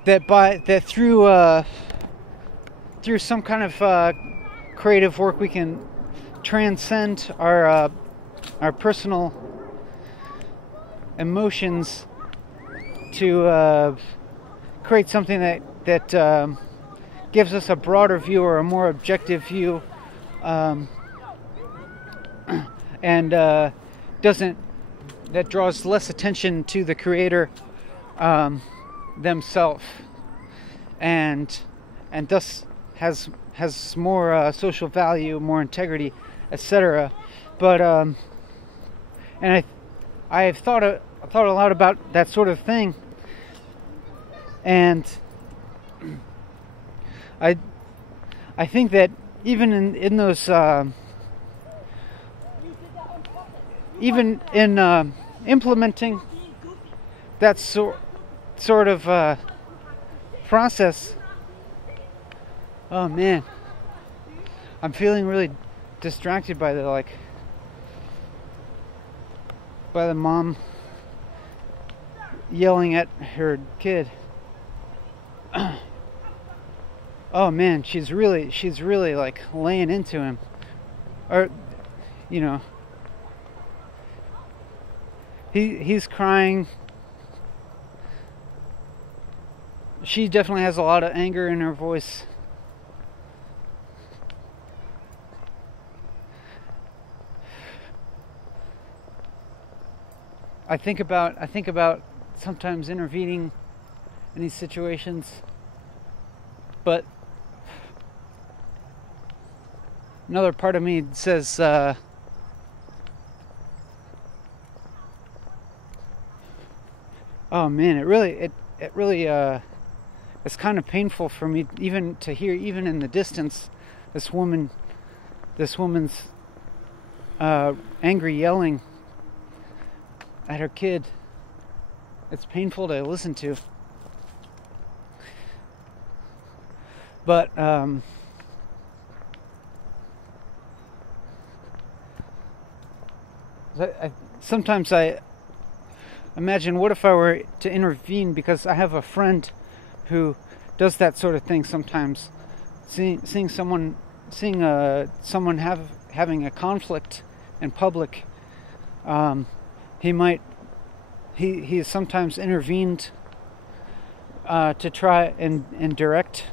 that through some kind of creative work we can transcend our personal emotions to create something that gives us a broader view or a more objective view, and that draws less attention to the creator themselves, and thus has more social value, more integrity, etc. But and I've thought a lot about that sort of thing, and I think that even in those even in implementing that sort of process. Oh man, I'm feeling really distracted by the mom yelling at her kid. Oh man, she's really like laying into him, or he's crying. She definitely has a lot of anger in her voice. I think about sometimes intervening in these situations, but another part of me says oh man, it really it's kind of painful for me even to hear, even in the distance, this woman's angry yelling at her kid. It's painful to listen to. But sometimes I imagine, what if I were to intervene, because I have a friend who does that sort of thing sometimes. Seeing someone having a conflict in public, he has sometimes intervened to try and direct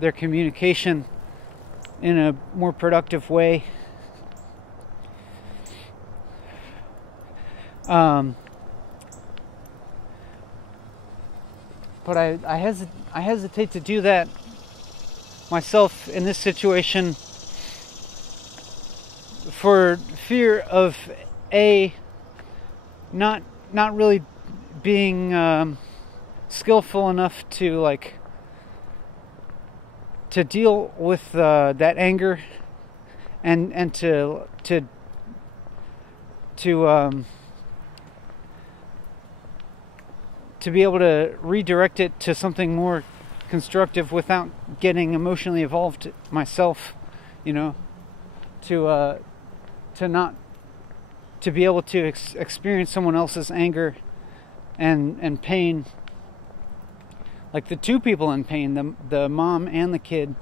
their communication in a more productive way. But I hesitate to do that myself in this situation for fear of not really being skillful enough to deal with that anger and to be able to redirect it to something more constructive without getting emotionally involved myself, to be able to experience someone else's anger and pain, like the two people in pain, the mom and the kid,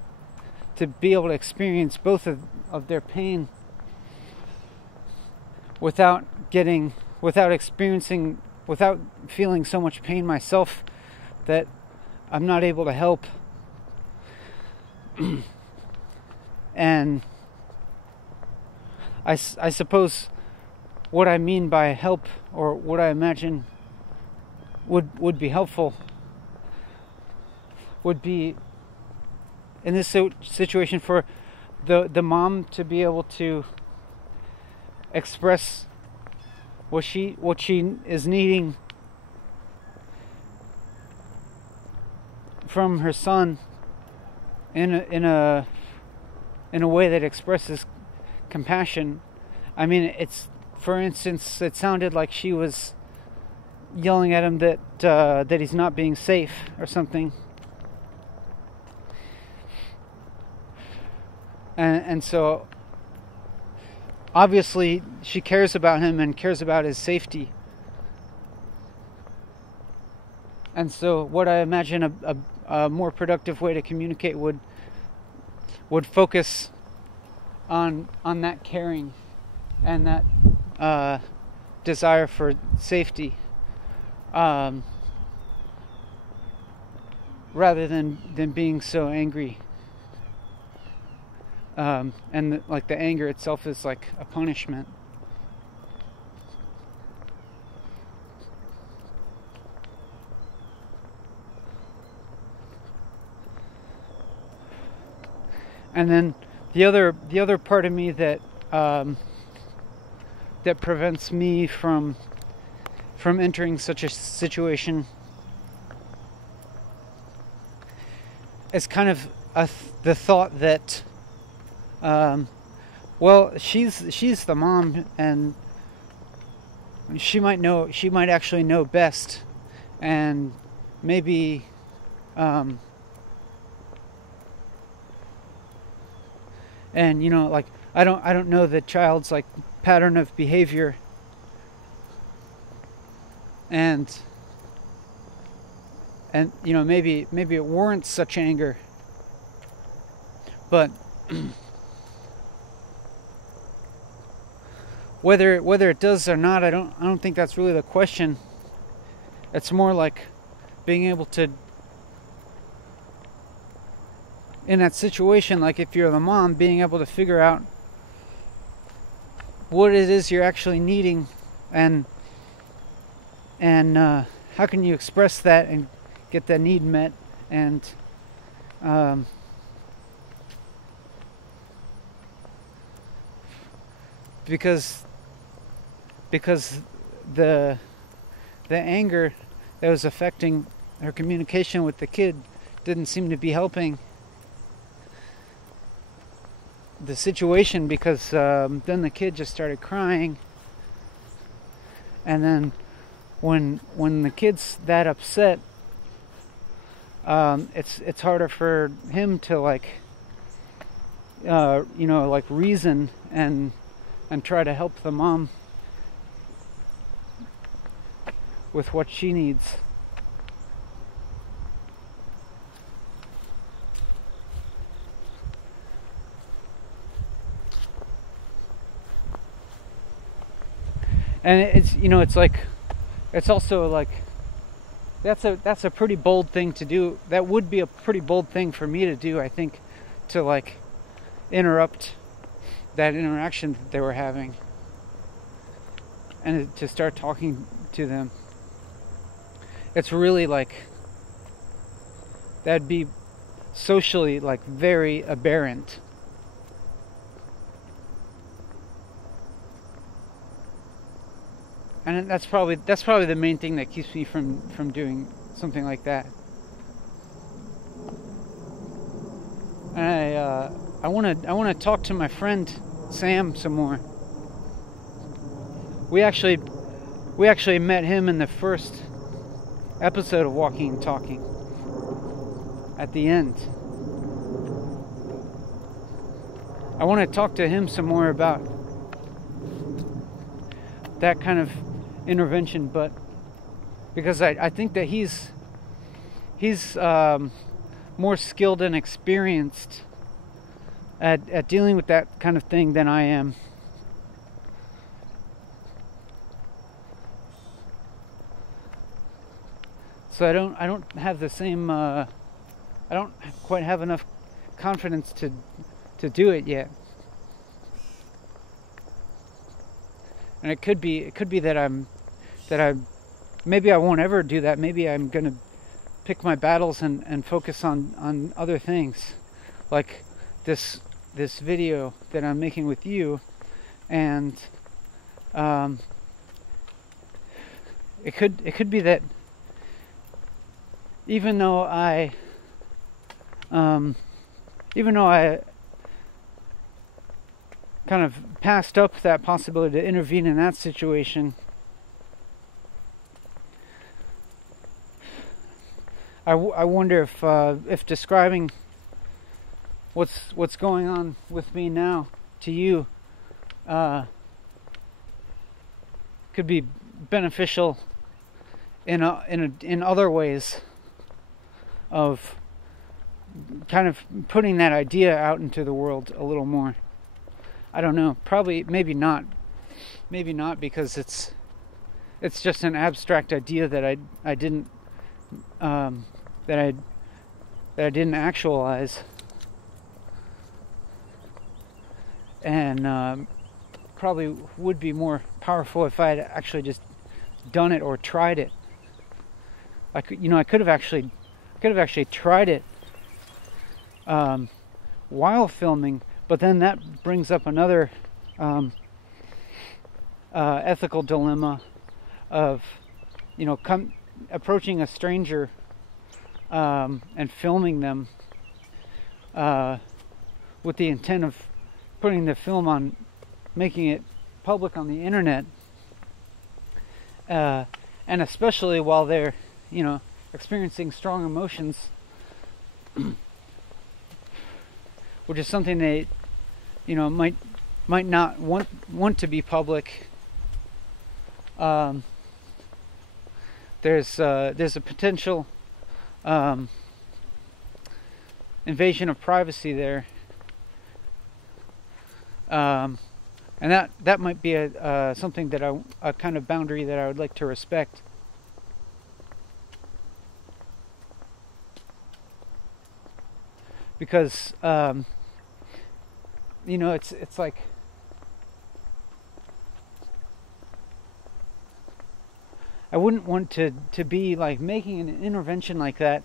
to be able to experience both of their pain without feeling so much pain myself that I'm not able to help. And I suppose what I mean by help, or what I imagine would be helpful, would be in this situation for the mom to be able to express what she is needing from her son in a way that expresses compassion. I mean, it's, for instance, it sounded like she was yelling at him that he's not being safe or something. And so obviously she cares about him and cares about his safety. And so what I imagine a more productive way to communicate would focus on that caring and that desire for safety, rather than being so angry. And like the anger itself is like a punishment. And then the other part of me that prevents me from entering such a situation is kind of the thought that well, she's the mom, and she might actually know best, and maybe and like I don't know the child's like pattern of behavior, and maybe it warrants such anger, but whether it does or not, I don't think that's really the question. It's more like being able to, in that situation, like if you're the mom, being able to figure out what it is you're actually needing, and how can you express that and get that need met, and because the anger that was affecting her communication with the kid didn't seem to be helping the situation, because then the kid just started crying, and then when the kid's that upset, it's harder for him to like reason and try to help the mom with what she needs. And it's like, it's also like, that's a pretty bold thing to do. That would be a pretty bold thing for me to do, I think, to like interrupt that interaction that they were having, and to start talking to them. It's really like, that'd be socially like very aberrant. And that's probably the main thing that keeps me from doing something like that. And I want to talk to my friend Sam some more. We actually met him in the first episode of Walking and Talking, at the end. I want to talk to him some more about that kind of intervention, but because I think that he's more skilled and experienced at dealing with that kind of thing than I am. So I don't have the same I don't quite have enough confidence to do it yet. And it could be that maybe I won't ever do that. Maybe I'm gonna pick my battles and focus on other things, like this video that I'm making with you, and it could be that even though I kind of passed up that possibility to intervene in that situation, I wonder if describing what's going on with me now to you could be beneficial in other ways of kind of putting that idea out into the world a little more. I don't know. Probably, maybe not. Maybe not, because it's just an abstract idea that I didn't actualize, and probably would be more powerful if I had actually just done it or tried it. I could have actually tried it while filming, but then that brings up another ethical dilemma of approaching a stranger and filming them with the intent of putting the film on, making it public on the internet, and especially while they're experiencing strong emotions, which is something they might not want to be public. There's a potential invasion of privacy there, and that might be something that a kind of boundary that I would like to respect. Because it's like I wouldn't want to be like making an intervention like that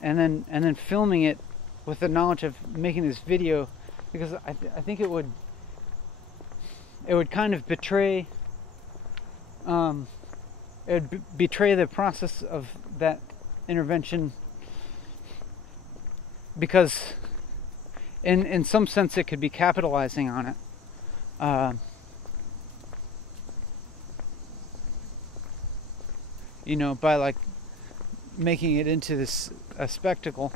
and then filming it with the knowledge of making this video, because I think it would kind of betray betray the process of that intervention, because in some sense it could be capitalizing on it. By like making it into this a spectacle.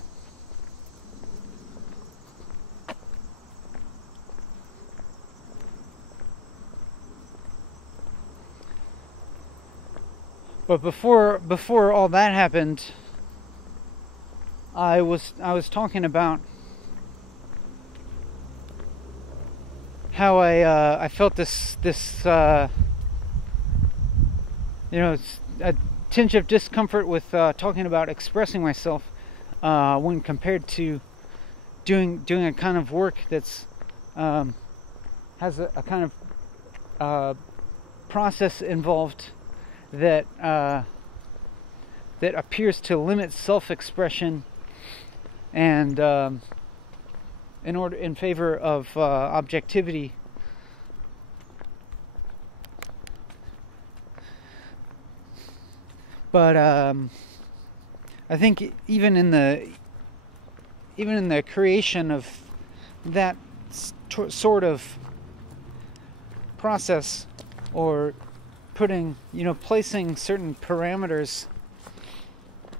But before all that happened, I was talking about how I felt this a tinge of discomfort with talking about expressing myself when compared to doing a kind of work that's has a kind of process involved that appears to limit self-expression and in favor of objectivity. But I think even in the creation of that sort of process, or placing certain parameters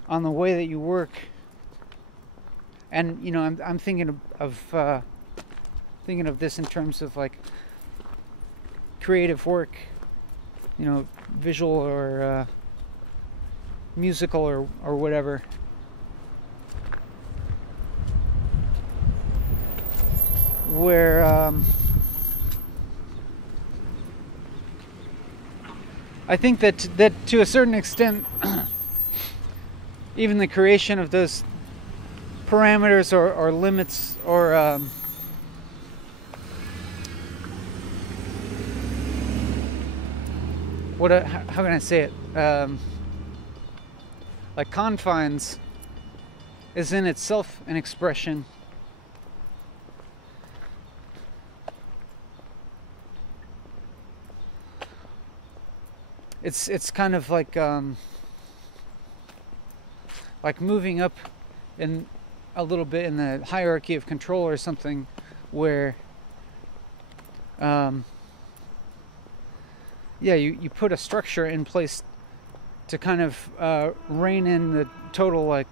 on the way that you work, and I'm thinking of this in terms of like creative work, visual or musical or whatever. Where I think that to a certain extent, even the creation of those parameters or limits or how can I say it? Like confines is in itself an expression. It's kind of like moving up in a little bit in the hierarchy of control or something, where you put a structure in place to kind of rein in the total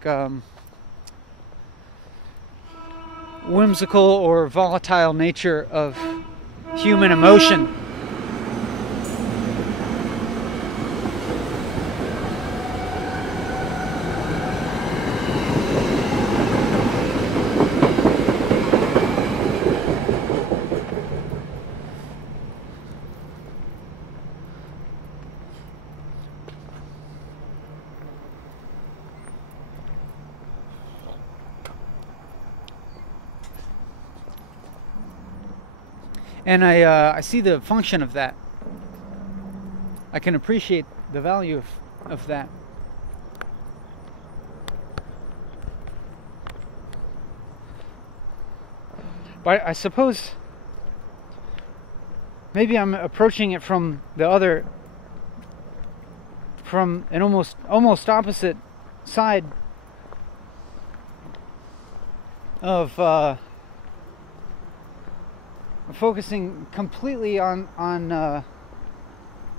whimsical or volatile nature of human emotion. And I see the function of that. I can appreciate the value of that. But I suppose maybe I'm approaching it from an almost opposite side of focusing completely on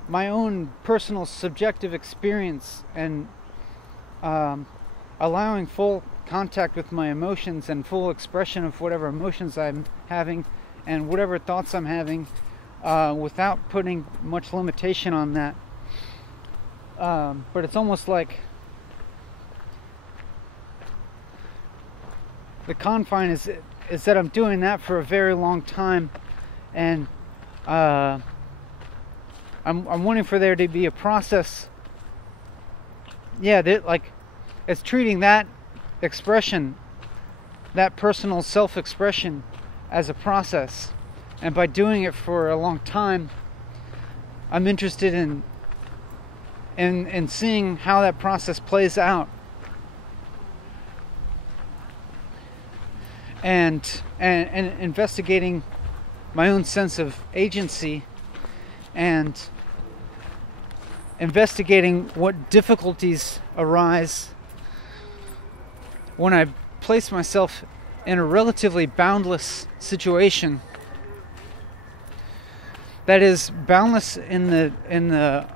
my own personal subjective experience and allowing full contact with my emotions and full expression of whatever emotions I'm having and whatever thoughts I'm having, without putting much limitation on that. But it's almost like the confine is that I'm doing that for a very long time, and I'm wanting for there to be a process. Yeah, it's treating that expression, that personal self-expression, as a process, and by doing it for a long time, I'm interested in seeing how that process plays out. And investigating my own sense of agency, and investigating what difficulties arise when I place myself in a relatively boundless situation. That is boundless in the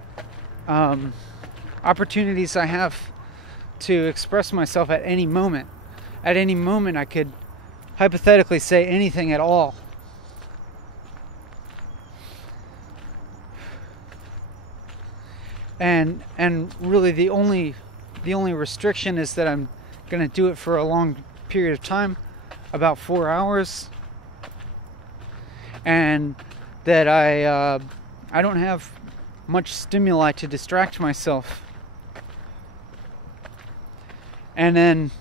opportunities I have to express myself at any moment. At any moment, I could hypothetically say anything at all. And really the only restriction is that I'm going to do it for a long period of time, about 4 hours, and that I don't have much stimuli to distract myself. And then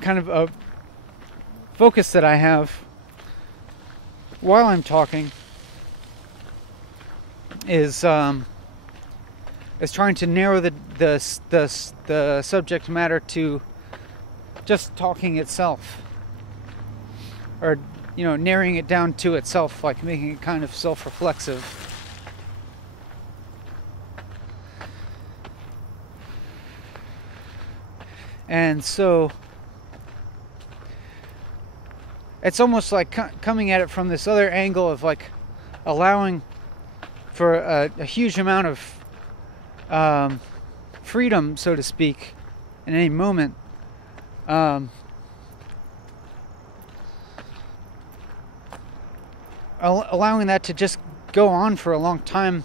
kind of a focus that I have while I'm talking is trying to narrow the subject matter to just talking itself, or narrowing it down to itself, like making it kind of self-reflexive. And so it's almost like coming at it from this other angle of like allowing for a huge amount of freedom, so to speak, in any moment. Allowing that to just go on for a long time,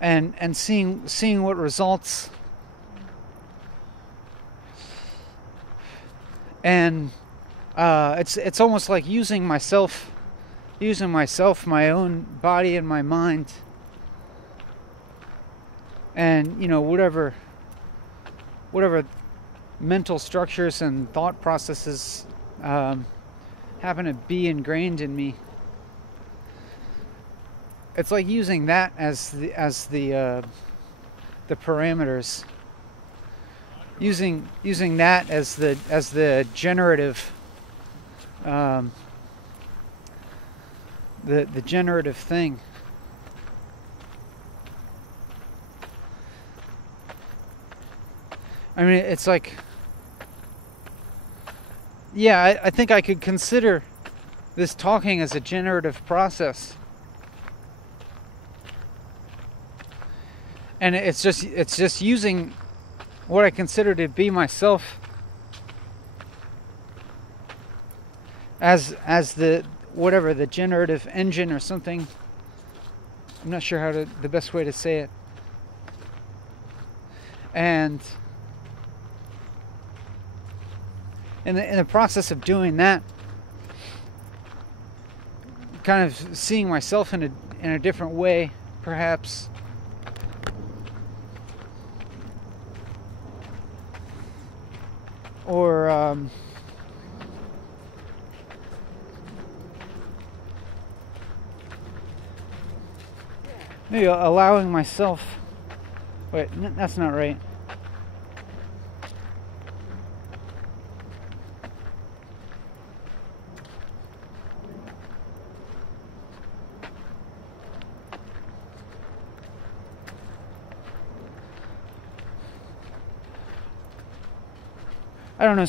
and seeing what results. And it's almost like using myself, my own body and my mind, and whatever mental structures and thought processes happen to be ingrained in me, it's like using that as the parameters. Using that as the generative the generative thing. I mean, it's like, yeah, I think I could consider this talking as a generative process. And it's just using what I consider to be myself as the whatever, the generative engine or something. I'm not sure the best way to say it. And in the process of doing that, kind of seeing myself in a different way, perhaps. Or maybe allowing myself. Wait, that's not right. I don't know.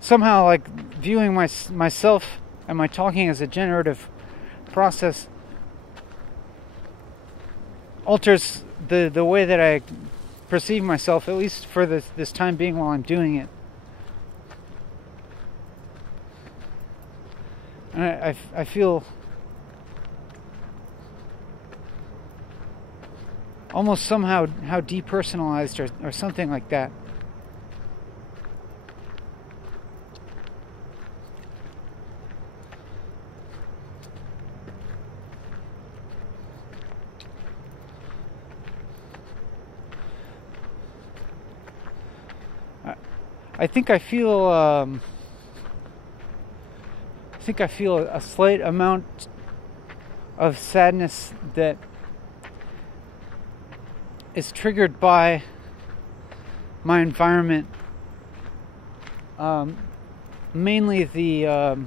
Somehow like viewing myself and my talking as a generative process alters the way that I perceive myself, at least for this time being while I'm doing it. And I feel almost somehow how depersonalized or something like that. I think I feel a slight amount of sadness that is triggered by my environment, mainly the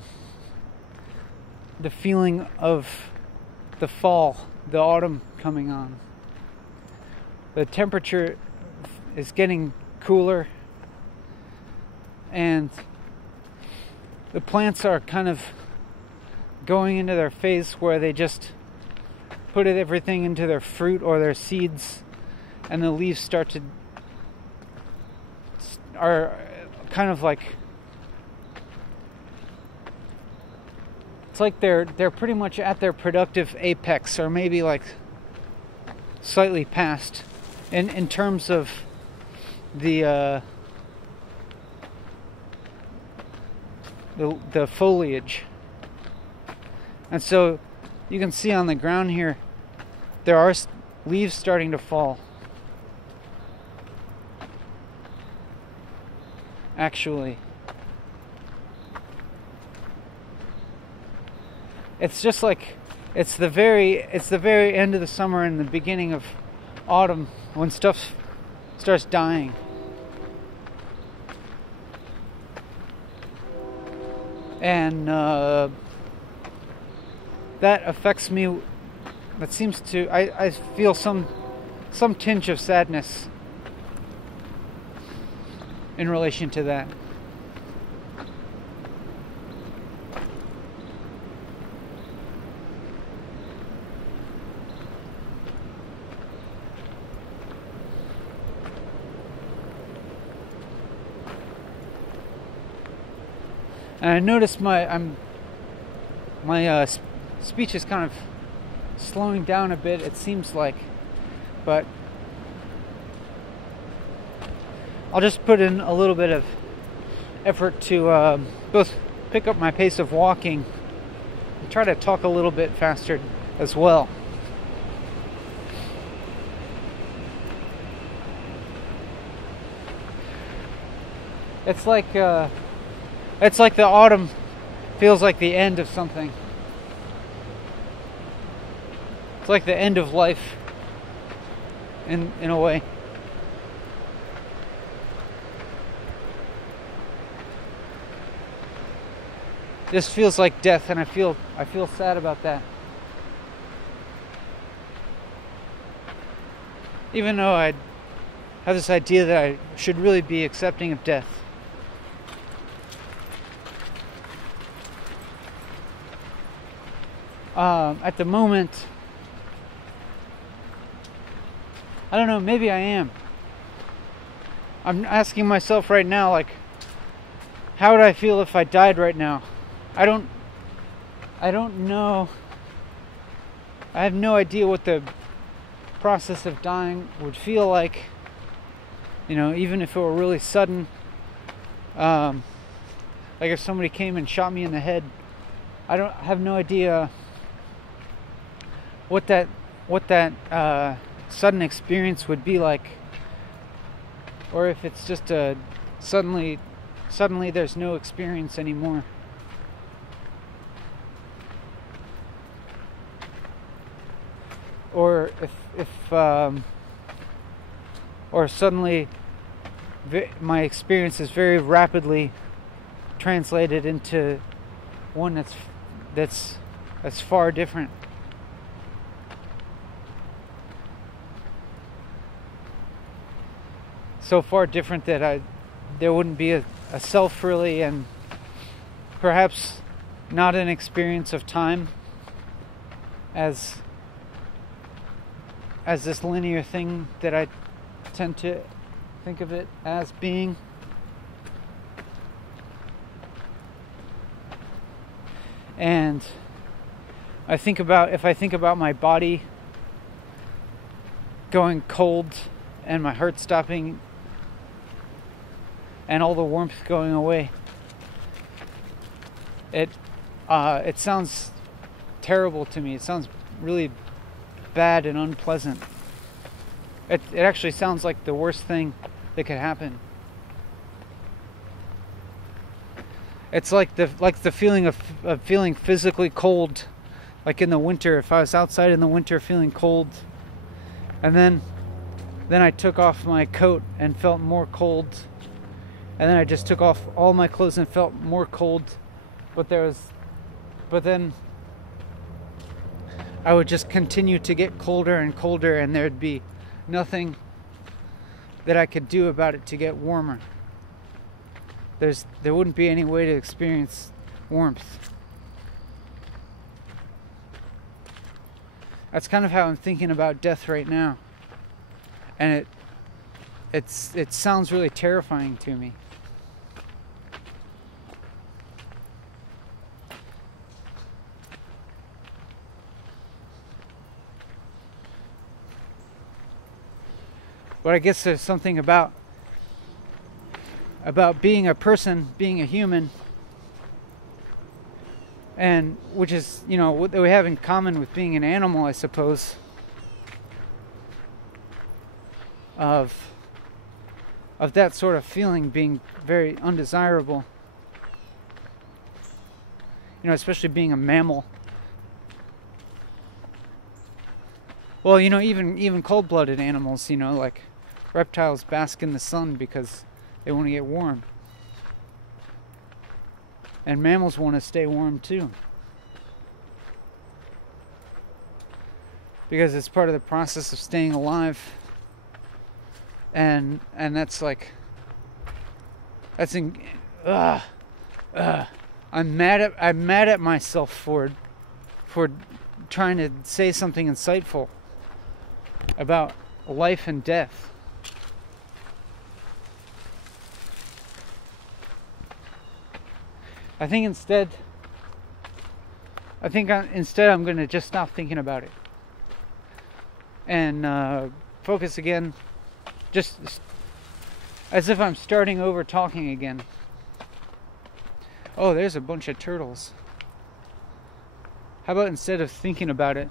feeling of the fall, the autumn coming on. The temperature is getting cooler, and the plants are kind of going into their phase where they just put everything into their fruit or their seeds, and the leaves are kind of like, it's like they're pretty much at their productive apex, or maybe like slightly past in terms of the foliage. And so you can see on the ground here there are leaves starting to fall. Actually, it's just like it's the very end of the summer and the beginning of autumn when stuff starts dying. And that affects me. That seems to, I feel some tinge of sadness in relation to that. And I noticed my speech is kind of slowing down a bit, it seems like, but I'll just put in a little bit of effort to both pick up my pace of walking and try to talk a little bit faster as well. It's like the autumn feels like the end of something. It's like the end of life in a way. This feels like death, and I feel sad about that. Even though I have this idea that I should really be accepting of death. At the moment, I don't know, maybe I am. I'm asking myself right now, like, how would I feel if I died right now? I don't know. I have no idea what the process of dying would feel like. You know, even if it were really sudden. Like if somebody came and shot me in the head, I have no idea what that sudden experience would be like, or if it's just a suddenly there's no experience anymore. Or or suddenly my experience is very rapidly translated into one that's far different. So far different that there wouldn't be a self really, and perhaps not an experience of time as this linear thing that I tend to think of it as being. And if I think about my body going cold and my heart stopping and all the warmth going away, it sounds terrible to me. It sounds really bad and unpleasant. It actually sounds like the worst thing that could happen. It's like the feeling of feeling physically cold, like in the winter. If I was outside in the winter feeling cold, and then I took off my coat and felt more cold, and then I just took off all my clothes and felt more cold, but then I would just continue to get colder and colder, and there'd be nothing that I could do about it to get warmer. There wouldn't be any way to experience warmth. That's kind of how I'm thinking about death right now. And it sounds really terrifying to me. But I guess there's something about being a person, being a human, and which is, you know, what we have in common with being an animal, I suppose, of that sort of feeling being very undesirable. You know, especially being a mammal. Well, you know, even cold-blooded animals, you know, like reptiles bask in the sun because they want to get warm. And mammals want to stay warm too. Because it's part of the process of staying alive. And that's like, I'm mad at myself for trying to say something insightful about life and death. I think instead I'm going to just stop thinking about it and focus again, just as if I'm starting over talking again. Oh, there's a bunch of turtles. How about instead of thinking about it,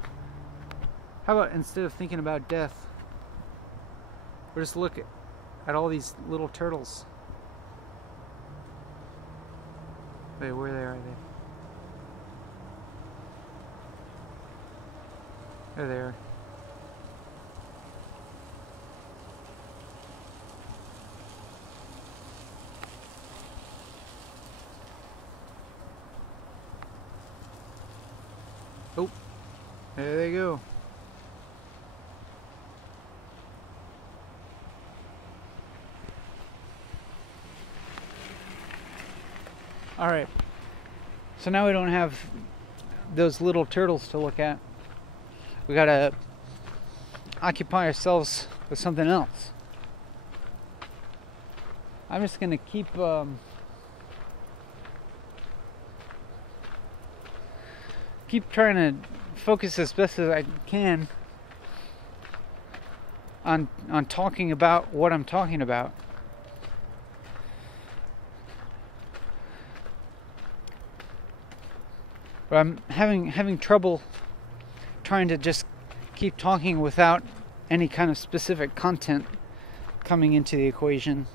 how about instead of thinking about death, we'll just look at all these little turtles. Wait, where are they? There they are. Oh, there they go. All right. So now we don't have those little turtles to look at. We gotta occupy ourselves with something else. I'm just gonna keep trying to focus as best as I can on talking about what I'm talking about. But I'm having trouble trying to just keep talking without any kind of specific content coming into the equation.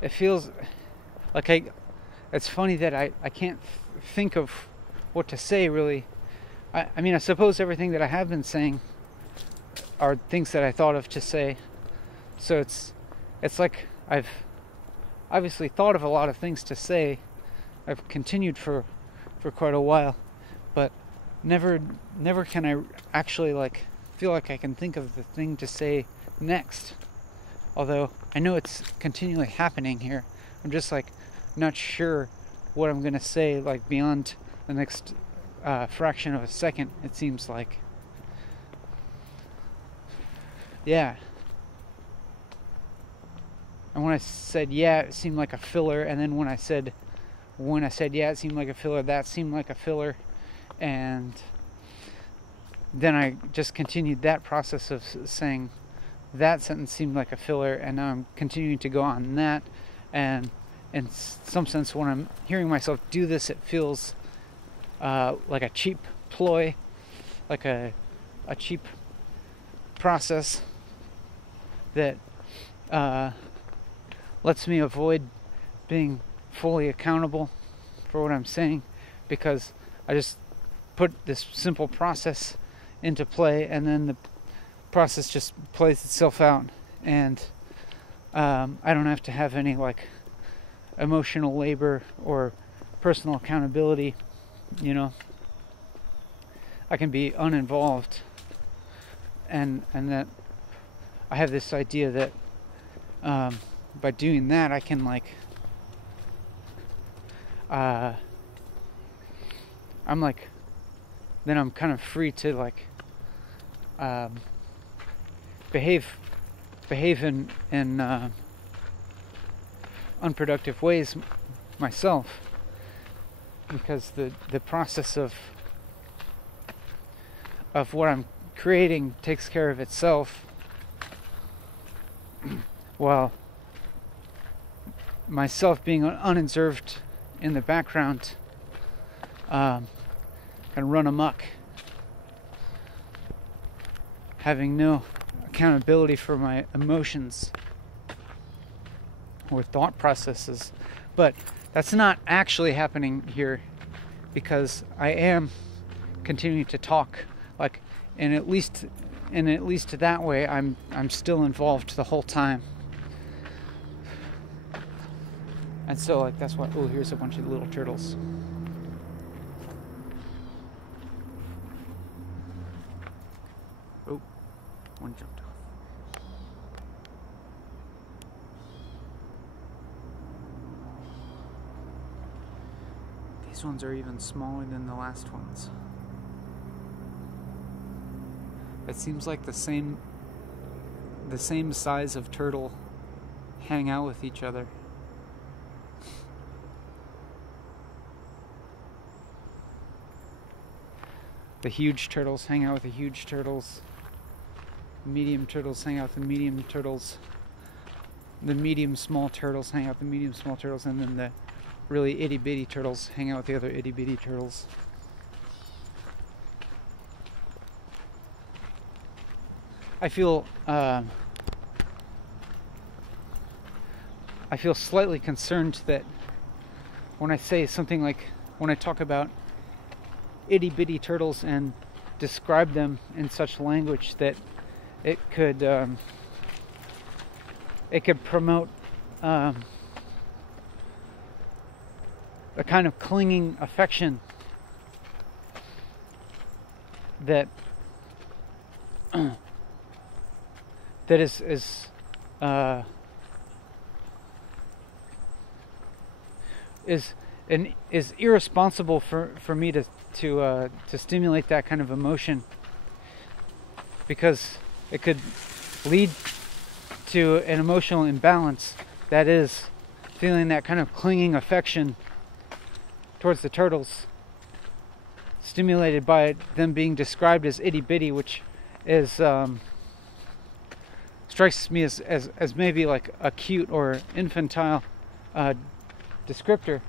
It feels like it's funny that I can't think of what to say, really. I mean, I suppose everything that I have been saying are things that I thought of to say. So it's like I've obviously thought of a lot of things to say. I've continued for quite a while, but never can I actually feel like I can think of the thing to say next. Although I know it's continually happening here. I'm just not sure what I'm gonna say beyond the next fraction of a second, it seems like. Yeah. And when I said yeah, it seemed like a filler, and then when I said yeah, it seemed like a filler, that seemed like a filler, and then I just continued that process of saying that sentence seemed like a filler, and now I'm continuing to go on that, and in some sense when I'm hearing myself do this, it feels like a cheap ploy, like a cheap process that lets me avoid being fully accountable for what I'm saying, because I just put this simple process into play, and then the process just plays itself out, and I don't have to have any emotional labor or personal accountability. I can be uninvolved, and that I have this idea that by doing that I can then I'm kind of free to behave in unproductive ways myself, because the process of what I'm creating takes care of itself, while myself being unobserved in the background can run amok, having no accountability for my emotions or thought processes. But that's not actually happening here, because I am continuing to talk, and at least that way I'm still involved the whole time. And so that's why, oh, here's a bunch of little turtles. Oh, one jumped off. These ones are even smaller than the last ones. It seems like the same size of turtle hang out with each other. The huge turtles hang out with the huge turtles. Medium turtles hang out with the medium turtles. The medium small turtles hang out with the medium small turtles, and then the really itty bitty turtles hang out with the other itty bitty turtles. I feel slightly concerned that when I say something like when I talk about itty bitty turtles and describe them in such language that it could promote a kind of clinging affection that that is irresponsible for me to stimulate that kind of emotion, because it could lead to an emotional imbalance, that is feeling that kind of clinging affection towards the turtles, stimulated by them being described as itty bitty, which is strikes me as maybe like a cute or infantile descriptor.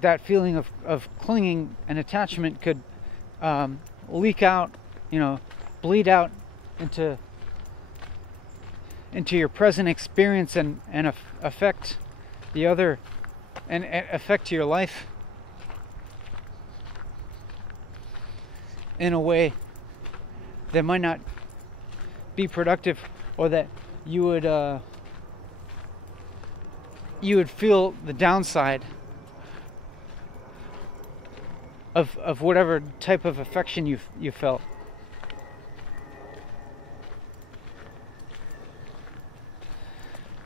That feeling of clinging and attachment could leak out, bleed out into your present experience and affect the other, and affect your life in a way that might not be productive, or that you would feel the downside of whatever type of affection you felt.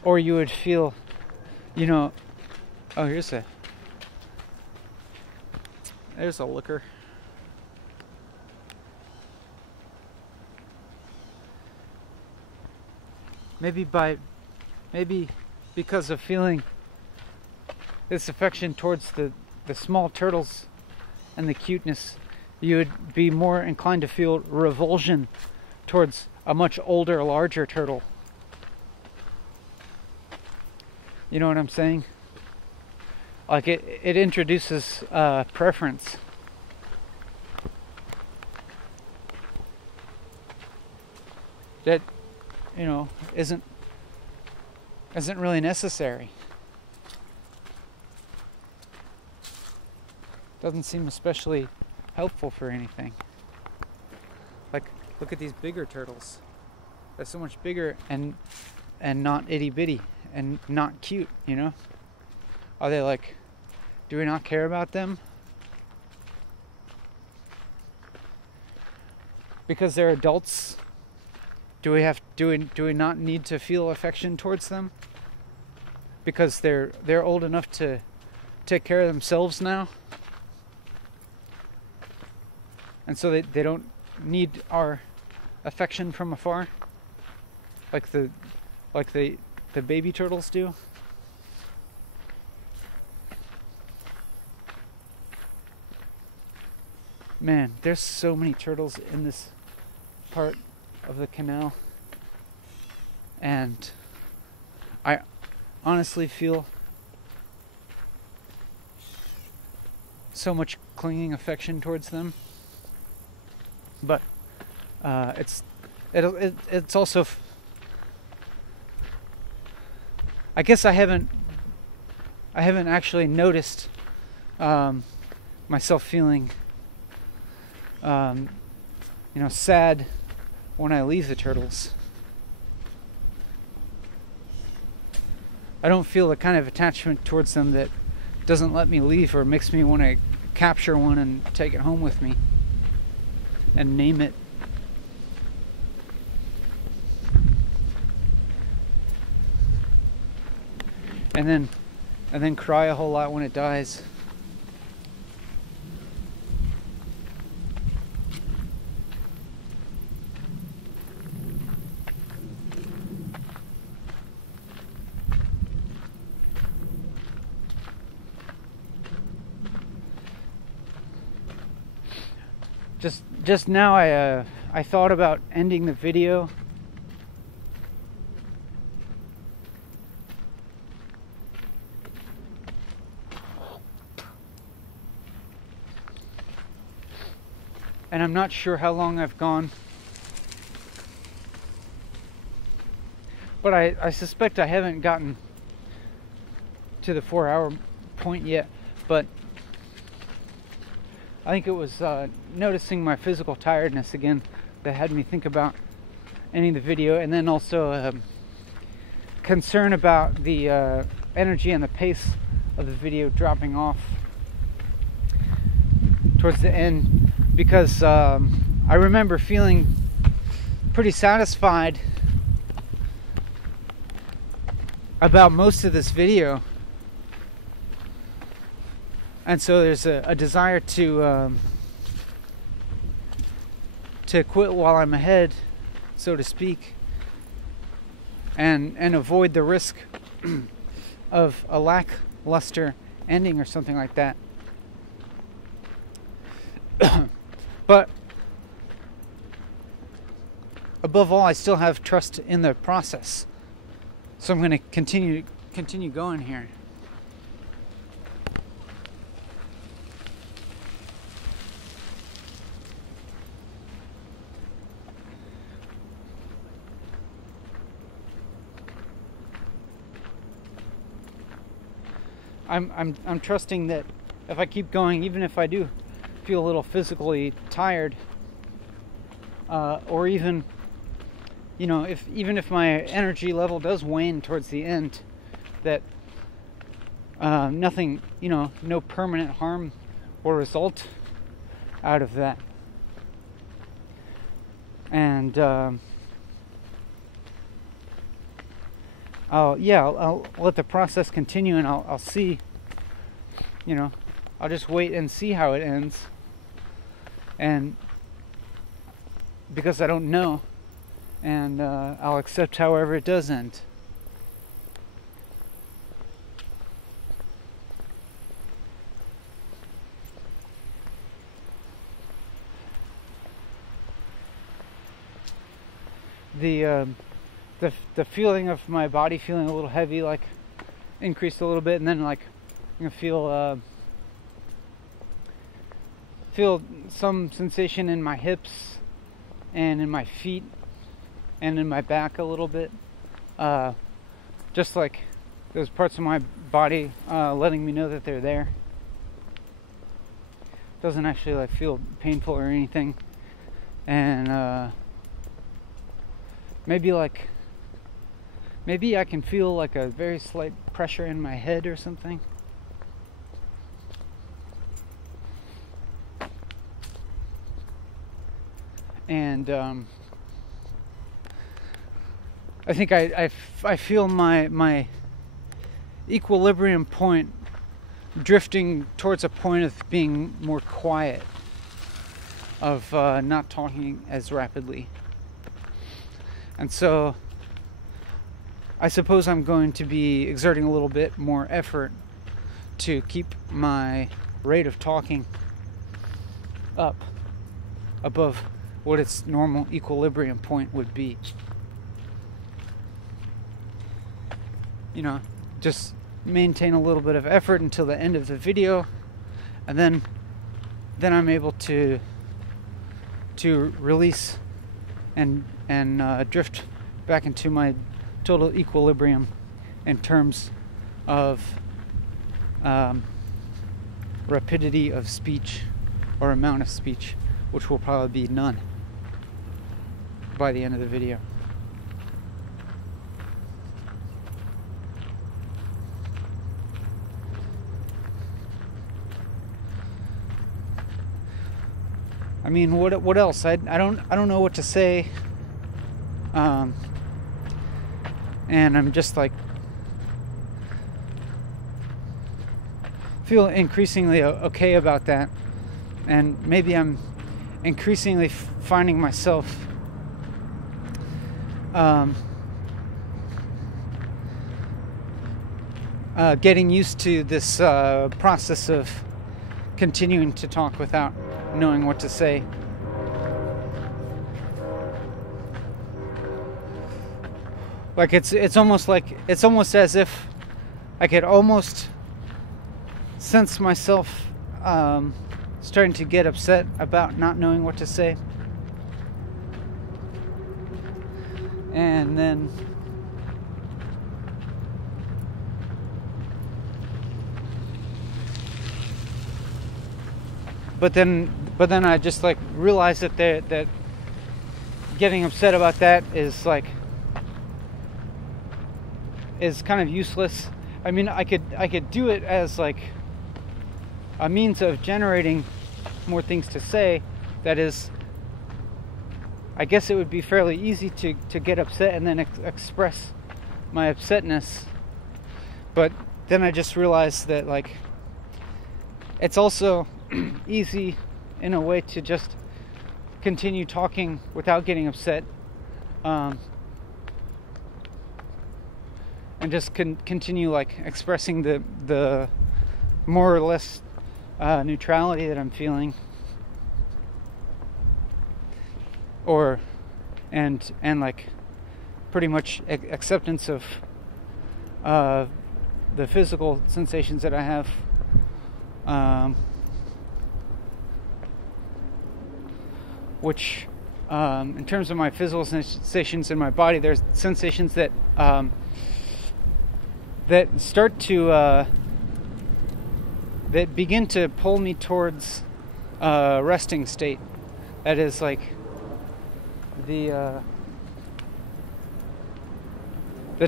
Or you would feel, oh, there's a looker. Maybe because of feeling this affection towards the small turtles and the cuteness, you would be more inclined to feel revulsion towards a much older, larger turtle. You know what I'm saying? Like it introduces preference. That, isn't really necessary. Doesn't seem especially helpful for anything. Like, look at these bigger turtles. They're so much bigger and not itty bitty and not cute, Are they like, do we not care about them? Because they're adults? Do we not need to feel affection towards them? Because they're old enough to take care of themselves now? And so they don't need our affection from afar, like the baby turtles do. Man, there's so many turtles in this part of the canal, and I honestly feel so much clinging affection towards them. But it's also, I guess I haven't actually noticed myself feeling sad when I leave the turtles. I don't feel the kind of attachment towards them that doesn't let me leave or makes me want to capture one and take it home with me and name it. And then cry a whole lot when it dies. Just now I thought about ending the video. And I'm not sure how long I've gone. But I suspect I haven't gotten to the 4-hour point yet. But I think it was noticing my physical tiredness again that had me think about ending the video, and then also concern about the energy and the pace of the video dropping off towards the end, because I remember feeling pretty satisfied about most of this video, and so there's a desire to quit while I'm ahead, so to speak, and avoid the risk of a lackluster ending or something like that. But above all, I still have trust in the process, so I'm going to continue going here. I'm trusting that if I keep going, even if I do feel a little physically tired, or even, even if my energy level does wane towards the end, that nothing, no permanent harm will result out of that. And I'll let the process continue, and I'll see, I'll just wait and see how it ends. And because I don't know, and I'll accept however it does end. The feeling of my body feeling a little heavy, like, increased a little bit, and then like I'm gonna feel some sensation in my hips and in my feet and in my back a little bit, just like those parts of my body letting me know that they're there. Doesn't actually like feel painful or anything, and maybe I can feel like a very slight pressure in my head or something. And I think I feel my equilibrium point drifting towards a point of being more quiet, of not talking as rapidly. And so I suppose I'm going to be exerting a little bit more effort to keep my rate of talking up above what its normal equilibrium point would be. Just maintain a little bit of effort until the end of the video, and then I'm able to release and drift back into my total equilibrium in terms of rapidity of speech or amount of speech, which will probably be none by the end of the video. I mean, what else? I don't know what to say. And I'm just like feel increasingly okay about that, and maybe I'm increasingly finding myself getting used to this process of continuing to talk without knowing what to say. Like it's almost as if I could almost sense myself starting to get upset about not knowing what to say. And then but then I just like realized that getting upset about that is kind of useless. I mean, I could do it as like a means of generating more things to say. That is, I guess it would be fairly easy to get upset and then express my upsetness. But then I just realized that like it's also easy in a way to just continue talking without getting upset, and just continue like expressing the more or less neutrality that I'm feeling, and like pretty much acceptance of the physical sensations that I have, which in terms of my physical sensations in my body, there's sensations that start to that begin to pull me towards a resting state. That is like the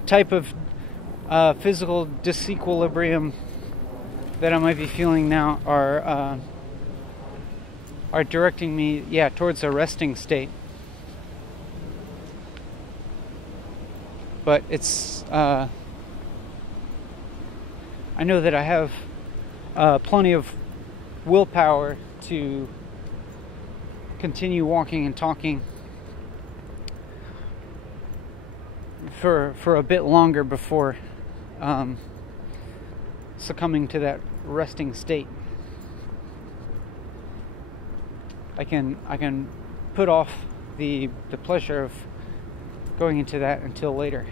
type of physical disequilibrium that I might be feeling now are directing me, towards a resting state. But it's I know that I have plenty of willpower to continue walking and talking for a bit longer before succumbing to that resting state. I can put off the pleasure of going into that until later,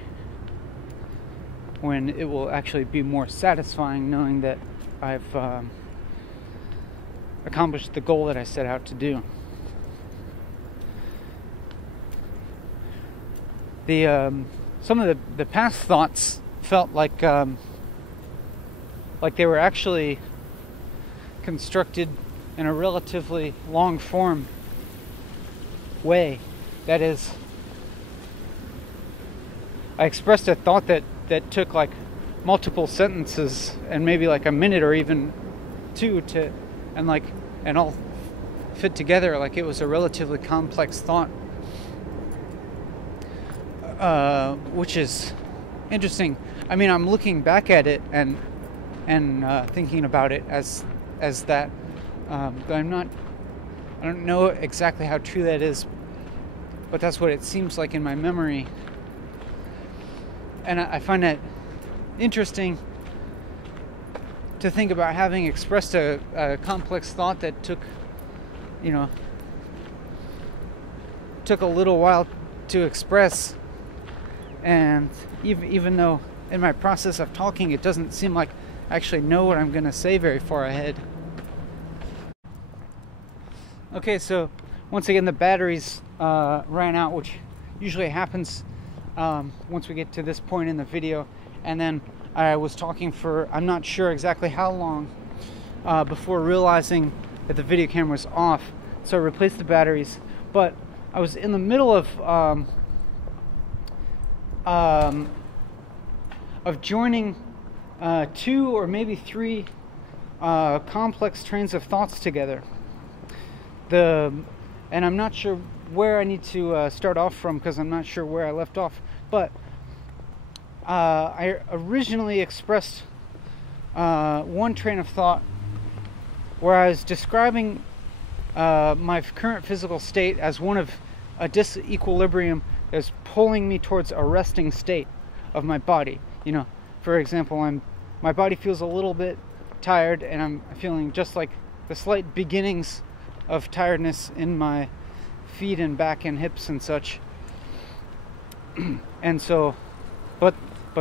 when it will actually be more satisfying knowing that I've accomplished the goal that I set out to do. Some of the past thoughts felt like they were actually constructed in a relatively long form way. That is, I expressed a thought that took like multiple sentences and maybe like a minute or even two and all fit together like it was a relatively complex thought, which is interesting. I mean, I'm looking back at it and thinking about it as that, but I don't know exactly how true that is, but that's what it seems like in my memory. And I find that interesting to think about having expressed a complex thought that took a little while to express, and even though in my process of talking it doesn't seem like I actually know what I'm going to say very far ahead. Okay, so once again the batteries ran out, which usually happens once we get to this point in the video, and then I was talking for I'm not sure exactly how long before realizing that the video camera was off, so I replaced the batteries. But I was in the middle of joining 2 or maybe 3 complex trains of thoughts together. And I'm not sure where I need to start off from, because I'm not sure where I left off. But I originally expressed one train of thought where I was describing my current physical state as one of a disequilibrium that's pulling me towards a resting state of my body. For example, my body feels a little bit tired, and I'm feeling just like the slight beginnings of tiredness in my feet and back and hips and such. And so, but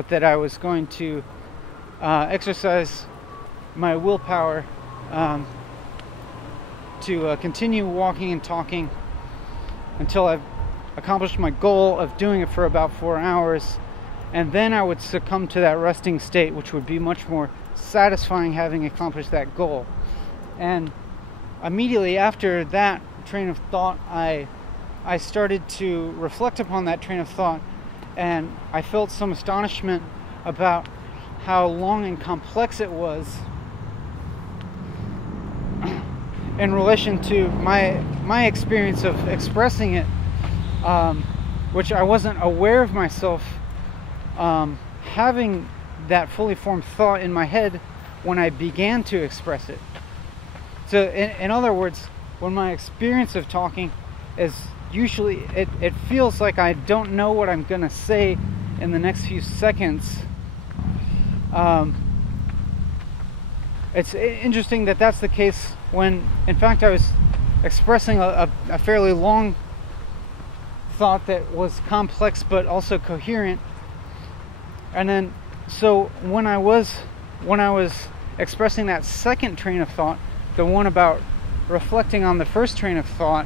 that I was going to exercise my willpower to continue walking and talking until I've accomplished my goal of doing it for about 4 hours, and then I would succumb to that resting state, which would be much more satisfying having accomplished that goal. And immediately after that train of thought, I started to reflect upon that train of thought, and I felt some astonishment about how long and complex it was in relation to my experience of expressing it, which I wasn't aware of myself having that fully formed thought in my head when I began to express it. So in other words, when my experience of talking is usually, it feels like I don't know what I'm going to say in the next few seconds. It's interesting that that's the case when, in fact, I was expressing a fairly long thought that was complex but also coherent. And then, so when I was expressing that second train of thought, the one about reflecting on the first train of thought,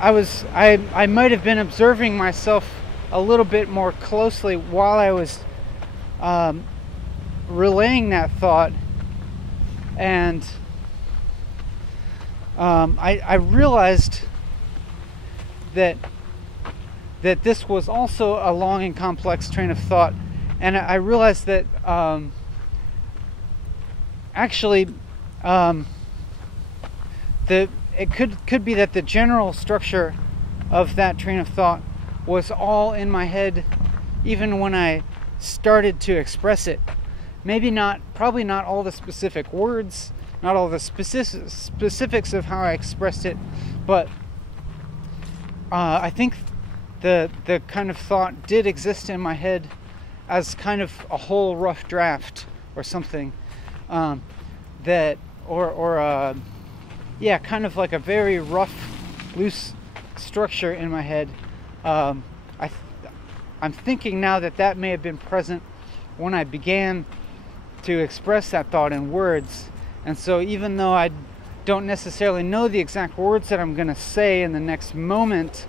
I might have been observing myself a little bit more closely while I was relaying that thought, and I realized that this was also a long and complex train of thought, and I realized that actually it could be that the general structure of that train of thought was all in my head even when I started to express it. Probably not all the specific words, not all the specifics of how I expressed it, but I think the kind of thought did exist in my head as kind of a whole rough draft or something, kind of like a very rough, loose structure in my head. I'm thinking now that may have been present when I began to express that thought in words. And so even though I don't necessarily know the exact words that I'm going to say in the next moment,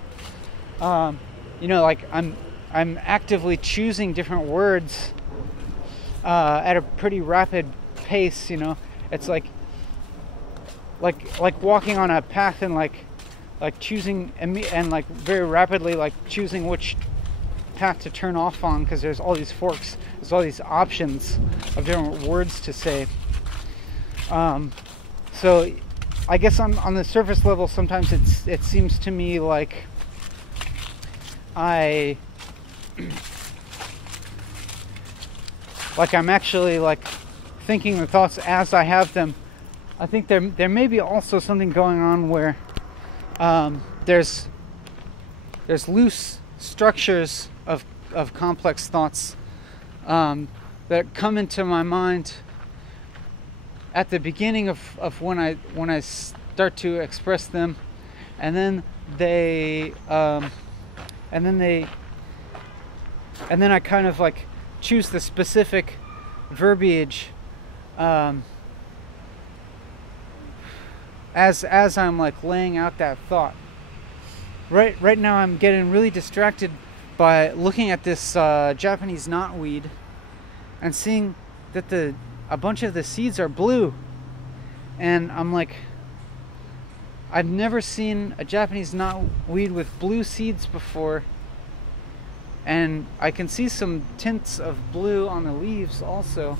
like I'm actively choosing different words at a pretty rapid pace. It's like walking on a path and like choosing and like very rapidly like choosing which path to turn off on, because there's all these forks, there's all these options of different words to say. So I guess on the surface level, sometimes it seems to me like I'm actually like thinking the thoughts as I have them. I think there may be also something going on where there's loose structures of complex thoughts that come into my mind at the beginning of when I start to express them, and then I kind of like choose the specific verbiage as I'm like laying out that thought. Right now I'm getting really distracted by looking at this Japanese knotweed and seeing that a bunch of the seeds are blue, and I'm like, I've never seen a Japanese knotweed with blue seeds before, and I can see some tints of blue on the leaves also.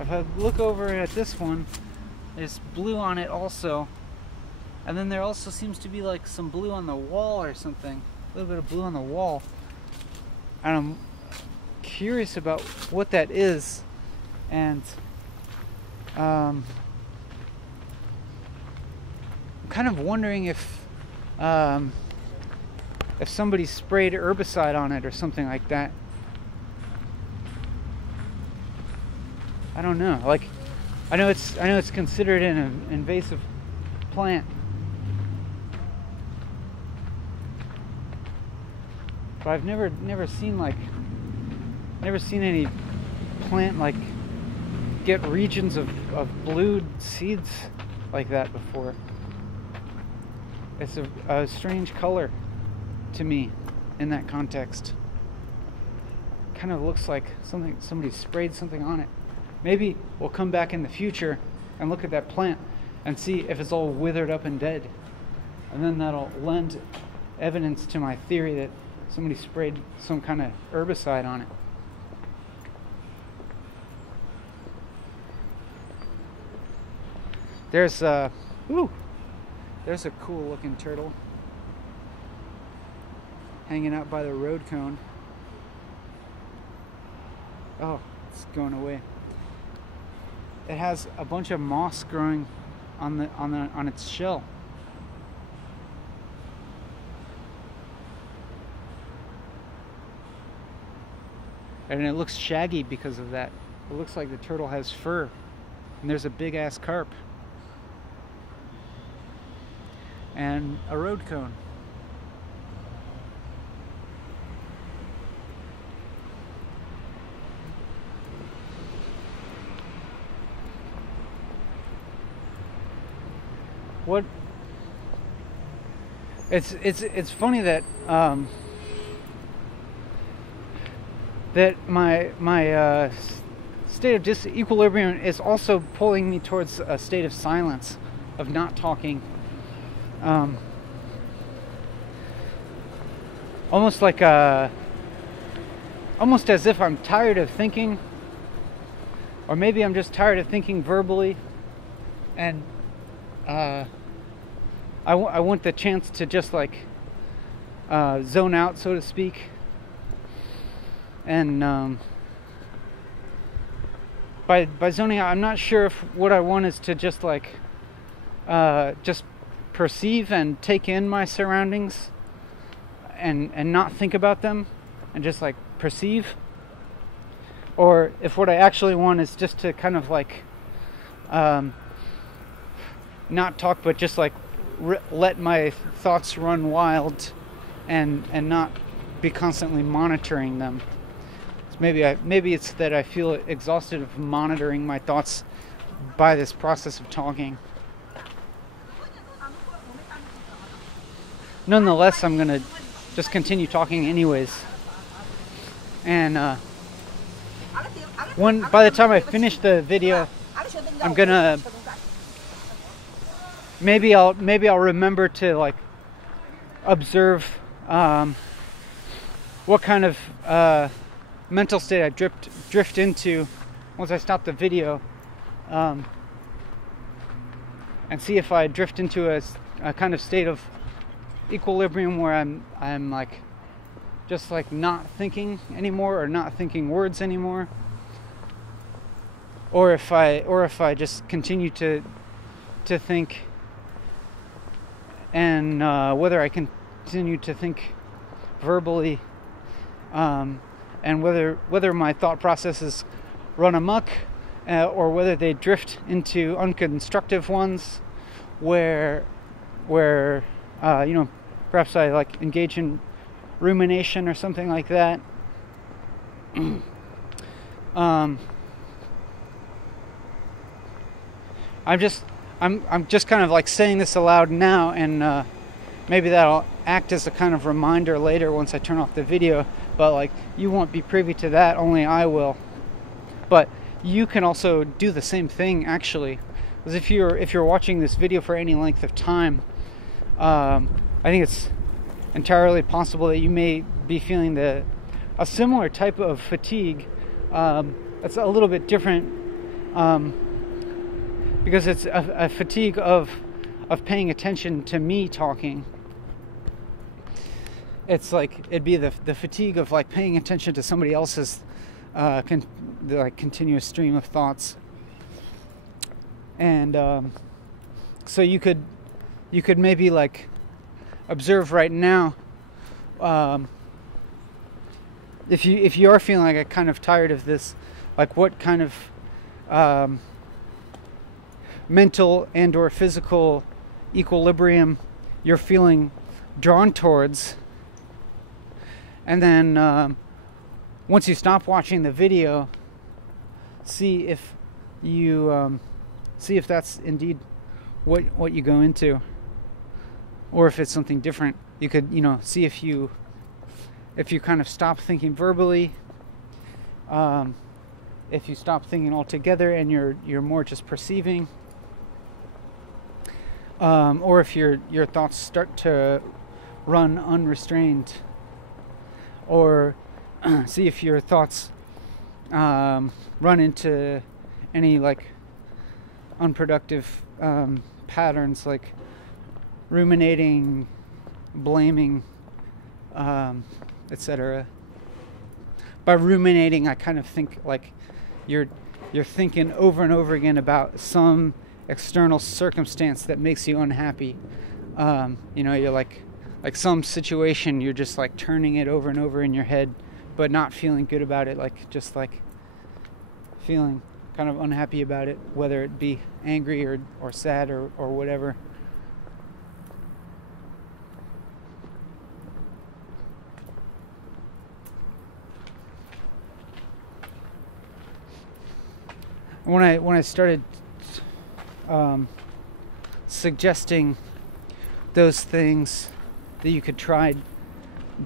If I look over at this one, there's blue on it also, and then there also seems to be like some blue on the wall or something, a little bit of blue on the wall, and I'm curious about what that is. And I'm kind of wondering if somebody sprayed herbicide on it or something like that. I don't know. Like, I know it's considered an invasive plant, but I've never seen any plant like get regions of blued seeds like that before. It's a strange color to me in that context. Kind of looks like somebody sprayed something on it. Maybe we'll come back in the future and look at that plant and see if it's all withered up and dead. And then that'll lend evidence to my theory that somebody sprayed some kind of herbicide on it. There's a cool looking turtle hanging out by the road cone. Oh, it's going away. It has a bunch of moss growing on its shell. And it looks shaggy because of that. It looks like the turtle has fur. And there's a big ass carp. And a road cone. What? It's funny that that my state of disequilibrium is also pulling me towards a state of silence, of not talking. Almost like almost as if I'm tired of thinking, or maybe I'm just tired of thinking verbally, and I want the chance to just like zone out, so to speak. And by zoning out, I'm not sure if what I want is to just like just perceive and take in my surroundings and not think about them and just like perceive, or if what I actually want is just to kind of like not talk, but just like let my thoughts run wild and not be constantly monitoring them. So maybe it's that I feel exhausted of monitoring my thoughts by this process of talking. Nonetheless, I'm gonna just continue talking anyways. And by the time I finish the video, I'm gonna maybe I'll remember to like observe what kind of mental state I drift into once I stop the video, and see if I drift into a kind of state of equilibrium where I'm like just like not thinking anymore, or not thinking words anymore, or if I just continue to think, and whether I continue to think verbally, and whether my thought processes run amok, or whether they drift into unconstructive ones where perhaps I like engage in rumination or something like that. I'm just kind of like saying this aloud now, and maybe that'll act as a kind of reminder later once I turn off the video. But like, you won't be privy to that, only I will. But you can also do the same thing, actually, because if you're watching this video for any length of time, I think it's entirely possible that you may be feeling a similar type of fatigue. That's a little bit different, because it's a fatigue of paying attention to me talking. It's like it'd be the fatigue of like paying attention to somebody else's continuous stream of thoughts. And so you could maybe like observe right now, if you are feeling like kind of tired of this, like what kind of mental and or physical equilibrium you're feeling drawn towards. And then once you stop watching the video, see if that's indeed what you go into, or if it's something different. You could see if you kind of stop thinking verbally, if you stop thinking altogether and you're more just perceiving. or if your thoughts start to run unrestrained, or see if your thoughts run into any like unproductive patterns, like ruminating, blaming, etc. By ruminating, I kind of think like you're thinking over and over again about some external circumstance that makes you unhappy. You're like some situation, you're just like turning it over and over in your head, but not feeling good about it, like just like feeling kind of unhappy about it, whether it be angry or sad or whatever. When I started suggesting those things that you could try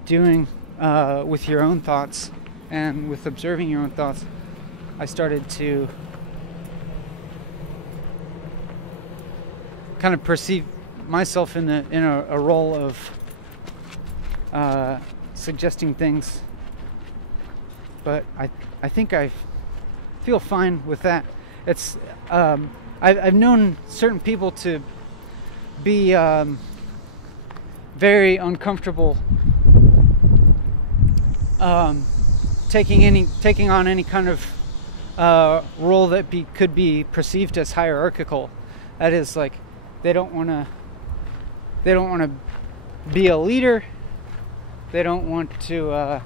doing with your own thoughts and with observing your own thoughts, I started to kind of perceive myself in a role of suggesting things, but I think I feel fine with that. It's I've known certain people to be very uncomfortable taking on any kind of role that could be perceived as hierarchical. That is, like, they don't want to be a leader. They don't want to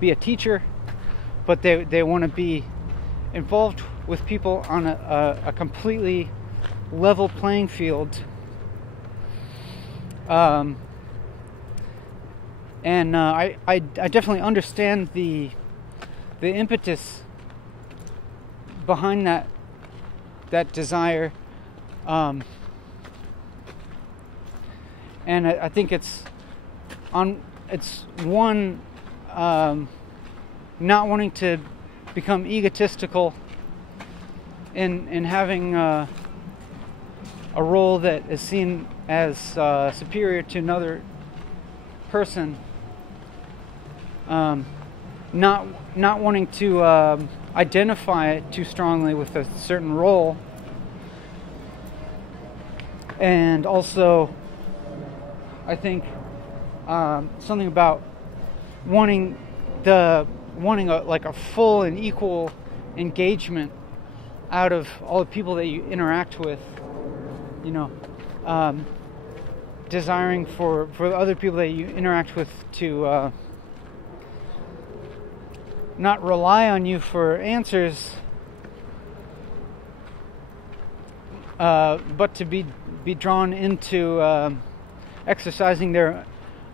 be a teacher, but they want to be involved with people on a completely level playing field. And I definitely understand the impetus behind that desire, and I think it's one, not wanting to become egotistical in having a role that is seen as superior to another person, not wanting to identify too strongly with a certain role, and also I think something about wanting a full and equal engagement out of all the people that you interact with. Desiring for the other people that you interact with to not rely on you for answers, but to be drawn into exercising their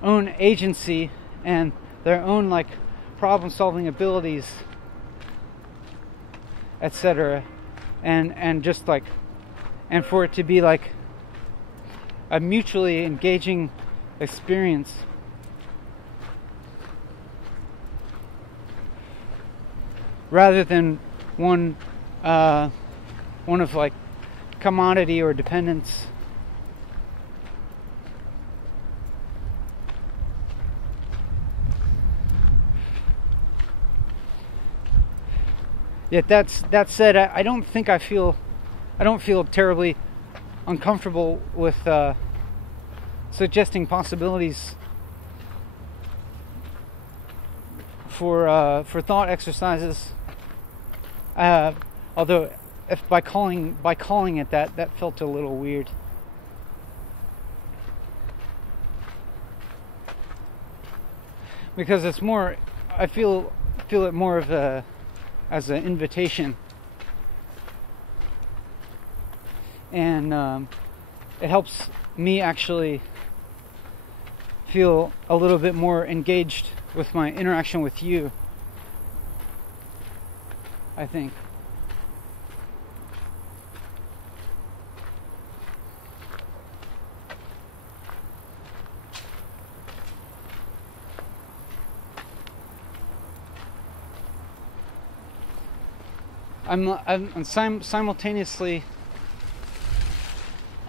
own agency and their own like problem-solving abilities, etc. And just like, and for it to be like a mutually engaging experience. Rather than one of like commodity or dependence. Yet that said, I don't feel terribly uncomfortable with suggesting possibilities for thought exercises. Although, if by calling it that felt a little weird. Because it's more, I feel it more of as an invitation, and it helps me actually feel a little bit more engaged with my interaction with you, I think. I'm simultaneously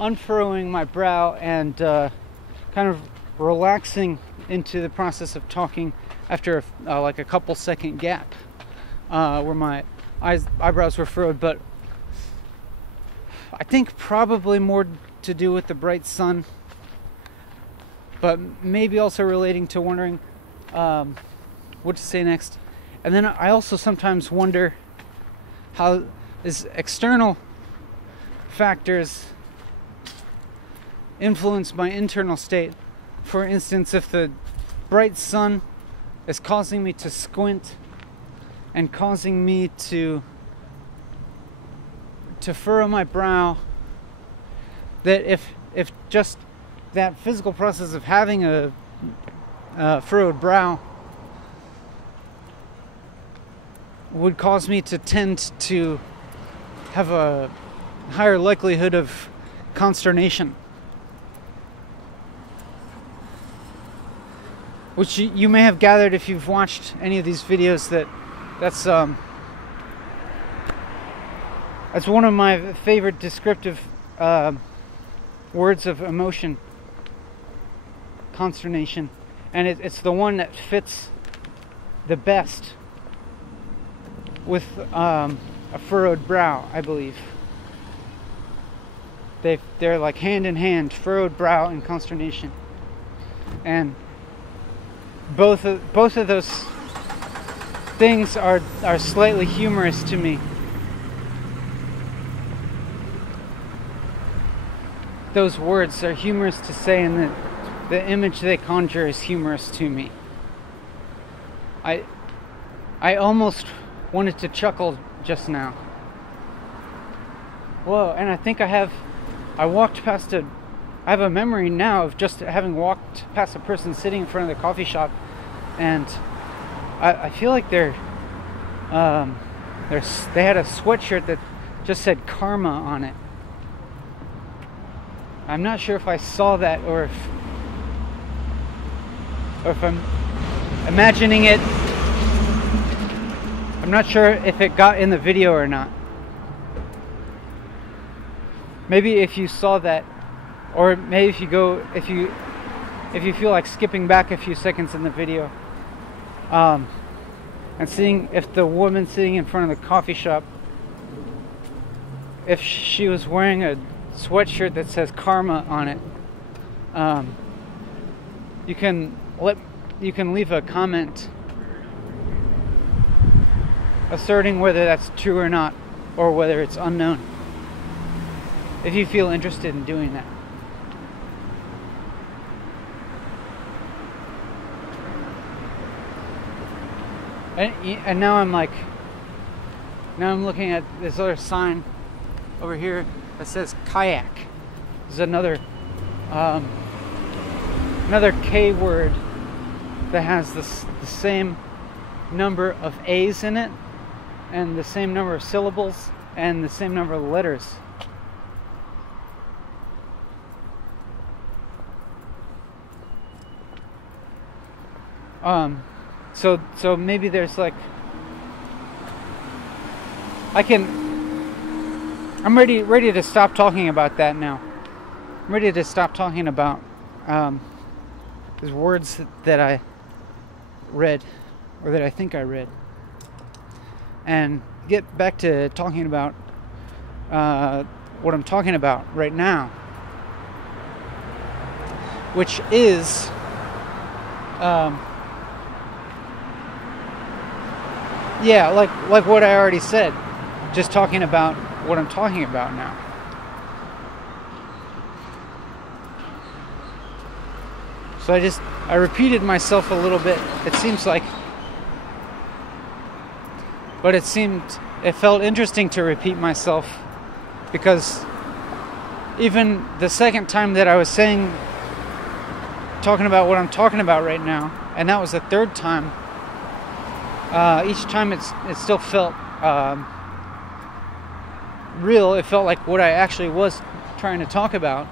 unfurrowing my brow and kind of relaxing into the process of talking after like a couple second gap where my eyebrows were furrowed. But I think probably more to do with the bright sun, but maybe also relating to wondering what to say next. And then I also sometimes wonder how is external factors influence my internal state. For instance, if the bright sun is causing me to squint and causing me to furrow my brow, that if just that physical process of having a furrowed brow would cause me to tend to have a higher likelihood of consternation, which you may have gathered if you've watched any of these videos that's one of my favorite descriptive words of emotion, consternation, and it's the one that fits the best with a furrowed brow, I believe. They're like hand in hand, furrowed brow and consternation, and both of those things are slightly humorous to me. Those words are humorous to say, and the image they conjure is humorous to me. I almost wanted to chuckle just now. Whoa, and I think I have a memory now of just having walked past a person sitting in front of the coffee shop, and I feel like they had a sweatshirt that just said karma on it. I'm not sure if I saw that or if I'm imagining it. I'm not sure if it got in the video or not. Maybe if you saw that, or maybe if you feel like skipping back a few seconds in the video, and seeing if the woman sitting in front of the coffee shop, if she was wearing a sweatshirt that says karma on it, you can leave a comment asserting whether that's true or not, or whether it's unknown, if you feel interested in doing that. And now I'm looking at this other sign over here that says kayak. There's another K word that has the same number of A's in it, and the same number of syllables, and the same number of letters. So maybe there's like, I'm ready to stop talking about that now. I'm ready to stop talking about these words that I read, or that I think I read, and get back to talking about what I'm talking about right now, which is like what I already said, just talking about what I'm talking about now. So I repeated myself a little bit, it seems like, but it felt interesting to repeat myself, because even the second time that I was talking about what I'm talking about right now, and that was the third time, each time it still felt real. It felt like what I actually was trying to talk about.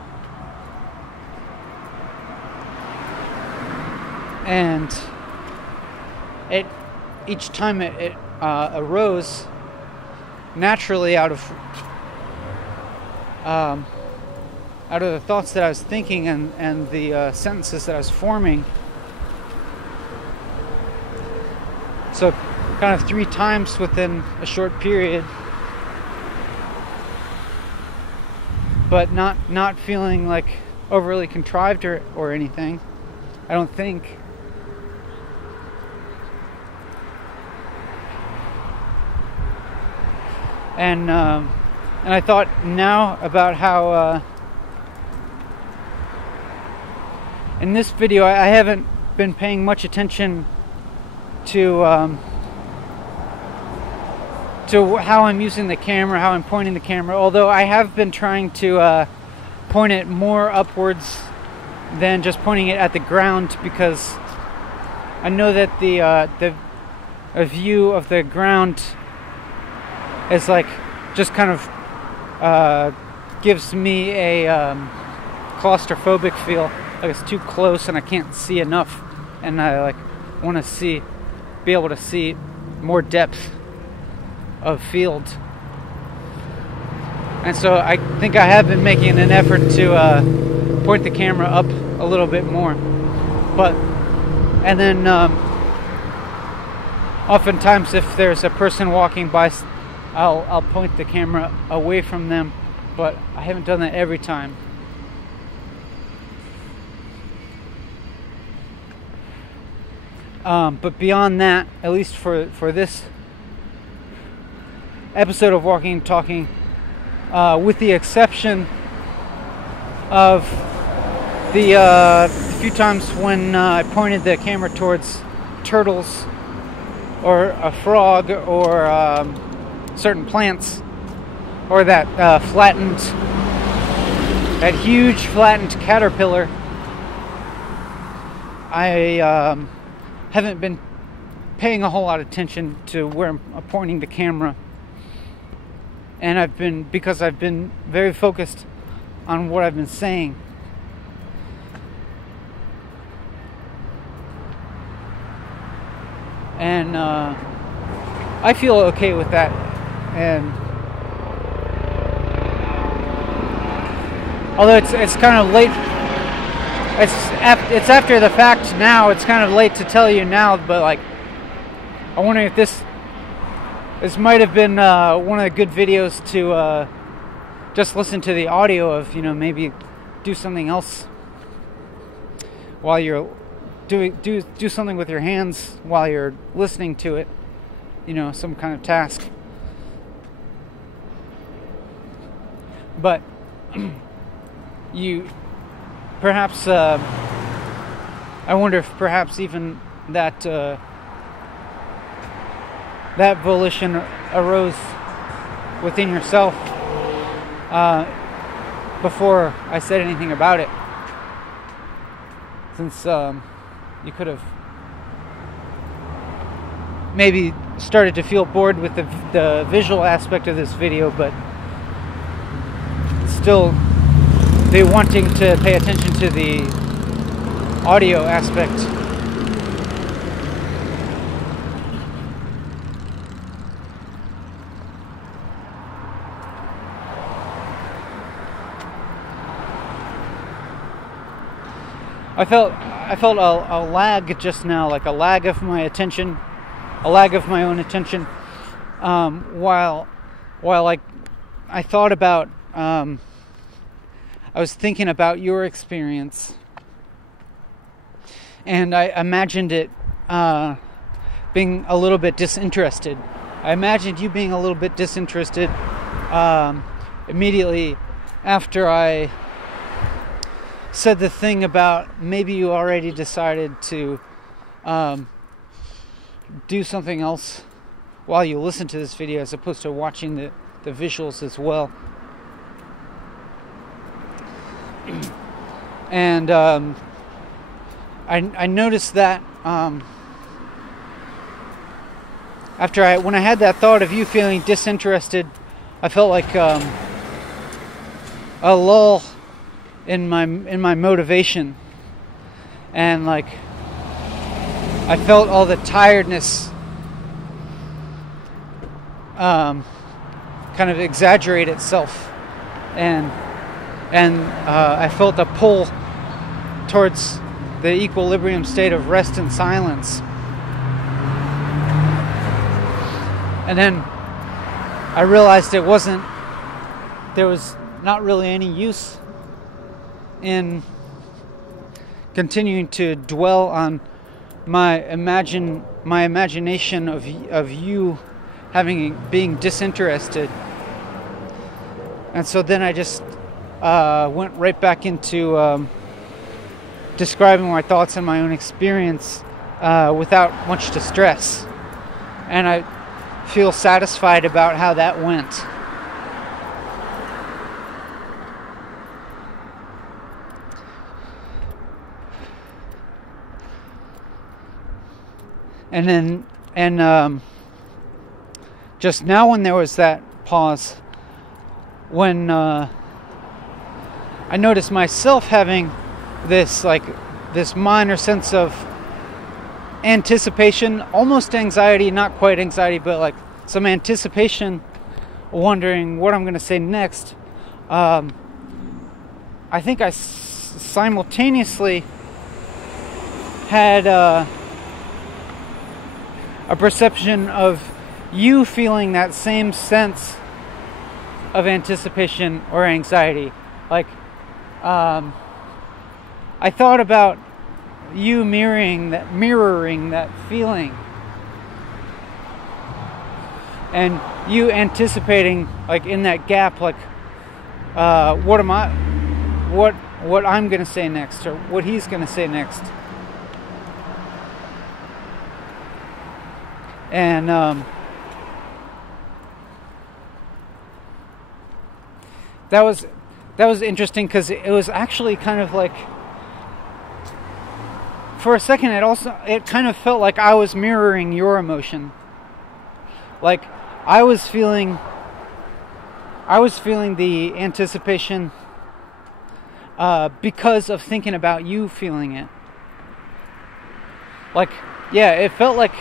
And each time it arose naturally out of out of the thoughts that I was thinking and the sentences that I was forming. So kind of 3 times within a short period, but not feeling like overly contrived or anything, I don't think. And I thought now about how in this video I haven't been paying much attention to how I'm using the camera, how I'm pointing the camera, although I have been trying to point it more upwards than just pointing it at the ground, because I know that a view of the ground is like just kind of gives me a claustrophobic feel, like it's too close and I can't see enough, and I like want to be able to see more depth of field. And so I think I have been making an effort to point the camera up a little bit more, and then oftentimes if there's a person walking by, I'll point the camera away from them, but I haven't done that every time. But beyond that, at least for this episode of Walking and Talking, with the exception of the few times when I pointed the camera towards turtles or a frog or certain plants, or that huge flattened caterpillar, I haven't been paying a whole lot of attention to where I'm pointing the camera. And because I've been very focused on what I've been saying. And I feel okay with that. And although it's kind of late, it's after the fact now. It's kind of late to tell you now, but like, I wonder if this might have been one of the good videos to just listen to the audio of, maybe do something else while you're do something with your hands while you're listening to it, some kind of task. But you perhaps I wonder if perhaps even that volition arose within yourself before I said anything about it, since you could have maybe started to feel bored with the visual aspect of this video, but still be wanting to pay attention to the audio aspect. I felt a lag just now, like a lag of my attention, a lag of my own attention, while I thought about, I was thinking about your experience, and I imagined it being a little bit disinterested. I imagined you being a little bit disinterested immediately after I said the thing about maybe you already decided to do something else while you listen to this video as opposed to watching the visuals as well. And I noticed that when I had that thought of you feeling disinterested, I felt like a lull in my motivation, and like I felt all the tiredness kind of exaggerate itself, and and I felt a pull towards the equilibrium state of rest and silence. And then I realized there was not really any use in continuing to dwell on my imagination of you being disinterested. And so then I just went right back into describing my thoughts and my own experience without much distress. And I feel satisfied about how that went. And just now when there was that pause, when I noticed myself having this minor sense of anticipation, almost anxiety, not quite anxiety, but like some anticipation, wondering what I'm going to say next. I think I simultaneously had a perception of you feeling that same sense of anticipation or anxiety. Like, I thought about you mirroring that feeling, and you anticipating, like, in that gap, like, what I'm gonna say next, or what he's gonna say next. And that was interesting, because it was actually kind of like, for a second it kind of felt like I was mirroring your emotion. Like I was feeling the anticipation because of thinking about you feeling it. Like, yeah, it felt like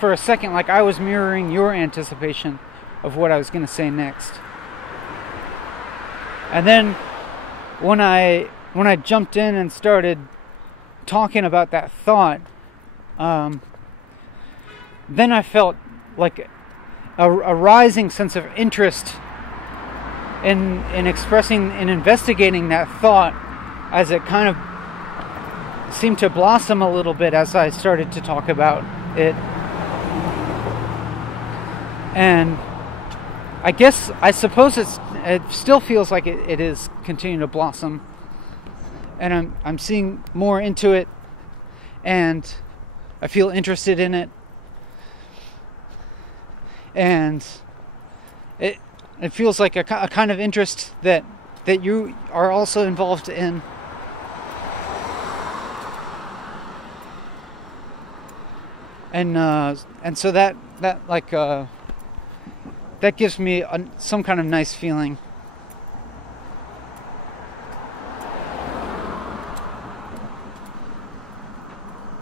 for a second like I was mirroring your anticipation of what I was going to say next. And then when I jumped in and started talking about that thought, then I felt like a rising sense of interest in expressing and investigating that thought, as it kind of seemed to blossom a little bit as I started to talk about it. And I suppose it still feels like it is continuing to blossom, and I'm seeing more into it, and I feel interested in it, and it feels like a kind of interest that you are also involved in. And so that gives me some kind of nice feeling.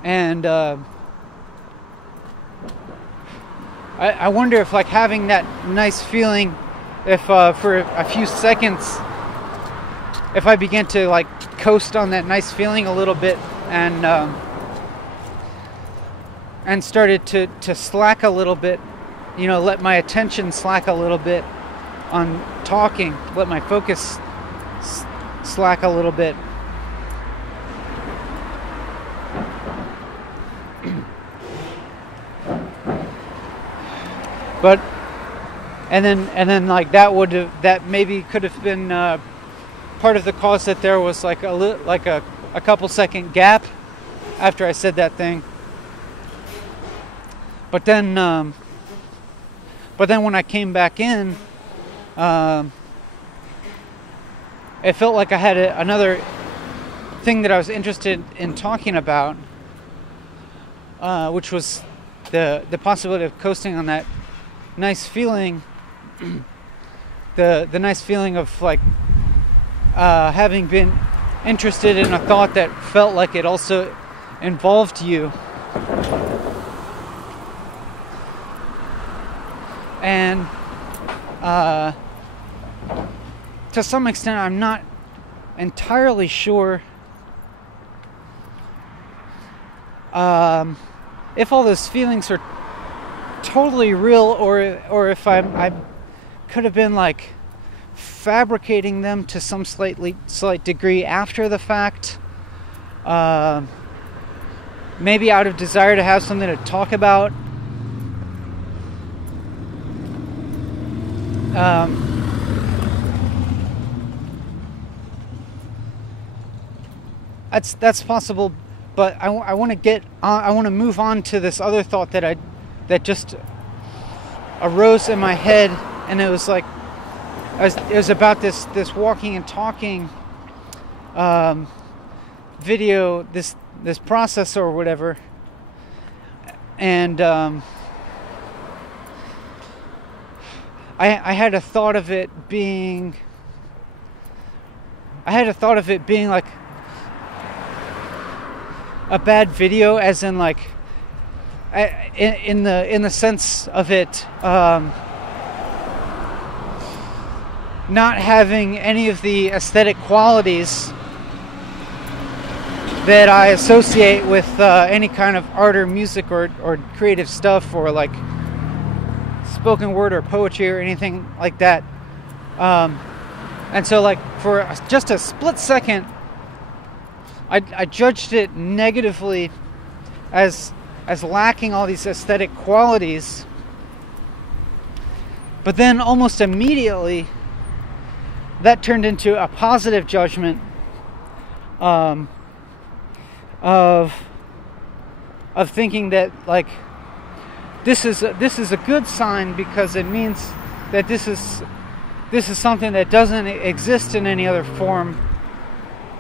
And I wonder if, like, having that nice feeling, if for a few seconds, if I began to like coast on that nice feeling a little bit, and started to slack a little bit, let my attention slack a little bit on talking, let my focus slack a little bit. But and then like that maybe could have been part of the cause, that there was like a couple second gap after I said that thing. But then when I came back in, it felt like I had another thing that I was interested in talking about, which was the possibility of coasting on that nice feeling, the nice feeling of like having been interested in a thought that felt like it also involved you. And to some extent, I'm not entirely sure if all those feelings are totally real, or if I could have been like fabricating them to some slight degree after the fact, maybe out of desire to have something to talk about. That's possible, but I want to get on, I want to move on to this other thought that just arose in my head, and it was like it was about this walking and talking video, this process or whatever, and I had a thought of it being like a bad video, as in like in the sense of it not having any of the aesthetic qualities that I associate with any kind of art or music or creative stuff, or like spoken word or poetry or anything like that. And so like for just a split second, I judged it negatively as lacking all these aesthetic qualities. But then almost immediately that turned into a positive judgment of thinking that like this is a good sign, because it means that this is something that doesn't exist in any other form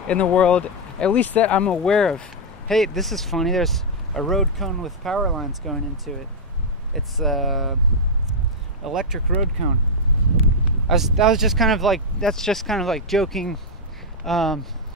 in the world, at least that I'm aware of. Hey, this is funny. There's a road cone with power lines going into it. It's electric road cone. That's just kind of like joking